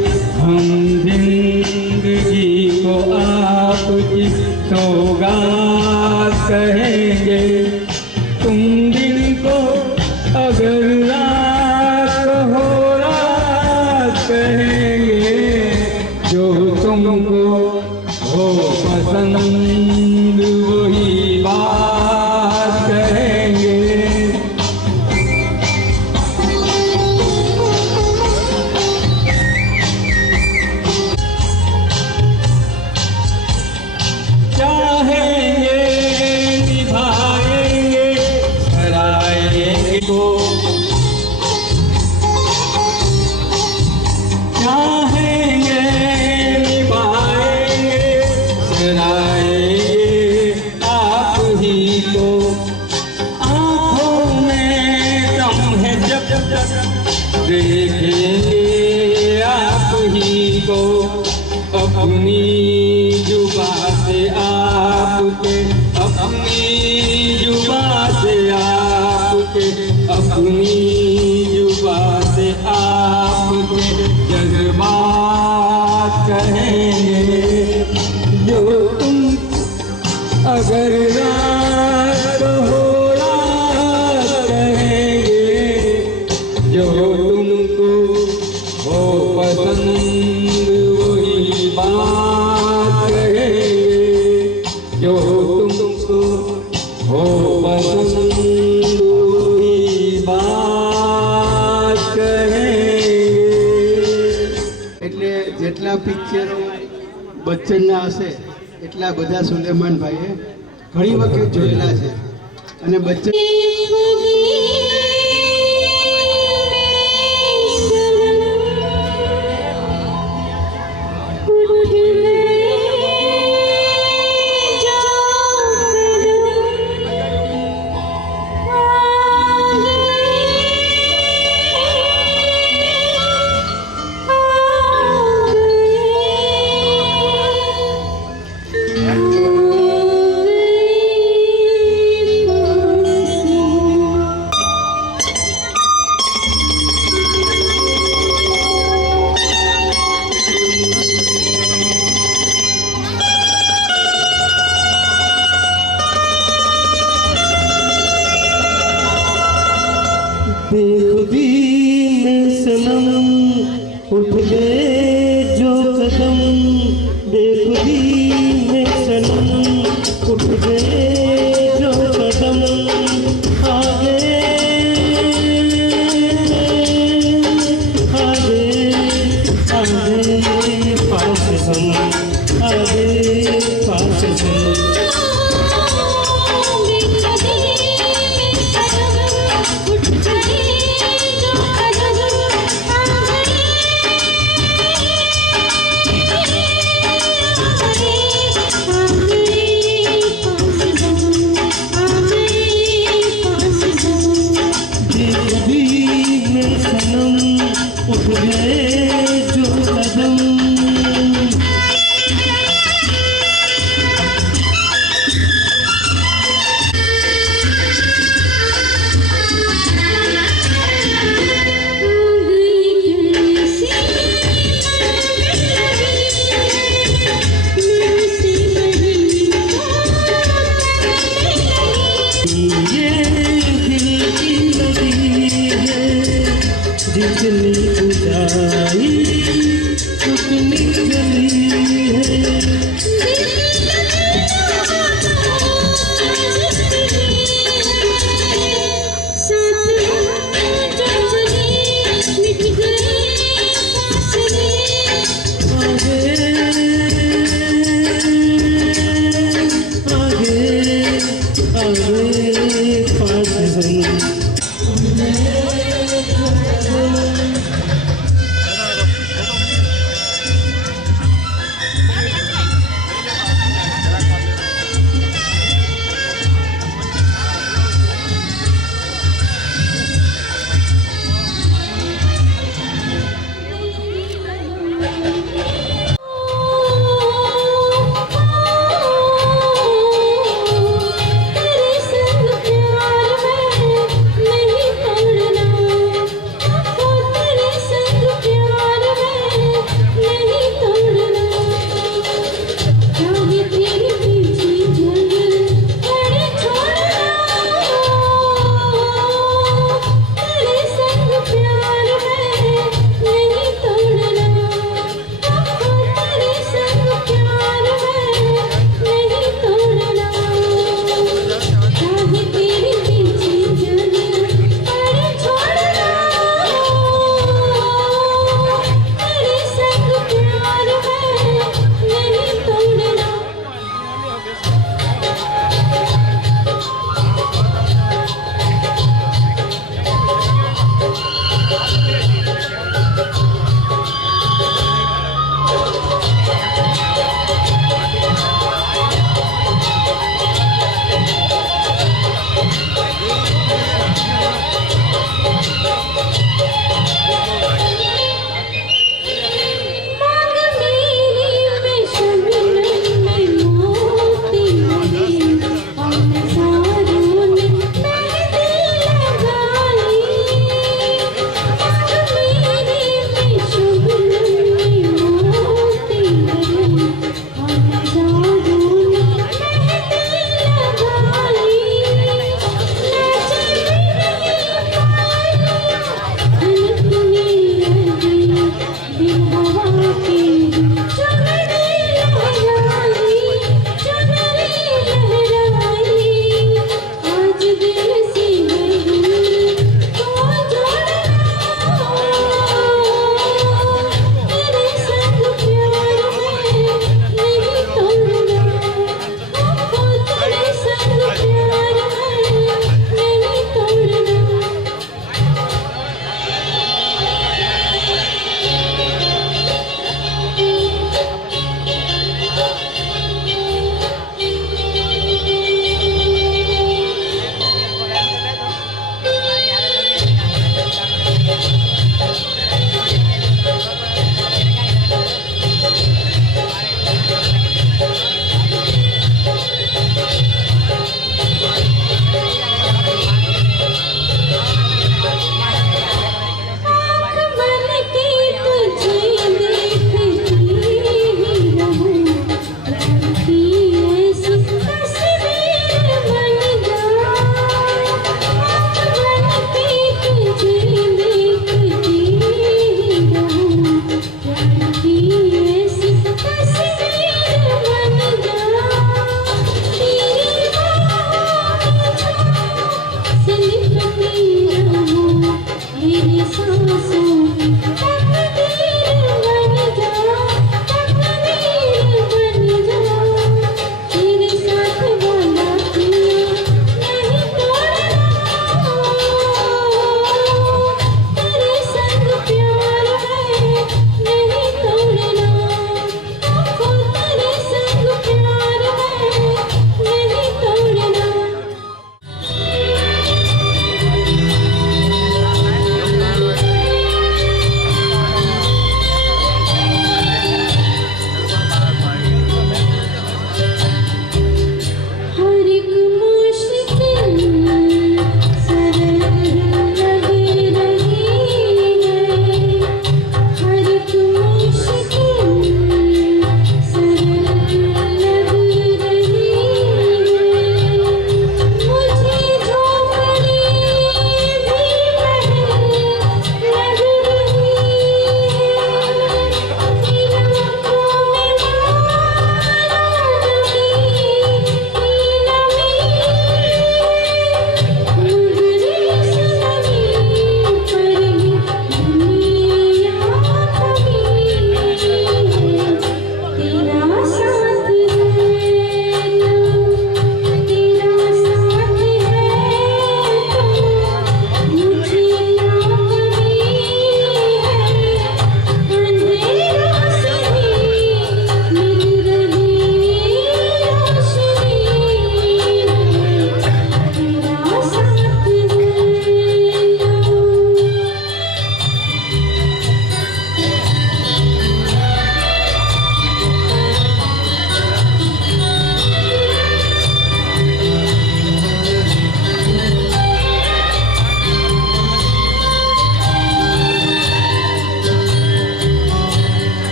हम जिंदगी को आपकी सौगात कहेंगे. तुम दिल को अगर रात हो रात कहेंगे. जो तुमको हो पसंद वही बात कहेंगे. चाहेंगे निभाएंगे सराएंगे को. चाहेंगे निभाएंगे सराएंगे आप ही को. आँखों में दम है जब तक देखेंगे आप ही को. अपनी जुबां से आपके, अपनी जुबां से आपके, अपनी जुबां से आपके जज्बात कहेंगे. जो तुम अगर रात हो रात कहेंगे. जो तुमको हो पसंद वही बात कहेंगे. जो तुमको हो पसंद वही बात कहेंगे. એટલે જેટલા પિક્ચરો બચ્ચનના હશે એટલા બધા સુલેમાનભાઈએ ઘણી વખત જોયેલા છે. અને બચ્ચન धीमे सनम उठ गए जो कदम आगे आगे आगे पास हम आगे पास हम उठ गए जो कदम ये दिल की नदी है जितनी ऊंचाई उतनी गली है आगे पास हम तेरे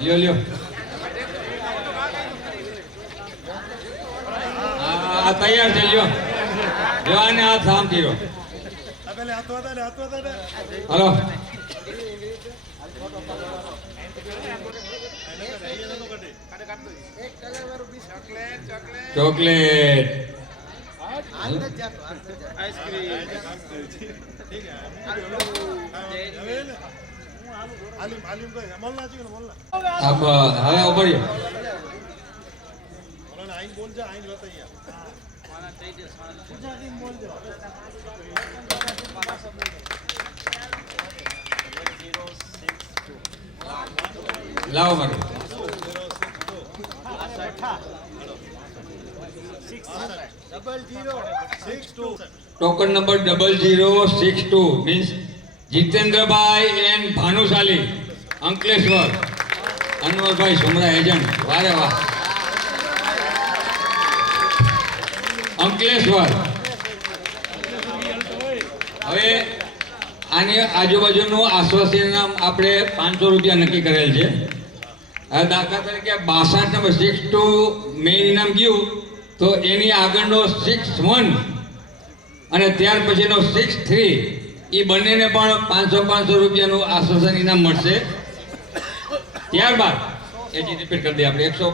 લ્યો લ્યો આ તૈયાર છે લ્યો લ્યો આને હાથ આમ કર્યો હલો ચોકલેટ હવે ઉભર્યો લાવો મારો token number 0062 means જીતેન્દ્રભાઈ and Bhanushali Ankleshwar અનવરભાઈ Sumra agent વારે વાહ અંકલેશ્વર હવે આની આજુબાજુનું આશ્વાસન નામ આપણે 500 રૂપિયા નક્કી કરેલ છે હવે દાખલા તરીકે 62 નંબર 62 મેઇન ઇનામ ગયું તો એની આગળનો 61 અને ત્યાર પછીનો 63 એ બંનેને પણ 500 રૂપિયાનું આશ્વાસન ઇનામ મળશે ત્યારબાદ એ જે રિપીટ કરી દઈએ આપણે 100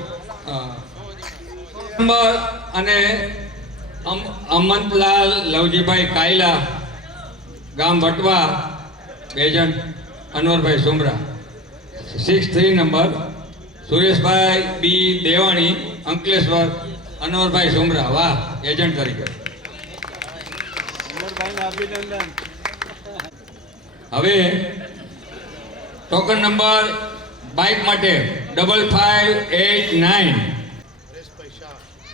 નંબર અને અમંતલાલ લવજીભાઈ કાયલા ગામ વટવા એજન્ટ અનવરભાઈ સુમરા 63 નંબર સુરેશભાઈ બી દેવાણી અંકલેશ્વર અનવરભાઈ સુમરા વાહ એજન્ટ તરીકે હવે ટોકન નંબર બાઇક માટે 5589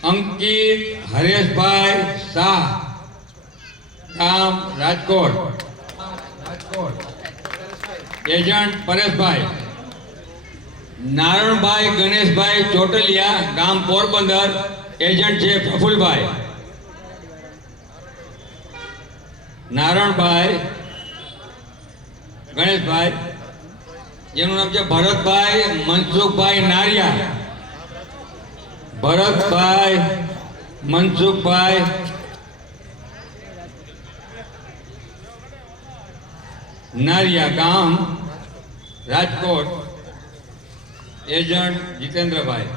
અંકિત હરેશભાઈ શાહ ગામ રાજકોટ એજન્ટ પરેશભાઈ નારણભાઈ ગણેશભાઈ ચોટલિયા ગામ પોરબંદર એજન્ટ છે પ્રફુલભાઈ નારણભાઈ ગણેશભાઈ જેનું નામ છે ભરતભાઈ મનસુખભાઈ નારિયા ભરતભાઈ મનસુખભાઈ નારિયા ગામ રાજકોટ એજન્ટ જીતેન્દ્રભાઈ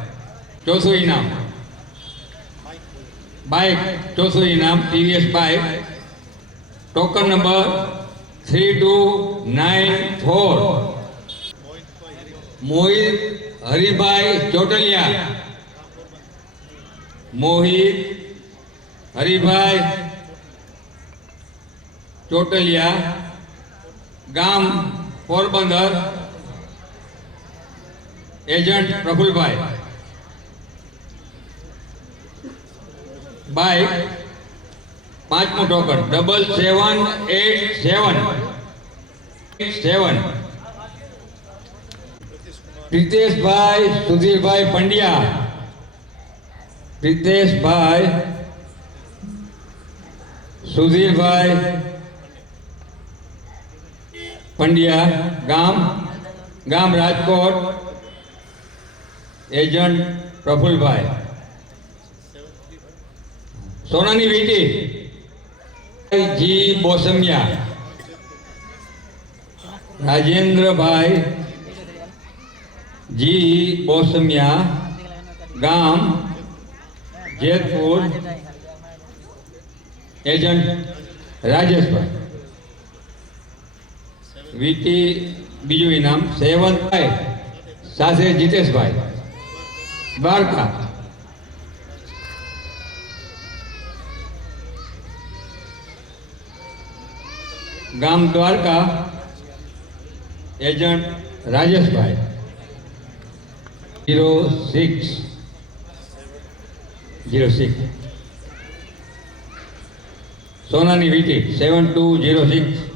ચોથું ઇનામ બાઇક ચોથું ઇનામ ટીવીએસ બાઇક ટોકન નંબર 3294 મોહિત હરિભાઈ ચોટલિયા મોહિત હરિભાઈ ચોટલિયા ગામ પોરબંદર એજન્ટ પ્રફુલભાઈ બાઇક પાંચમું ટોકન 7787 પ્રિતેશભાઈ સુધીરભાઈ પંડ્યા પ્રિતેશભાઈ સુધીરભાઈ પંડ્યા ગામ રાજકોટ એજન્ટ પ્રફુલભાઈ સોનાની વીટી જી બોસમિયા રાજેન્દ્રભાઈ જી બોસમિયા ગામ જેતપુર એજન્ટ રાજેશભાઈ વીટી બીજું ઇનામ સેવનભાઈ સાથે જીતેશભાઈ દ્વારકા ગામ દ્વારકા એજન્ટ રાજેશભાઈ 06 સોનાની વીટી 7206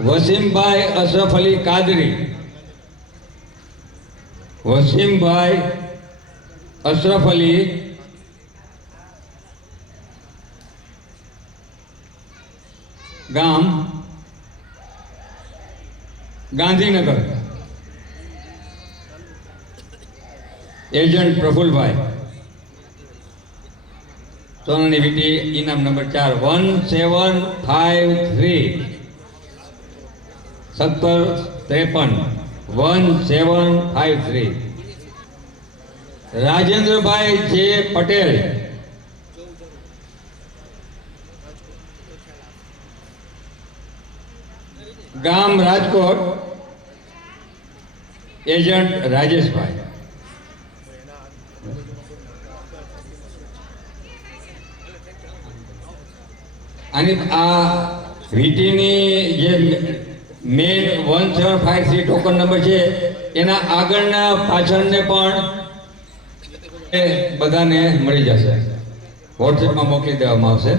વસીમભાઈ અશરફ અલી કાદરી વસીમભાઈ અશરફ અલી ગામ ગાંધીનગર, એજન્ટ પ્રફુલભાઈ, સોનાની વીટી, ઇનામ નંબર 4 1753 1753 રાજેન્દ્રભાઈ જે પટેલ, ગામ રાજકોટ, એજન્ટ રાજેશભાઈ. અને આ વીટીની જે મેન 1753 ટોકન નંબર છે એના આગળના પાછળને પણ એ બધાને મળી જશે, વોટ્સએપમાં મોકલી દેવામાં આવશે.